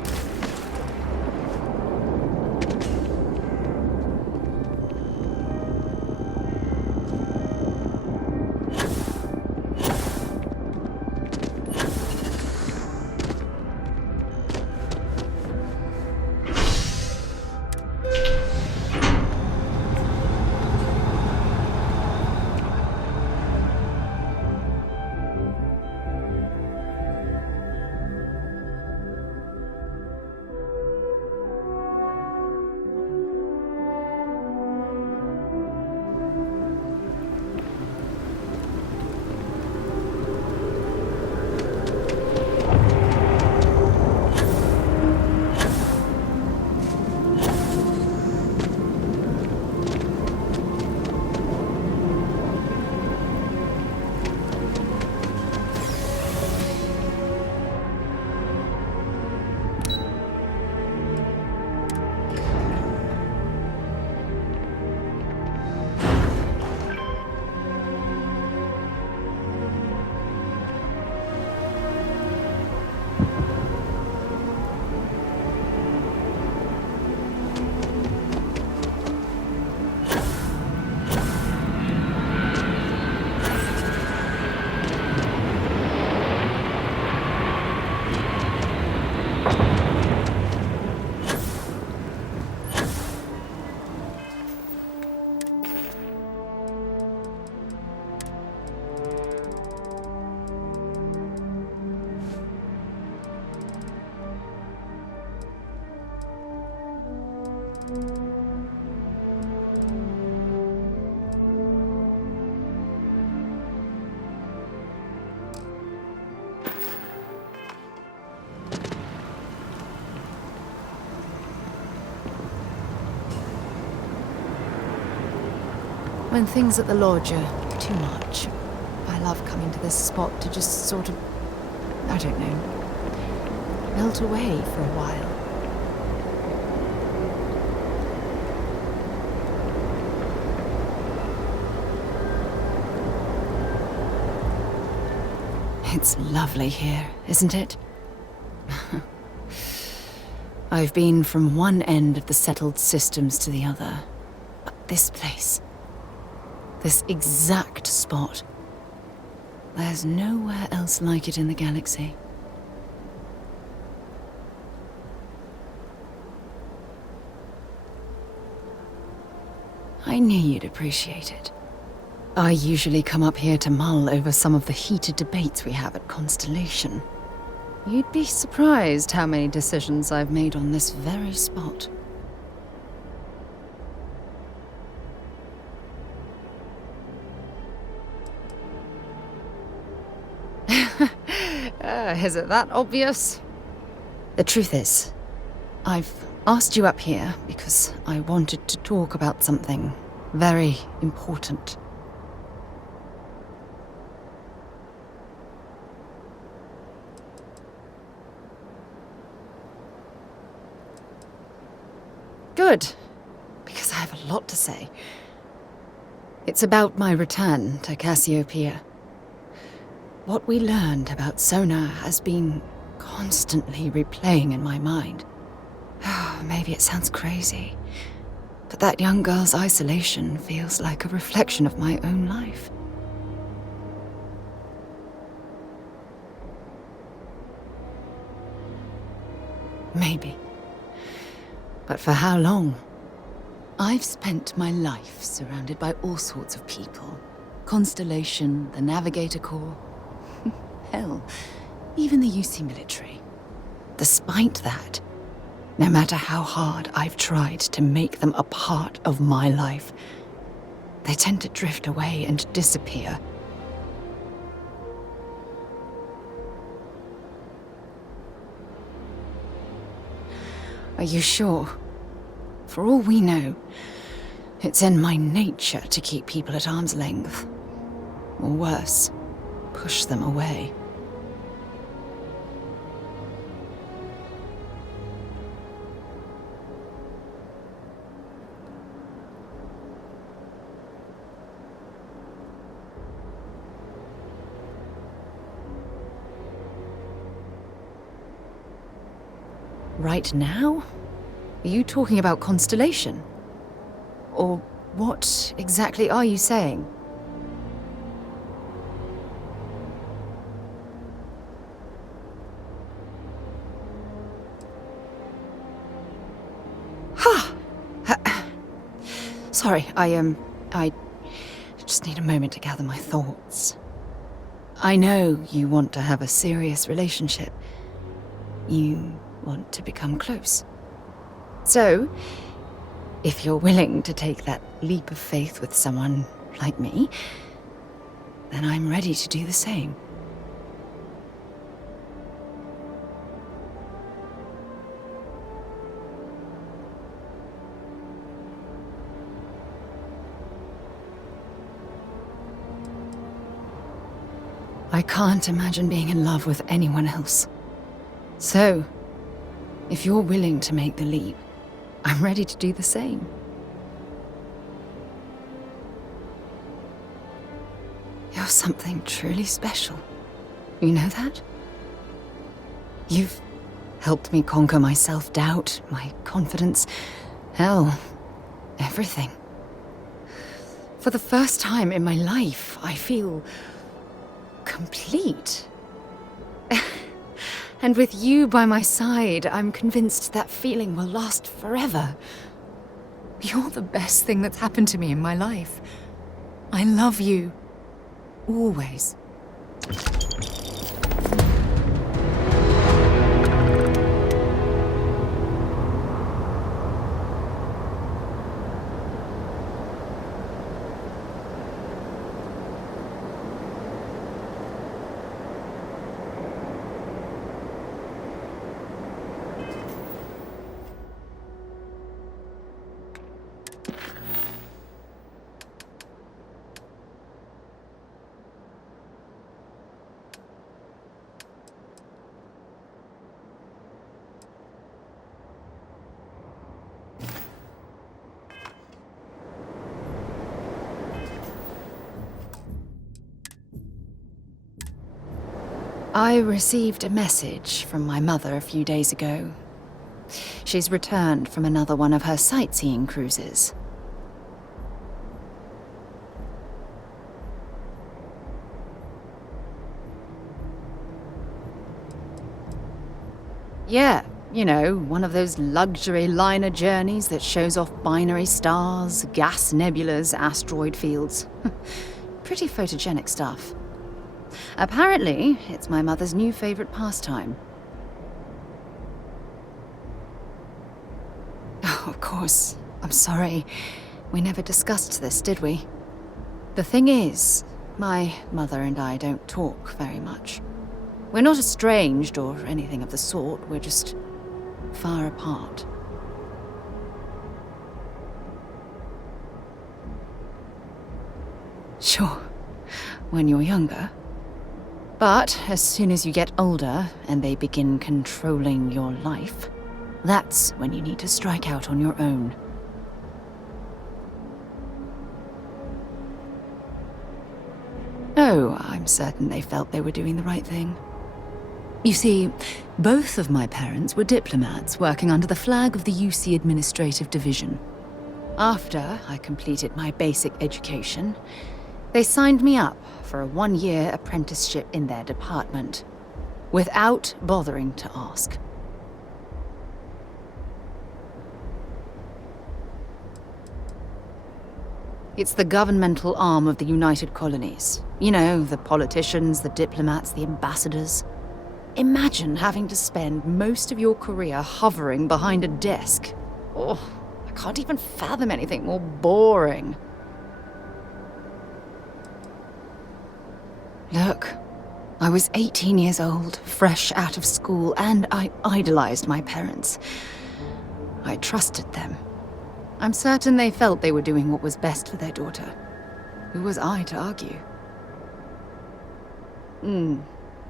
When things at the lodge are too much, I love coming to this spot to just sort of, I don't know, melt away for a while. It's lovely here, isn't it? I've been from one end of the settled systems to the other, but this place, this exact spot, there's nowhere else like it in the galaxy. I knew you'd appreciate it. I usually come up here to mull over some of the heated debates we have at Constellation. You'd be surprised how many decisions I've made on this very spot. Is it that obvious? The truth is, I've asked you up here because I wanted to talk about something very important. Good, because I have a lot to say. It's about my return to Cassiopeia. What we learned about Sona has been constantly replaying in my mind. Maybe it sounds crazy, but that young girl's isolation feels like a reflection of my own life. Maybe. But for how long? I've spent my life surrounded by all sorts of people. Constellation, the Navigator Corps. Hell, even the UC military. Despite that, no matter how hard I've tried to make them a part of my life, they tend to drift away and disappear. Are you sure? For all we know, it's in my nature to keep people at arm's length. Or worse, push them away. Right now? Are you talking about Constellation? Or what exactly are you saying? Sorry, I just need a moment to gather my thoughts. I know you want to have a serious relationship. You want to become close. So, if you're willing to take that leap of faith with someone like me, then I'm ready to do the same. I can't imagine being in love with anyone else. So, if you're willing to make the leap, I'm ready to do the same. You're something truly special. You know that? You've helped me conquer my self-doubt, my confidence, hell, everything. For the first time in my life, I feel complete. And with you by my side, I'm convinced that feeling will last forever. You're the best thing that's happened to me in my life. I love you. Always. I received a message from my mother a few days ago. She's returned from another one of her sightseeing cruises. Yeah, you know, one of those luxury liner journeys that shows off binary stars, gas nebulas, asteroid fields. Pretty photogenic stuff. Apparently, it's my mother's new favorite pastime. Oh, of course. I'm sorry. We never discussed this, did we? The thing is, my mother and I don't talk very much. We're not estranged or anything of the sort. We're just far apart. Sure, when you're younger. But as soon as you get older and they begin controlling your life, that's when you need to strike out on your own. so, I'm certain they felt they were doing the right thing. You see, both of my parents were diplomats working under the flag of the UC Administrative Division. After I completed my basic education, they signed me up for a 1-year apprenticeship in their department, without bothering to ask. It's the governmental arm of the United Colonies. You know, the politicians, the diplomats, the ambassadors. Imagine having to spend most of your career hovering behind a desk. Oh, I can't even fathom anything more boring. Look, I was 18 years old, fresh out of school, and I idolized my parents. I trusted them. I'm certain they felt they were doing what was best for their daughter. Who was I to argue?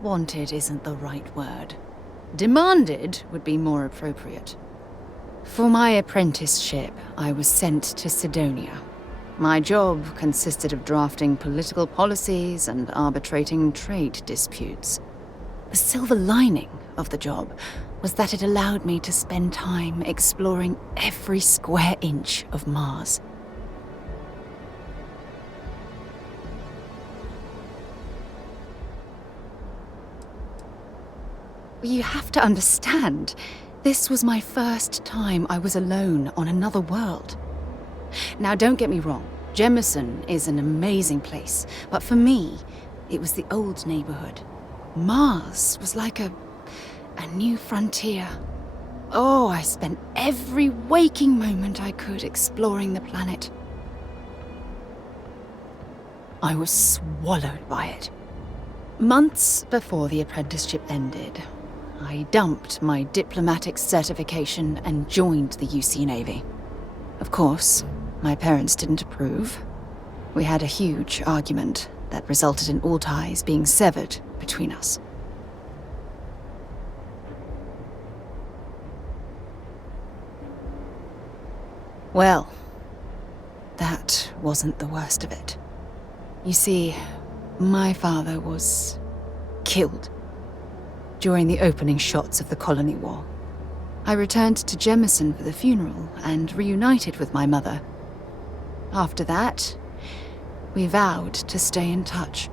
Wanted isn't the right word. Demanded would be more appropriate. For my apprenticeship, I was sent to Sidonia. My job consisted of drafting political policies and arbitrating trade disputes. The silver lining of the job was that it allowed me to spend time exploring every square inch of Mars. You have to understand, this was my first time I was alone on another world. Now, don't get me wrong, Jemison is an amazing place, but for me, it was the old neighborhood. Mars was like a new frontier. Oh, I spent every waking moment I could exploring the planet. I was swallowed by it. Months before the apprenticeship ended, I dumped my diplomatic certification and joined the UC Navy. Of course, my parents didn't approve. We had a huge argument that resulted in all ties being severed between us. Well, that wasn't the worst of it. You see, my father was killed during the opening shots of the Colony War. I returned to Jemison for the funeral and reunited with my mother. After that, we vowed to stay in touch.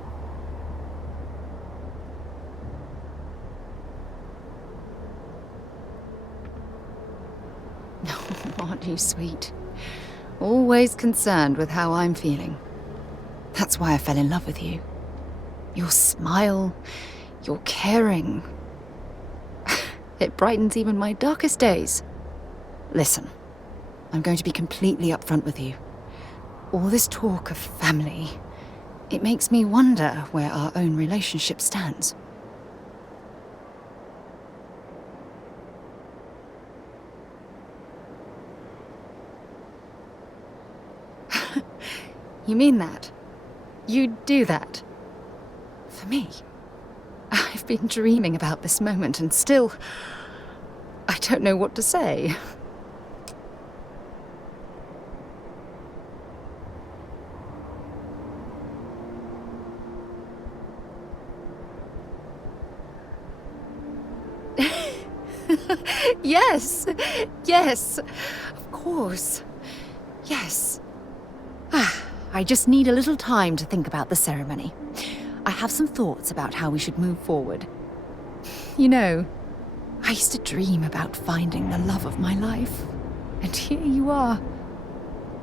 Aren't you sweet? Always concerned with how I'm feeling. That's why I fell in love with you. Your smile, your caring. It brightens even my darkest days. Listen, I'm going to be completely upfront with you. All this talk of family, it makes me wonder where our own relationship stands. You mean that? You'd do that? For me? I've been dreaming about this moment and still, I don't know what to say. Yes, of course. Yes. I just need a little time to think about the ceremony. I have some thoughts about how we should move forward. You know, I used to dream about finding the love of my life. And here you are.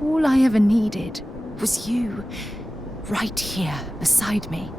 All I ever needed was you, right here beside me.